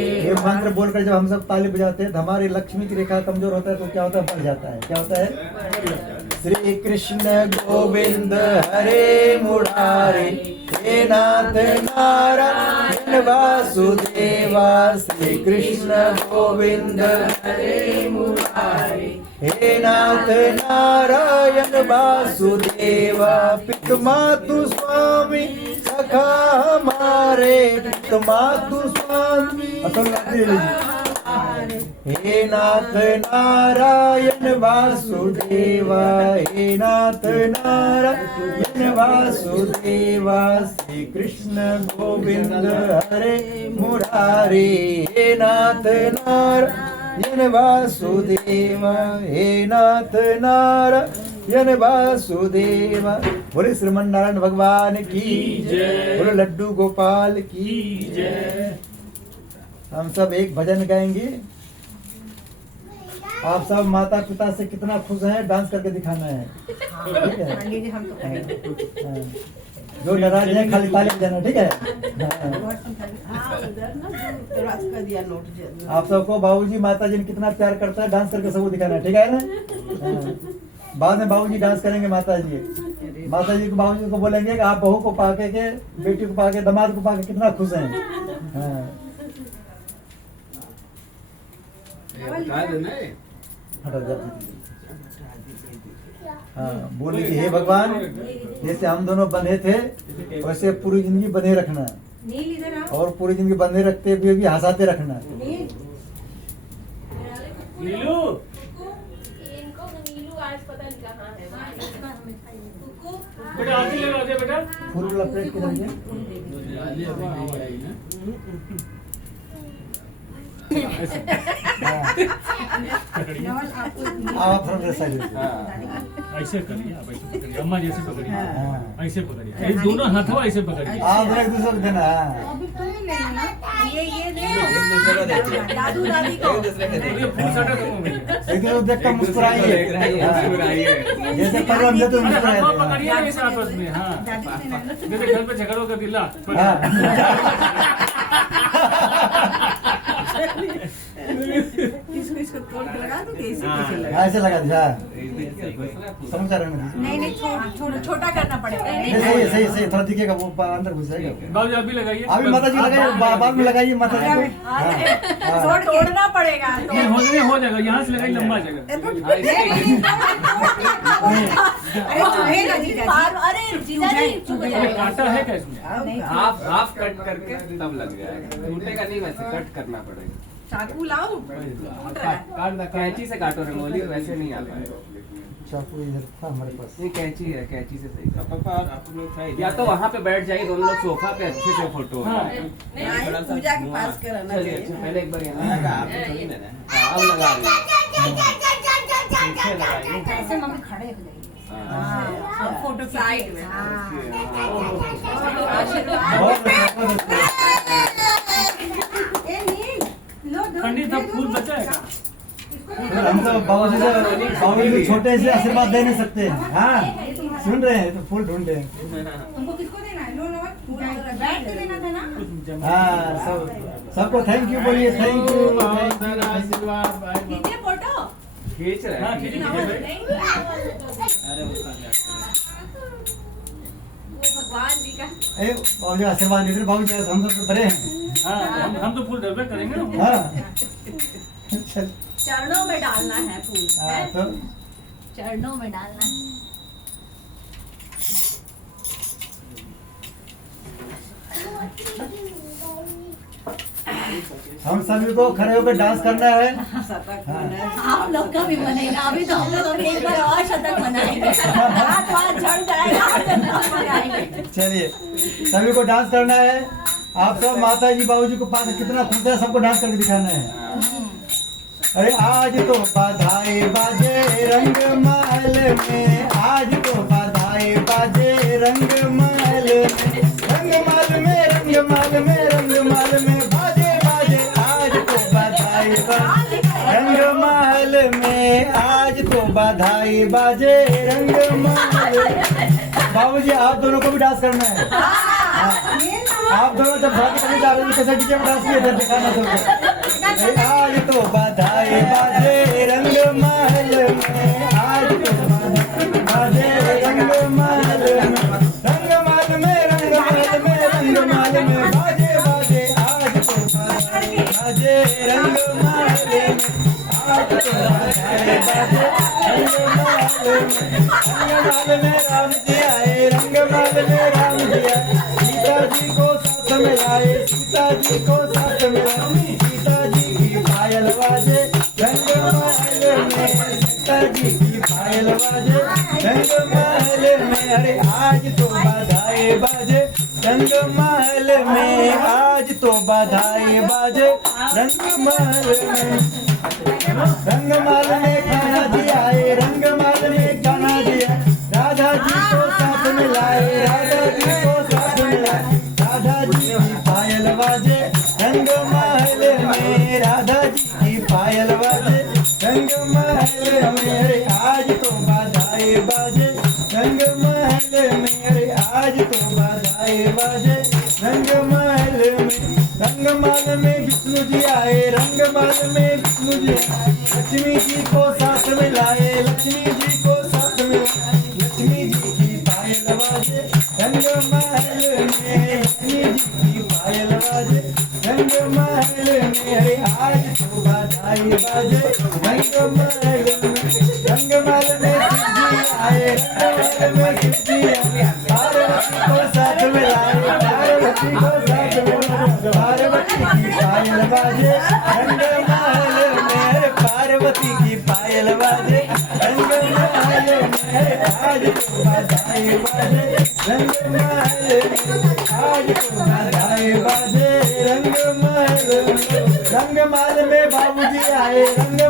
मंत्र बोलकर जब हम सब ताली बजाते हैं तो हमारी लक्ष्मी की रेखा कमजोर होता है तो क्या होता है, बढ़ जाता है। क्या होता है? श्री कृष्ण गोविंद हरे मुरारे, हे नाथ नारायण वासुदेवा। श्री कृष्ण गोविंद हरे मुरारे, हे नाथ नारायण वासुदेवा। पितृमातु स्वामी सखा हमारे, पितृमातु स्वामी। हे नाथ नारायण वासुदेवा, हे नाथ नारायण वासुदेवा। श्री कृष्ण गोविंद हरे मुरारे, हे नाथ नारायण वासुदेवा, हे नाथ नारायण वासुदेवा। बोले श्रीमन नारायण भगवान की जय, बोले लड्डू गोपाल की जय। हम सब एक भजन गाएंगे। आप सब माता पिता से कितना खुश हैं, डांस करके दिखाना है। ठीक है? पंडित जी हम तो करेंगे। हाँ। जो नाराज है खाली ताली बजाना, ठीक है? हाँ। हाँ, उधर ना जो राज का दिया नोट जरूर। आप सबको बाबूजी माता जी ने कितना प्यार करता है, डांस करके सबको दिखाना है, ठीक है ना? हाँ। बाद में बाबूजी डांस करेंगे माता जी। माता जी को बाबूजी को बोलेंगे कि आप बहू को पाके के, बेटी को पाके, दामाद को पाके कितना खुश हैं। हाँ। बता देना है। हटो जा। हाँ, बोले कि हे भगवान, जैसे हम दोनों बंधे थे वैसे पूरी जिंदगी बंधे रखना, नील इधर आओ। और पूरी जिंदगी बंधे रखते हुए भी हंसाते रखना। नील नीलू इनको नीलू आज पता नहीं कहाँ है। बेटा आरती लगा दे बेटा। फूल लपेट के रखिए। नवल आपको आप फ्रंट साइड। ऐसे करिए, आप ऐसे पकड़िए, अम्मा जैसे पकड़िए, हाँ। ऐसे पकड़िए, ये दोनों हाथों ऐसे पकड़िए। आप एक दूसरे को देना। हाँ। अभी तो नहीं लेना ना, ये दे एक दूसरे को देखिए। दादू दादी को। एक दूसरे को देखिए। फूल साटा तुम भैया। एक दूसरे को देख कर मुस्कुराइए। हाँ। जैसे करो हम तो मुस्कुराए अम्मा थे। पकड़िए ऐसे आपस में। हाँ, दादी को देना ना। जैसे घर पे झगड़ो कर दिला। इसको तोड़ के लगा दो कैसे कैसे लगा। ऐसे लगा दिया। समझा रहे हैं? नहीं छोटा करना पड़ेगा। सही थोड़ा दिखेगा, वो अंदर घुस जाएगा। बाबू जी आप भी लगाइए। अभी माता जी लगाइए, बाद में लगाइए माता जी को। हाँ। तोड़ना पड़ेगा। ये हो जाएगा, यहाँ से लगाइए लंबा जगह। अरे चुभेगा जीजा जी। अरे जीजा जी चुप हो अरे जाओ। कांटा है क्या इसमें? हाफ कट करके तब लग जाएगा, टूटेगा नहीं, वैसे कट करना पड़ेगा। चाकू लाओ टूट रहा है। कैंची से काटो रंगोली, वैसे नहीं आ पाएगा। चाकू इधर था हमारे पास। नहीं कैंची है, कैंची से सही काटो। या तो वहाँ पे बैठ जाइए दोनों लोग सोफा पे, अच्छे से फोटो हाँ। नहीं, पूजा के पास कराना चलिए चाहिए। अच्छा, पहले एक बार यहाँ अब लगा पीछे लगाइए। ऐसे मम्मी खड़े हो जाएंगे। हाँ। फोटो साइड में। ए नील लो दो। पंडित अब फूल बचा है क्या? हम तो बाबूजी से छोटे से आशीर्वाद दे नहीं सकते। हाँ, सुन रहे हैं तो फूल ढूंढ रहे हैं। तुमको किसको देना है? लो बैठ के देना था ना। हाँ, सबको थैंक यू बोलिए। Thank you. खींचे फोटो। खींच रहे हाँ, हैं। खींचिए, खींचिए। अरे उसका क्या वो भगवान जी का। ए बाबूजी आशीर्वाद दे रहे। बाबूजी हम सब बड़े हैं। हाँ, हम तो फूल डलवे करेंगे ना। हाँ। चल। चरणों में डालना है फूल। हाँ, तो चरणों में डालना है। हम सभी को खड़े होकर डांस करना है। आप लोग का भी बनेगा। अभी तो हम लोग एक बार और शतक बनाएंगे। हाथ वाथ झड़ जाएगा, शतक बनाएंगे। चलिए, सभी को डांस करना है। आप सब माता जी बाबूजी को पाकर कितना खुश है, सबको डांस करके दिखाना है। अरे आज तो बधाई बाजे रंग महल में, आज तो बधाई बाजे रंग महल में, रंग महल में, रंग महल में, रंग महल में बाजे बाजे। आज तो बधाई बाजे रंग महल में, आज तो बधाई बाजे रंग महल। बाबूजी आप दोनों को भी डांस करना है। हाँ। आप दोनों जब भागी चले जा रहे थे कैसे डीजे में डांस किए थे दिखाना सबको। आज तो बधाई बाजे रंग महल में, आज तो बधाई बाजे रंग महल में, रंग महल में रंग महल में रंग महल में बाजे बाजे, आज तो बधाई बाजे रंग महल में, आज तो बधाई बाजे रंग महल में। रंग महल में राम जी आए, रंग महल में राम जी आए, सीता जी को साथ मिलाए, सीता जी को साथ मिलाए, सीता जी की पायल बाजे रंग महल में, सीता जी की पायल बाजे रंग महल में। अरे आज तो बधाई बाजे रंग महल में, आज तो बधाई बाजे रंग महल में। रंग महल में कान्हा जी आए, रंग महल में कान्हा जी आए, राधा जी को साथ मिलाए, राधा जी को साथ मिलाए, राधा जी की पायल बाजे रंग महल में, राधा जी की पायल बाजे रंग महल में। अरे आज तो बधाई बाजे रंग महल में, अरे आज तो बधाई बाजे रंग महल में। रंग महल में विष्णु जी आए, रंग महल में विष्णु जी आए, लक्ष्मी जी को साथ मिलाए, लक्ष्मी जी को साथ मिलाए, लक्ष्मी जी की पायल बाजे रंग महल में, लक्ष्मी जी की पायल बाजे रंग महल में। अरे आज तो बधाई बाजे रंग महल में। रंग महल में शिव जी आए, रंग महल में शिव जी आए, पार्वती को साथ मिलाए, पार्वती को साथ मिलाए, पार्वती की पायल बाजे रंग महल में, पार्वती की पायल बाजे रंग महल में। आज तो बधाई बाजे रंग महल में, आज तो बधाई बाजे रंग महल में। रंग महल में बाबूजी आए, रंग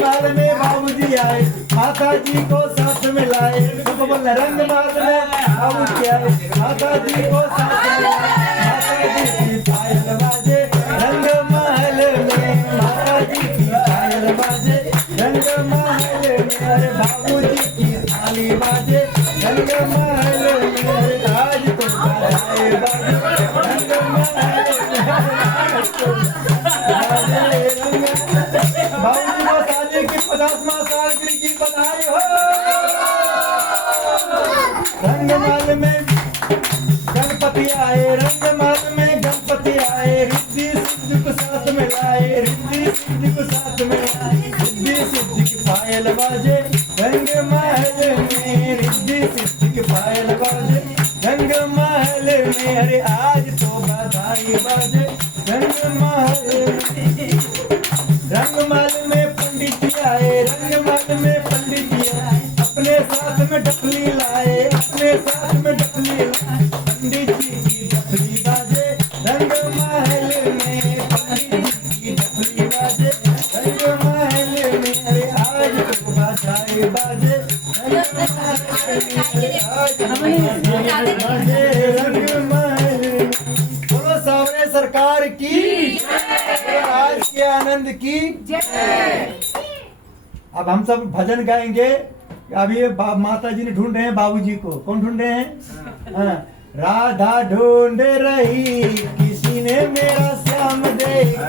महल में बाबूजी आए, माता जी को साथ मिलाए, सबको बोलना रंग महल में बाबूजी आए, माता जी को साथ मिलाए, माता जी की पायल बाजे रंग महल में, माता जी की पायल बाजे रंग महल में। अरे बाबूजी की थाली बाजे रंग महल में, आज तो बधाई बाजे रंग महल में, आज तो बधाई रंग। बाबूजी को शादी की 50वां सालगिरह की बधाई हो। रंग महल में गणपति आए, रंग महल में गणपति आए, रिद्धि सिद्धि को साथ मिलाए, रिद्धि सिद्धि को साथ मिलाए, रिद्धि सिद्धि की पायल बाजे रंग महल में, रिद्धि सिद्धि की पायल बाजे रंग महल में। अरे आज तो बधाई बाजे रंग महल में। रंग महल में पंडित जी आए, रंग महल में पंडित जी आए, अपने साथ में डफली लाए, अपने साथ में डफली लाए, पंडित जी की डफली बाजे रंग महल में, पंडित जी की डफली बाजे रंग महल में। अरे आज तो बधाई बाजे रंग महल में, आज तो बधाई बाजे रंग महल में। बोलो सावरे सरकार की, आज के आनंद की। अब हम सब भजन गाएंगे। अभी ये माता जी ने ढूंढ रहे हैं बाबूजी को। कौन ढूंढ रहे हैं? हाँ। राधा ढूंढ रही किसी ने मेरा श्याम देखा,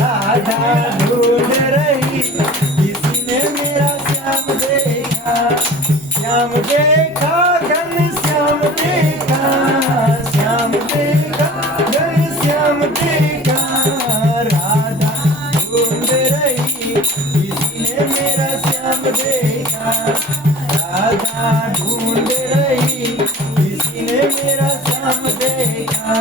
राधा ढूंढ रही किसी ने मेरा श्याम देखा, श्याम देखा घन श्याम देखा, श्याम देखा घन श्याम देखा, राधा ढूंढ रही किसी ने मेरा श्याम देखा, राधा ढूंढ रही किसी ने मेरा श्याम देखा,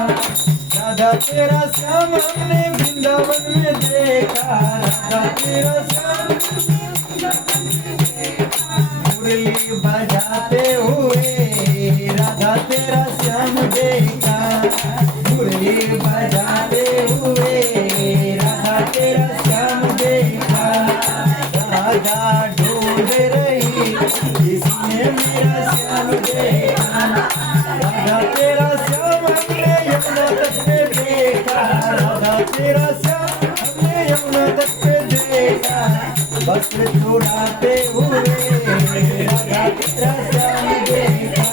राधा तेरा श्याम हमने वृंदावन में देखा, राधा तेरा श्याम मुरली बजाते हुए, राधा तेरा श्याम देखा, मुरली बजाते हुए, राधा तेरा श्याम देखा, राधा ढूंढ रही किसी ने मेरा श्याम देखा, राधा तेरा श्याम हमने यमुना तट पे देखा, राधा तेरा श्याम हमने यमुना तट पे देखा, वस्त्र चुराते हुए राधा तेरा श्याम देखा,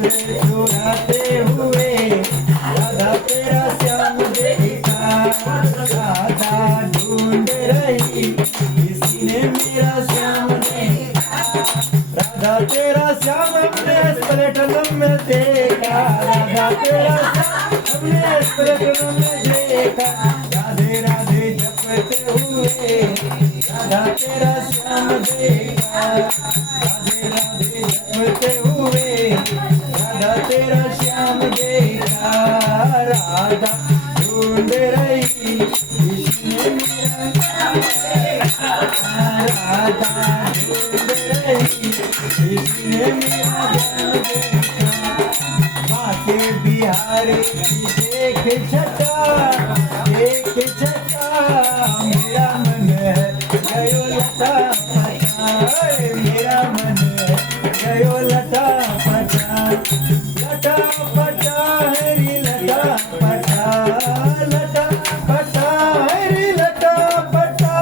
वस्त्र तेरा हमने प्रकरण में देखा, राधे राधे जपते हुए राधा तेरा श्याम देखा, राधे राधे जपते हुए राधा तेरा श्याम देखा, राधा ढूंढ रही इसने मेरा, राधा ढूंढ रही इसने मेरा जान देखा, माँ के बिहारी देख छटा, देख छटा मेरा मन है गयो लटा पटा, मेरा मन है गयो लटा पटा, लटा पटा हरी लटा पटा, लटा पटा हरी लटा पटा,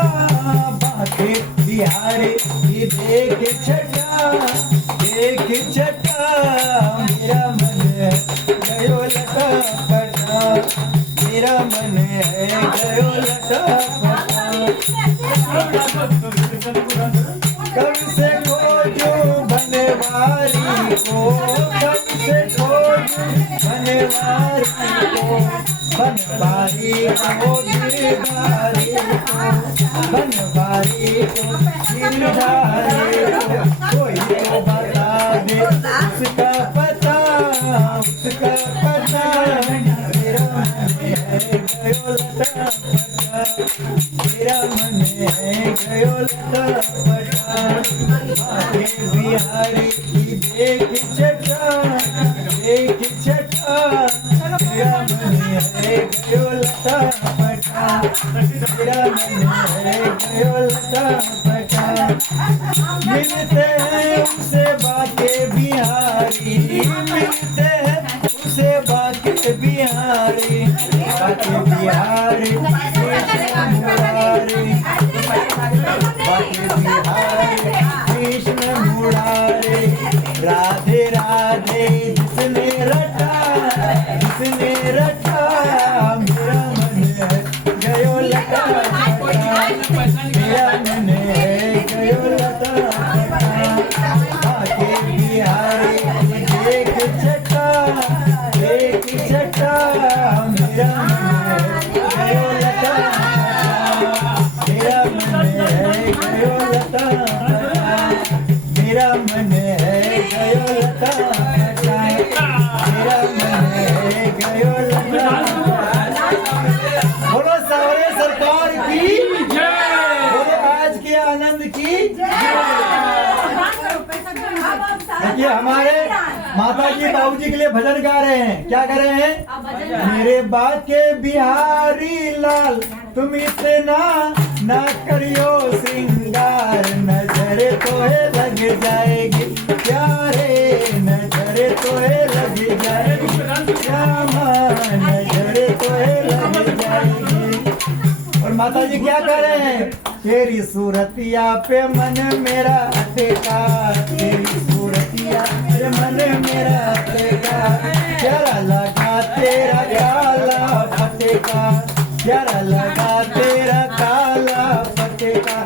बाके बिहारी देख छटा, देख छटा मेरा मन है गयो लटा पटा, मेरा मन है गयो लटा पटा, कब से खोजू बनवारी को, कब से खोजू बनवारी को, बनवारी को गिरधारी को, बनवारी को गिरधारी को, कोई तो बता दे उसका पता, उसका पता, मेरा मन है गयो लटा पटा, मेरा मन है गयो लटा पटा, आगे बिहारी की देख छटा, देख छटा मेरा मन है गयो लटा पटा, मेरा मन है गयो लटा पटा, मिलते हैं उसे बाके बिहारी, मिलते हैं उसे बाके बिहारी, बाके बिहारी कृष्ण मुरारी, बाके बिहारी कृष्ण मुरारी, राधे राधे जिसने रटा, जिसने रटा मेरा मन है गयो लटा पटा, मेरा मन है गयो लटा पटा, आके बिहारी देख छटा, देख छटा मेरा मन है गयो लटा पटा, मेरा मन है गयो लटा पटा, मेरा मन है गयो लटा पटा, मेरा मन है गयो लटा पटा। बोलो सावरे सरकार की जय, बोलो आज के आनंद की देखिए हमारे माता जी बाबूजी के लिए भजन गा रहे हैं, क्या कर रहे हैं? मेरे बाके बिहारी लाल तुम इतना ना करियो श्रृंगार, नजर तोहे लग जाएगी प्यारे, नजर तोहे लग जाएगी श्यामा, नजर तोहे लग जाएगी। और माता जी क्या कर रहे हैं? तेरी सूरतिया पे मन मेरा अटका, तेरी सूरतिया पे मन मेरा अटका, प्यारा लगा तेरा काला फटेका, प्यारा लगा तेरा काला फटेका,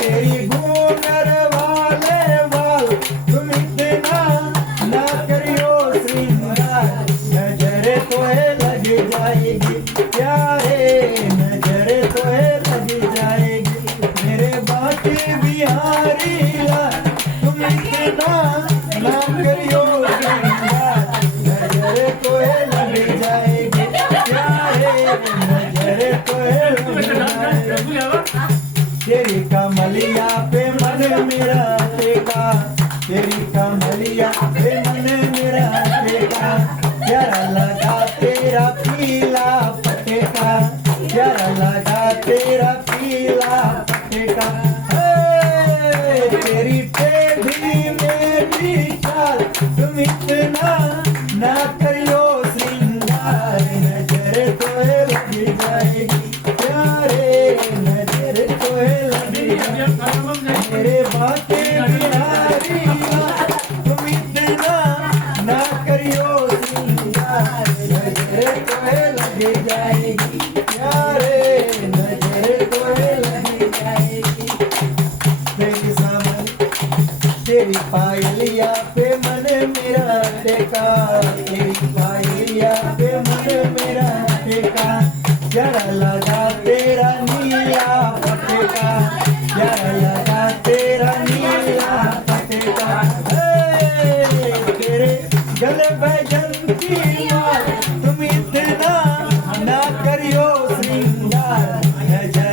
तेरी घूंघर वाले वाल तुम इतना ना करियो श्रृंगार, नजर तोहे लग जाएगी प्यारे, नजर तोहे लग जाएगी, मेरे बाके बिहारी लाल तुम इतना ना करियो श्रृंगार, नजर तोहे लग जाएगी प्यारे, नजर तोहे लग जाएगी, तेरी कमलिया पे मन मेरा टेका, तेरी कमलिया पे मन मेरा टेका, प्यारा लगा तेरा पीला पटेका, प्यारा लगा तेरा पीला पटेका, तेरी टेढ़ी मेरी चाल तुम इतना ना करियो श्रृंगार, नजर तोहे लग जाएगी प्यारे, नजर तोहे लग जाएगी, मेरे बाके बिहारी तुम इतना ना करियो श्रृंगार, नजर तोहे लग जाएगी प्यारे, नजर तोहे लग जाएगी, तेरी सामन तेरी पायलिया पे मन मेरा टेका,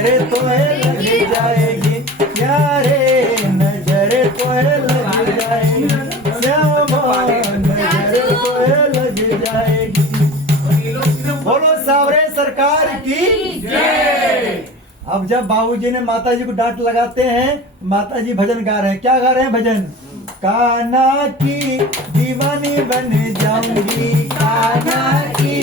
नजर तो लग जाएगी, यारे नजर तो लग जाएगी, श्यामा नजर तो लग जाएगी। बोलो सावरे सरकार की जय। अब जब बाबूजी ने माताजी को डांट लगाते हैं, माताजी भजन गा रहे हैं। क्या गा रहे हैं भजन? कान्हा की दीवानी बन जाऊंगी, कान्हा की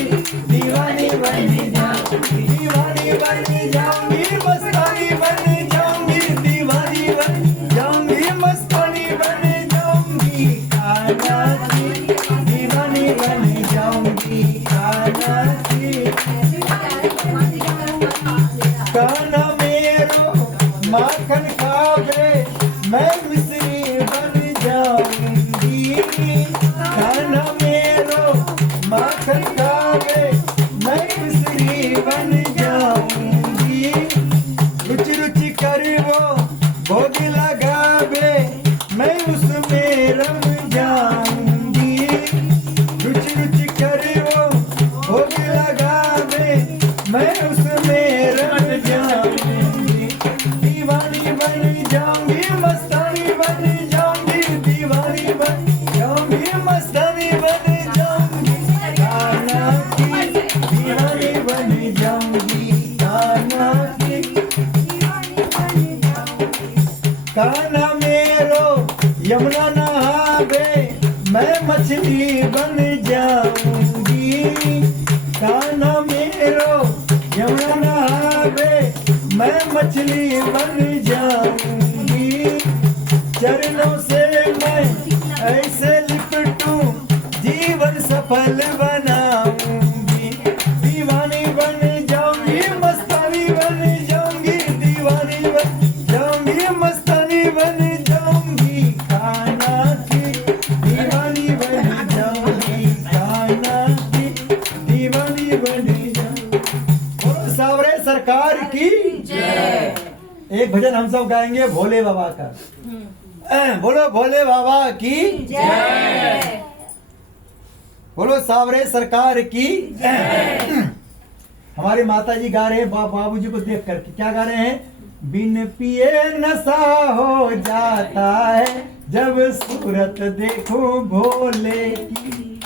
दीवानी बन जाऊंगी, दीवानी बन जाऊंगी, मस्तानी बन जाऊंगी, दीवानी बन जाऊंगी, मस्तानी बन जाऊंगी, कान्हा की दीवानी बन जाऊंगी, कान्हा की। कान्हा मेरो माखन खावे, मैं मिश्री बन जाऊंगी, कान्हा मेरो माखन खावे, मैं मिश्री बन जाऊंगी। रुचि रुचि कर वो भोग लगावे, मैं उसमें रम जाऊंगी, रुचि रुचि कर वो भोग लगावे, मैं उसमें रम जाऊंगी, दीवानी बन जाऊंगी, मस्तानी बन जाऊंगी, दीवानी बन जाऊंगी, मस्तानी बन जाऊंगी, कान्हा की दीवानी बन जाऊंगी, कान्हा की। कान्हा मेरो यमुना नहावे, मैं मछली बन जाऊंगी, कान्हा मेरो यमुना नहावे, मैं मछली बन जाऊंगी। चरणों से मैं ऐसे लिपटूं, जीवन सफल बनाऊंगी, दीवानी बन जाऊंगी, मस्तानी बन जाऊंगी, दीवानी बन जाऊंगी, मस्तानी बन जाऊंगी, कान्हा की दीवानी बन जाऊंगी, कान्हा की दीवानी बन जाऊंगी। बोलो सावरे सरकार की जय। एक भजन हम सब गाएंगे भोले बाबा का। बोलो भोले बाबा की जय। बोलो सावरे सरकार की जय। हमारी माता जी गा रहे हैं बाबूजी को देख करके। क्या गा रहे हैं? बिन पिए नशा हो जाता है, जब सूरत देखो भोले की।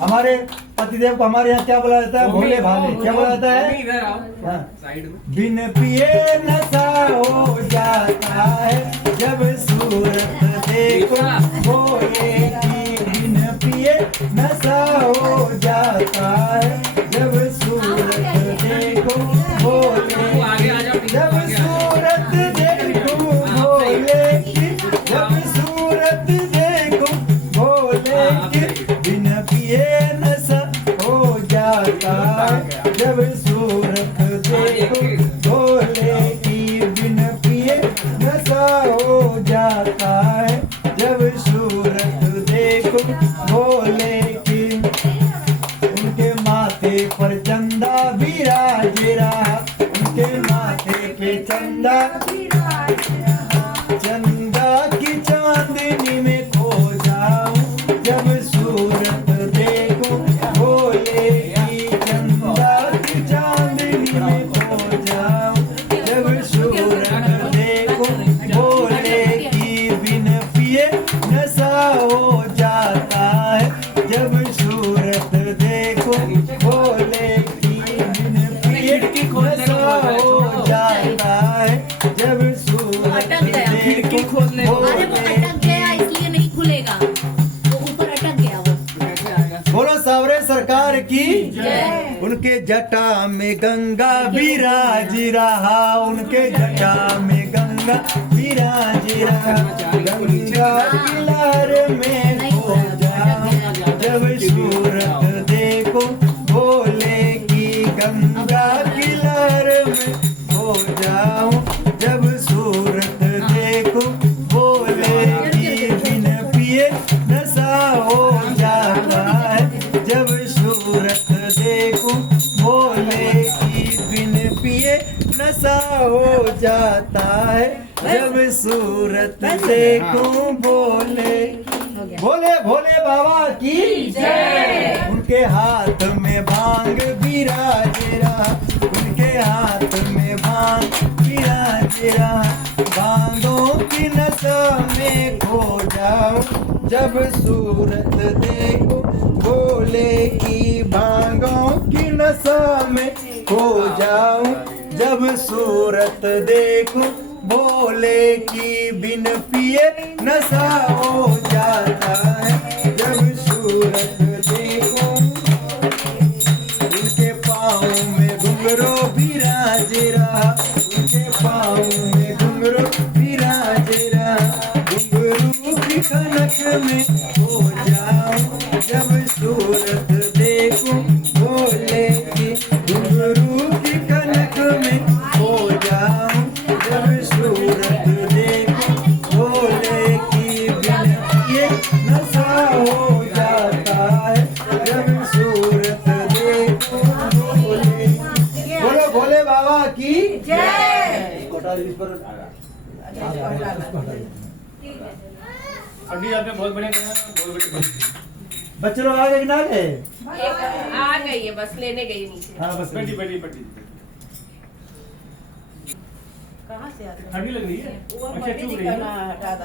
हमारे पतिदेव को हमारे यहाँ क्या बोला जाता है? भोले भाले। क्या बोला जाता है? इधर आओ हाँ। साइड में। बिन पिए नशा हो जाता है, जब सूरत देखो भोले की। बिन पिए नशा हो जाता है, जब सूरत देखो भोले आगे आ जाओ। की। जब सूरत देखो भोले की, जब सूरत देखो भोले की। बिन पिए नशा हो जाता है, जब सूरत देखो भोले की। बिन पिए नशा हो जाता है, जब सूरत देखो भोले की। उनके माथे पर चंदा विराज रहा, उनके माथे पे चंदा चंदा की चांदनी में खो जाऊं, जब सूरत देखो भोले की। चंदा की चांदनी में खो जाऊं, जब सूरत देखो भोले की। बिन पिए नशा हो जाता है, जब सूरत देखो भोले की। बिन पिए नशा हो जाता है, जब सूरत देखो अरे वो भोले अटक गया इसलिए नहीं खुलेगा, वो ऊपर अटक गया वो। कैसे आएगा? बोलो सावरे सरकार की जय। उनके जटा में गंगा विराज रहा, उनके जटा में गंगा विराज रहा। गंगा की लहर में खो जाऊं, जब सूरत देखो भोले की। गंगा की लहर में खो जाऊं, जब सूरत देखो भोले की। बिन पिए नशा हो जाता है, जब सूरत देखो भोले की। बिन पिए नशा हो जाता है, जब सूरत देखो भोले। भोले भोले बाबा की जय। उनके हाथ में भांग विराज रहा, उनके हाथ में भांग भांग विराजे रहा, भांगों की नशा में खो जाऊं जब सूरत देखो भोले की, भांगों की नशा में खो जाऊं जब सूरत देखो भोले की, बिन पिए नशा हो जाता है जब सूरत देखो। उनके पाँव में घुंघरू विराजे रहा, उनके पाँव में घुंघरू विराजे रहा, घुंघरू की खनक में हो जाऊं जब सूरत देखो भोले की, घुंघरू की खनक में हो जाऊं जब सूरत देखो भोले की, बिन ये नशा हो जाता है जब सूरत देखो भोले। बोलो भोले बाबा की जय। अभी आपने बहुत बढ़िया कहा, बहुत बढ़िया। बच्चे लोग आ गए कि ना गए? आ गई है, बस लेने गई नीचे। हाँ बस बैठी बैठी बैठी। कहाँ से आते हैं? ठंडी लग रही है। वो अच्छा पंडित चुभ जी रही का है। ना हटा दो।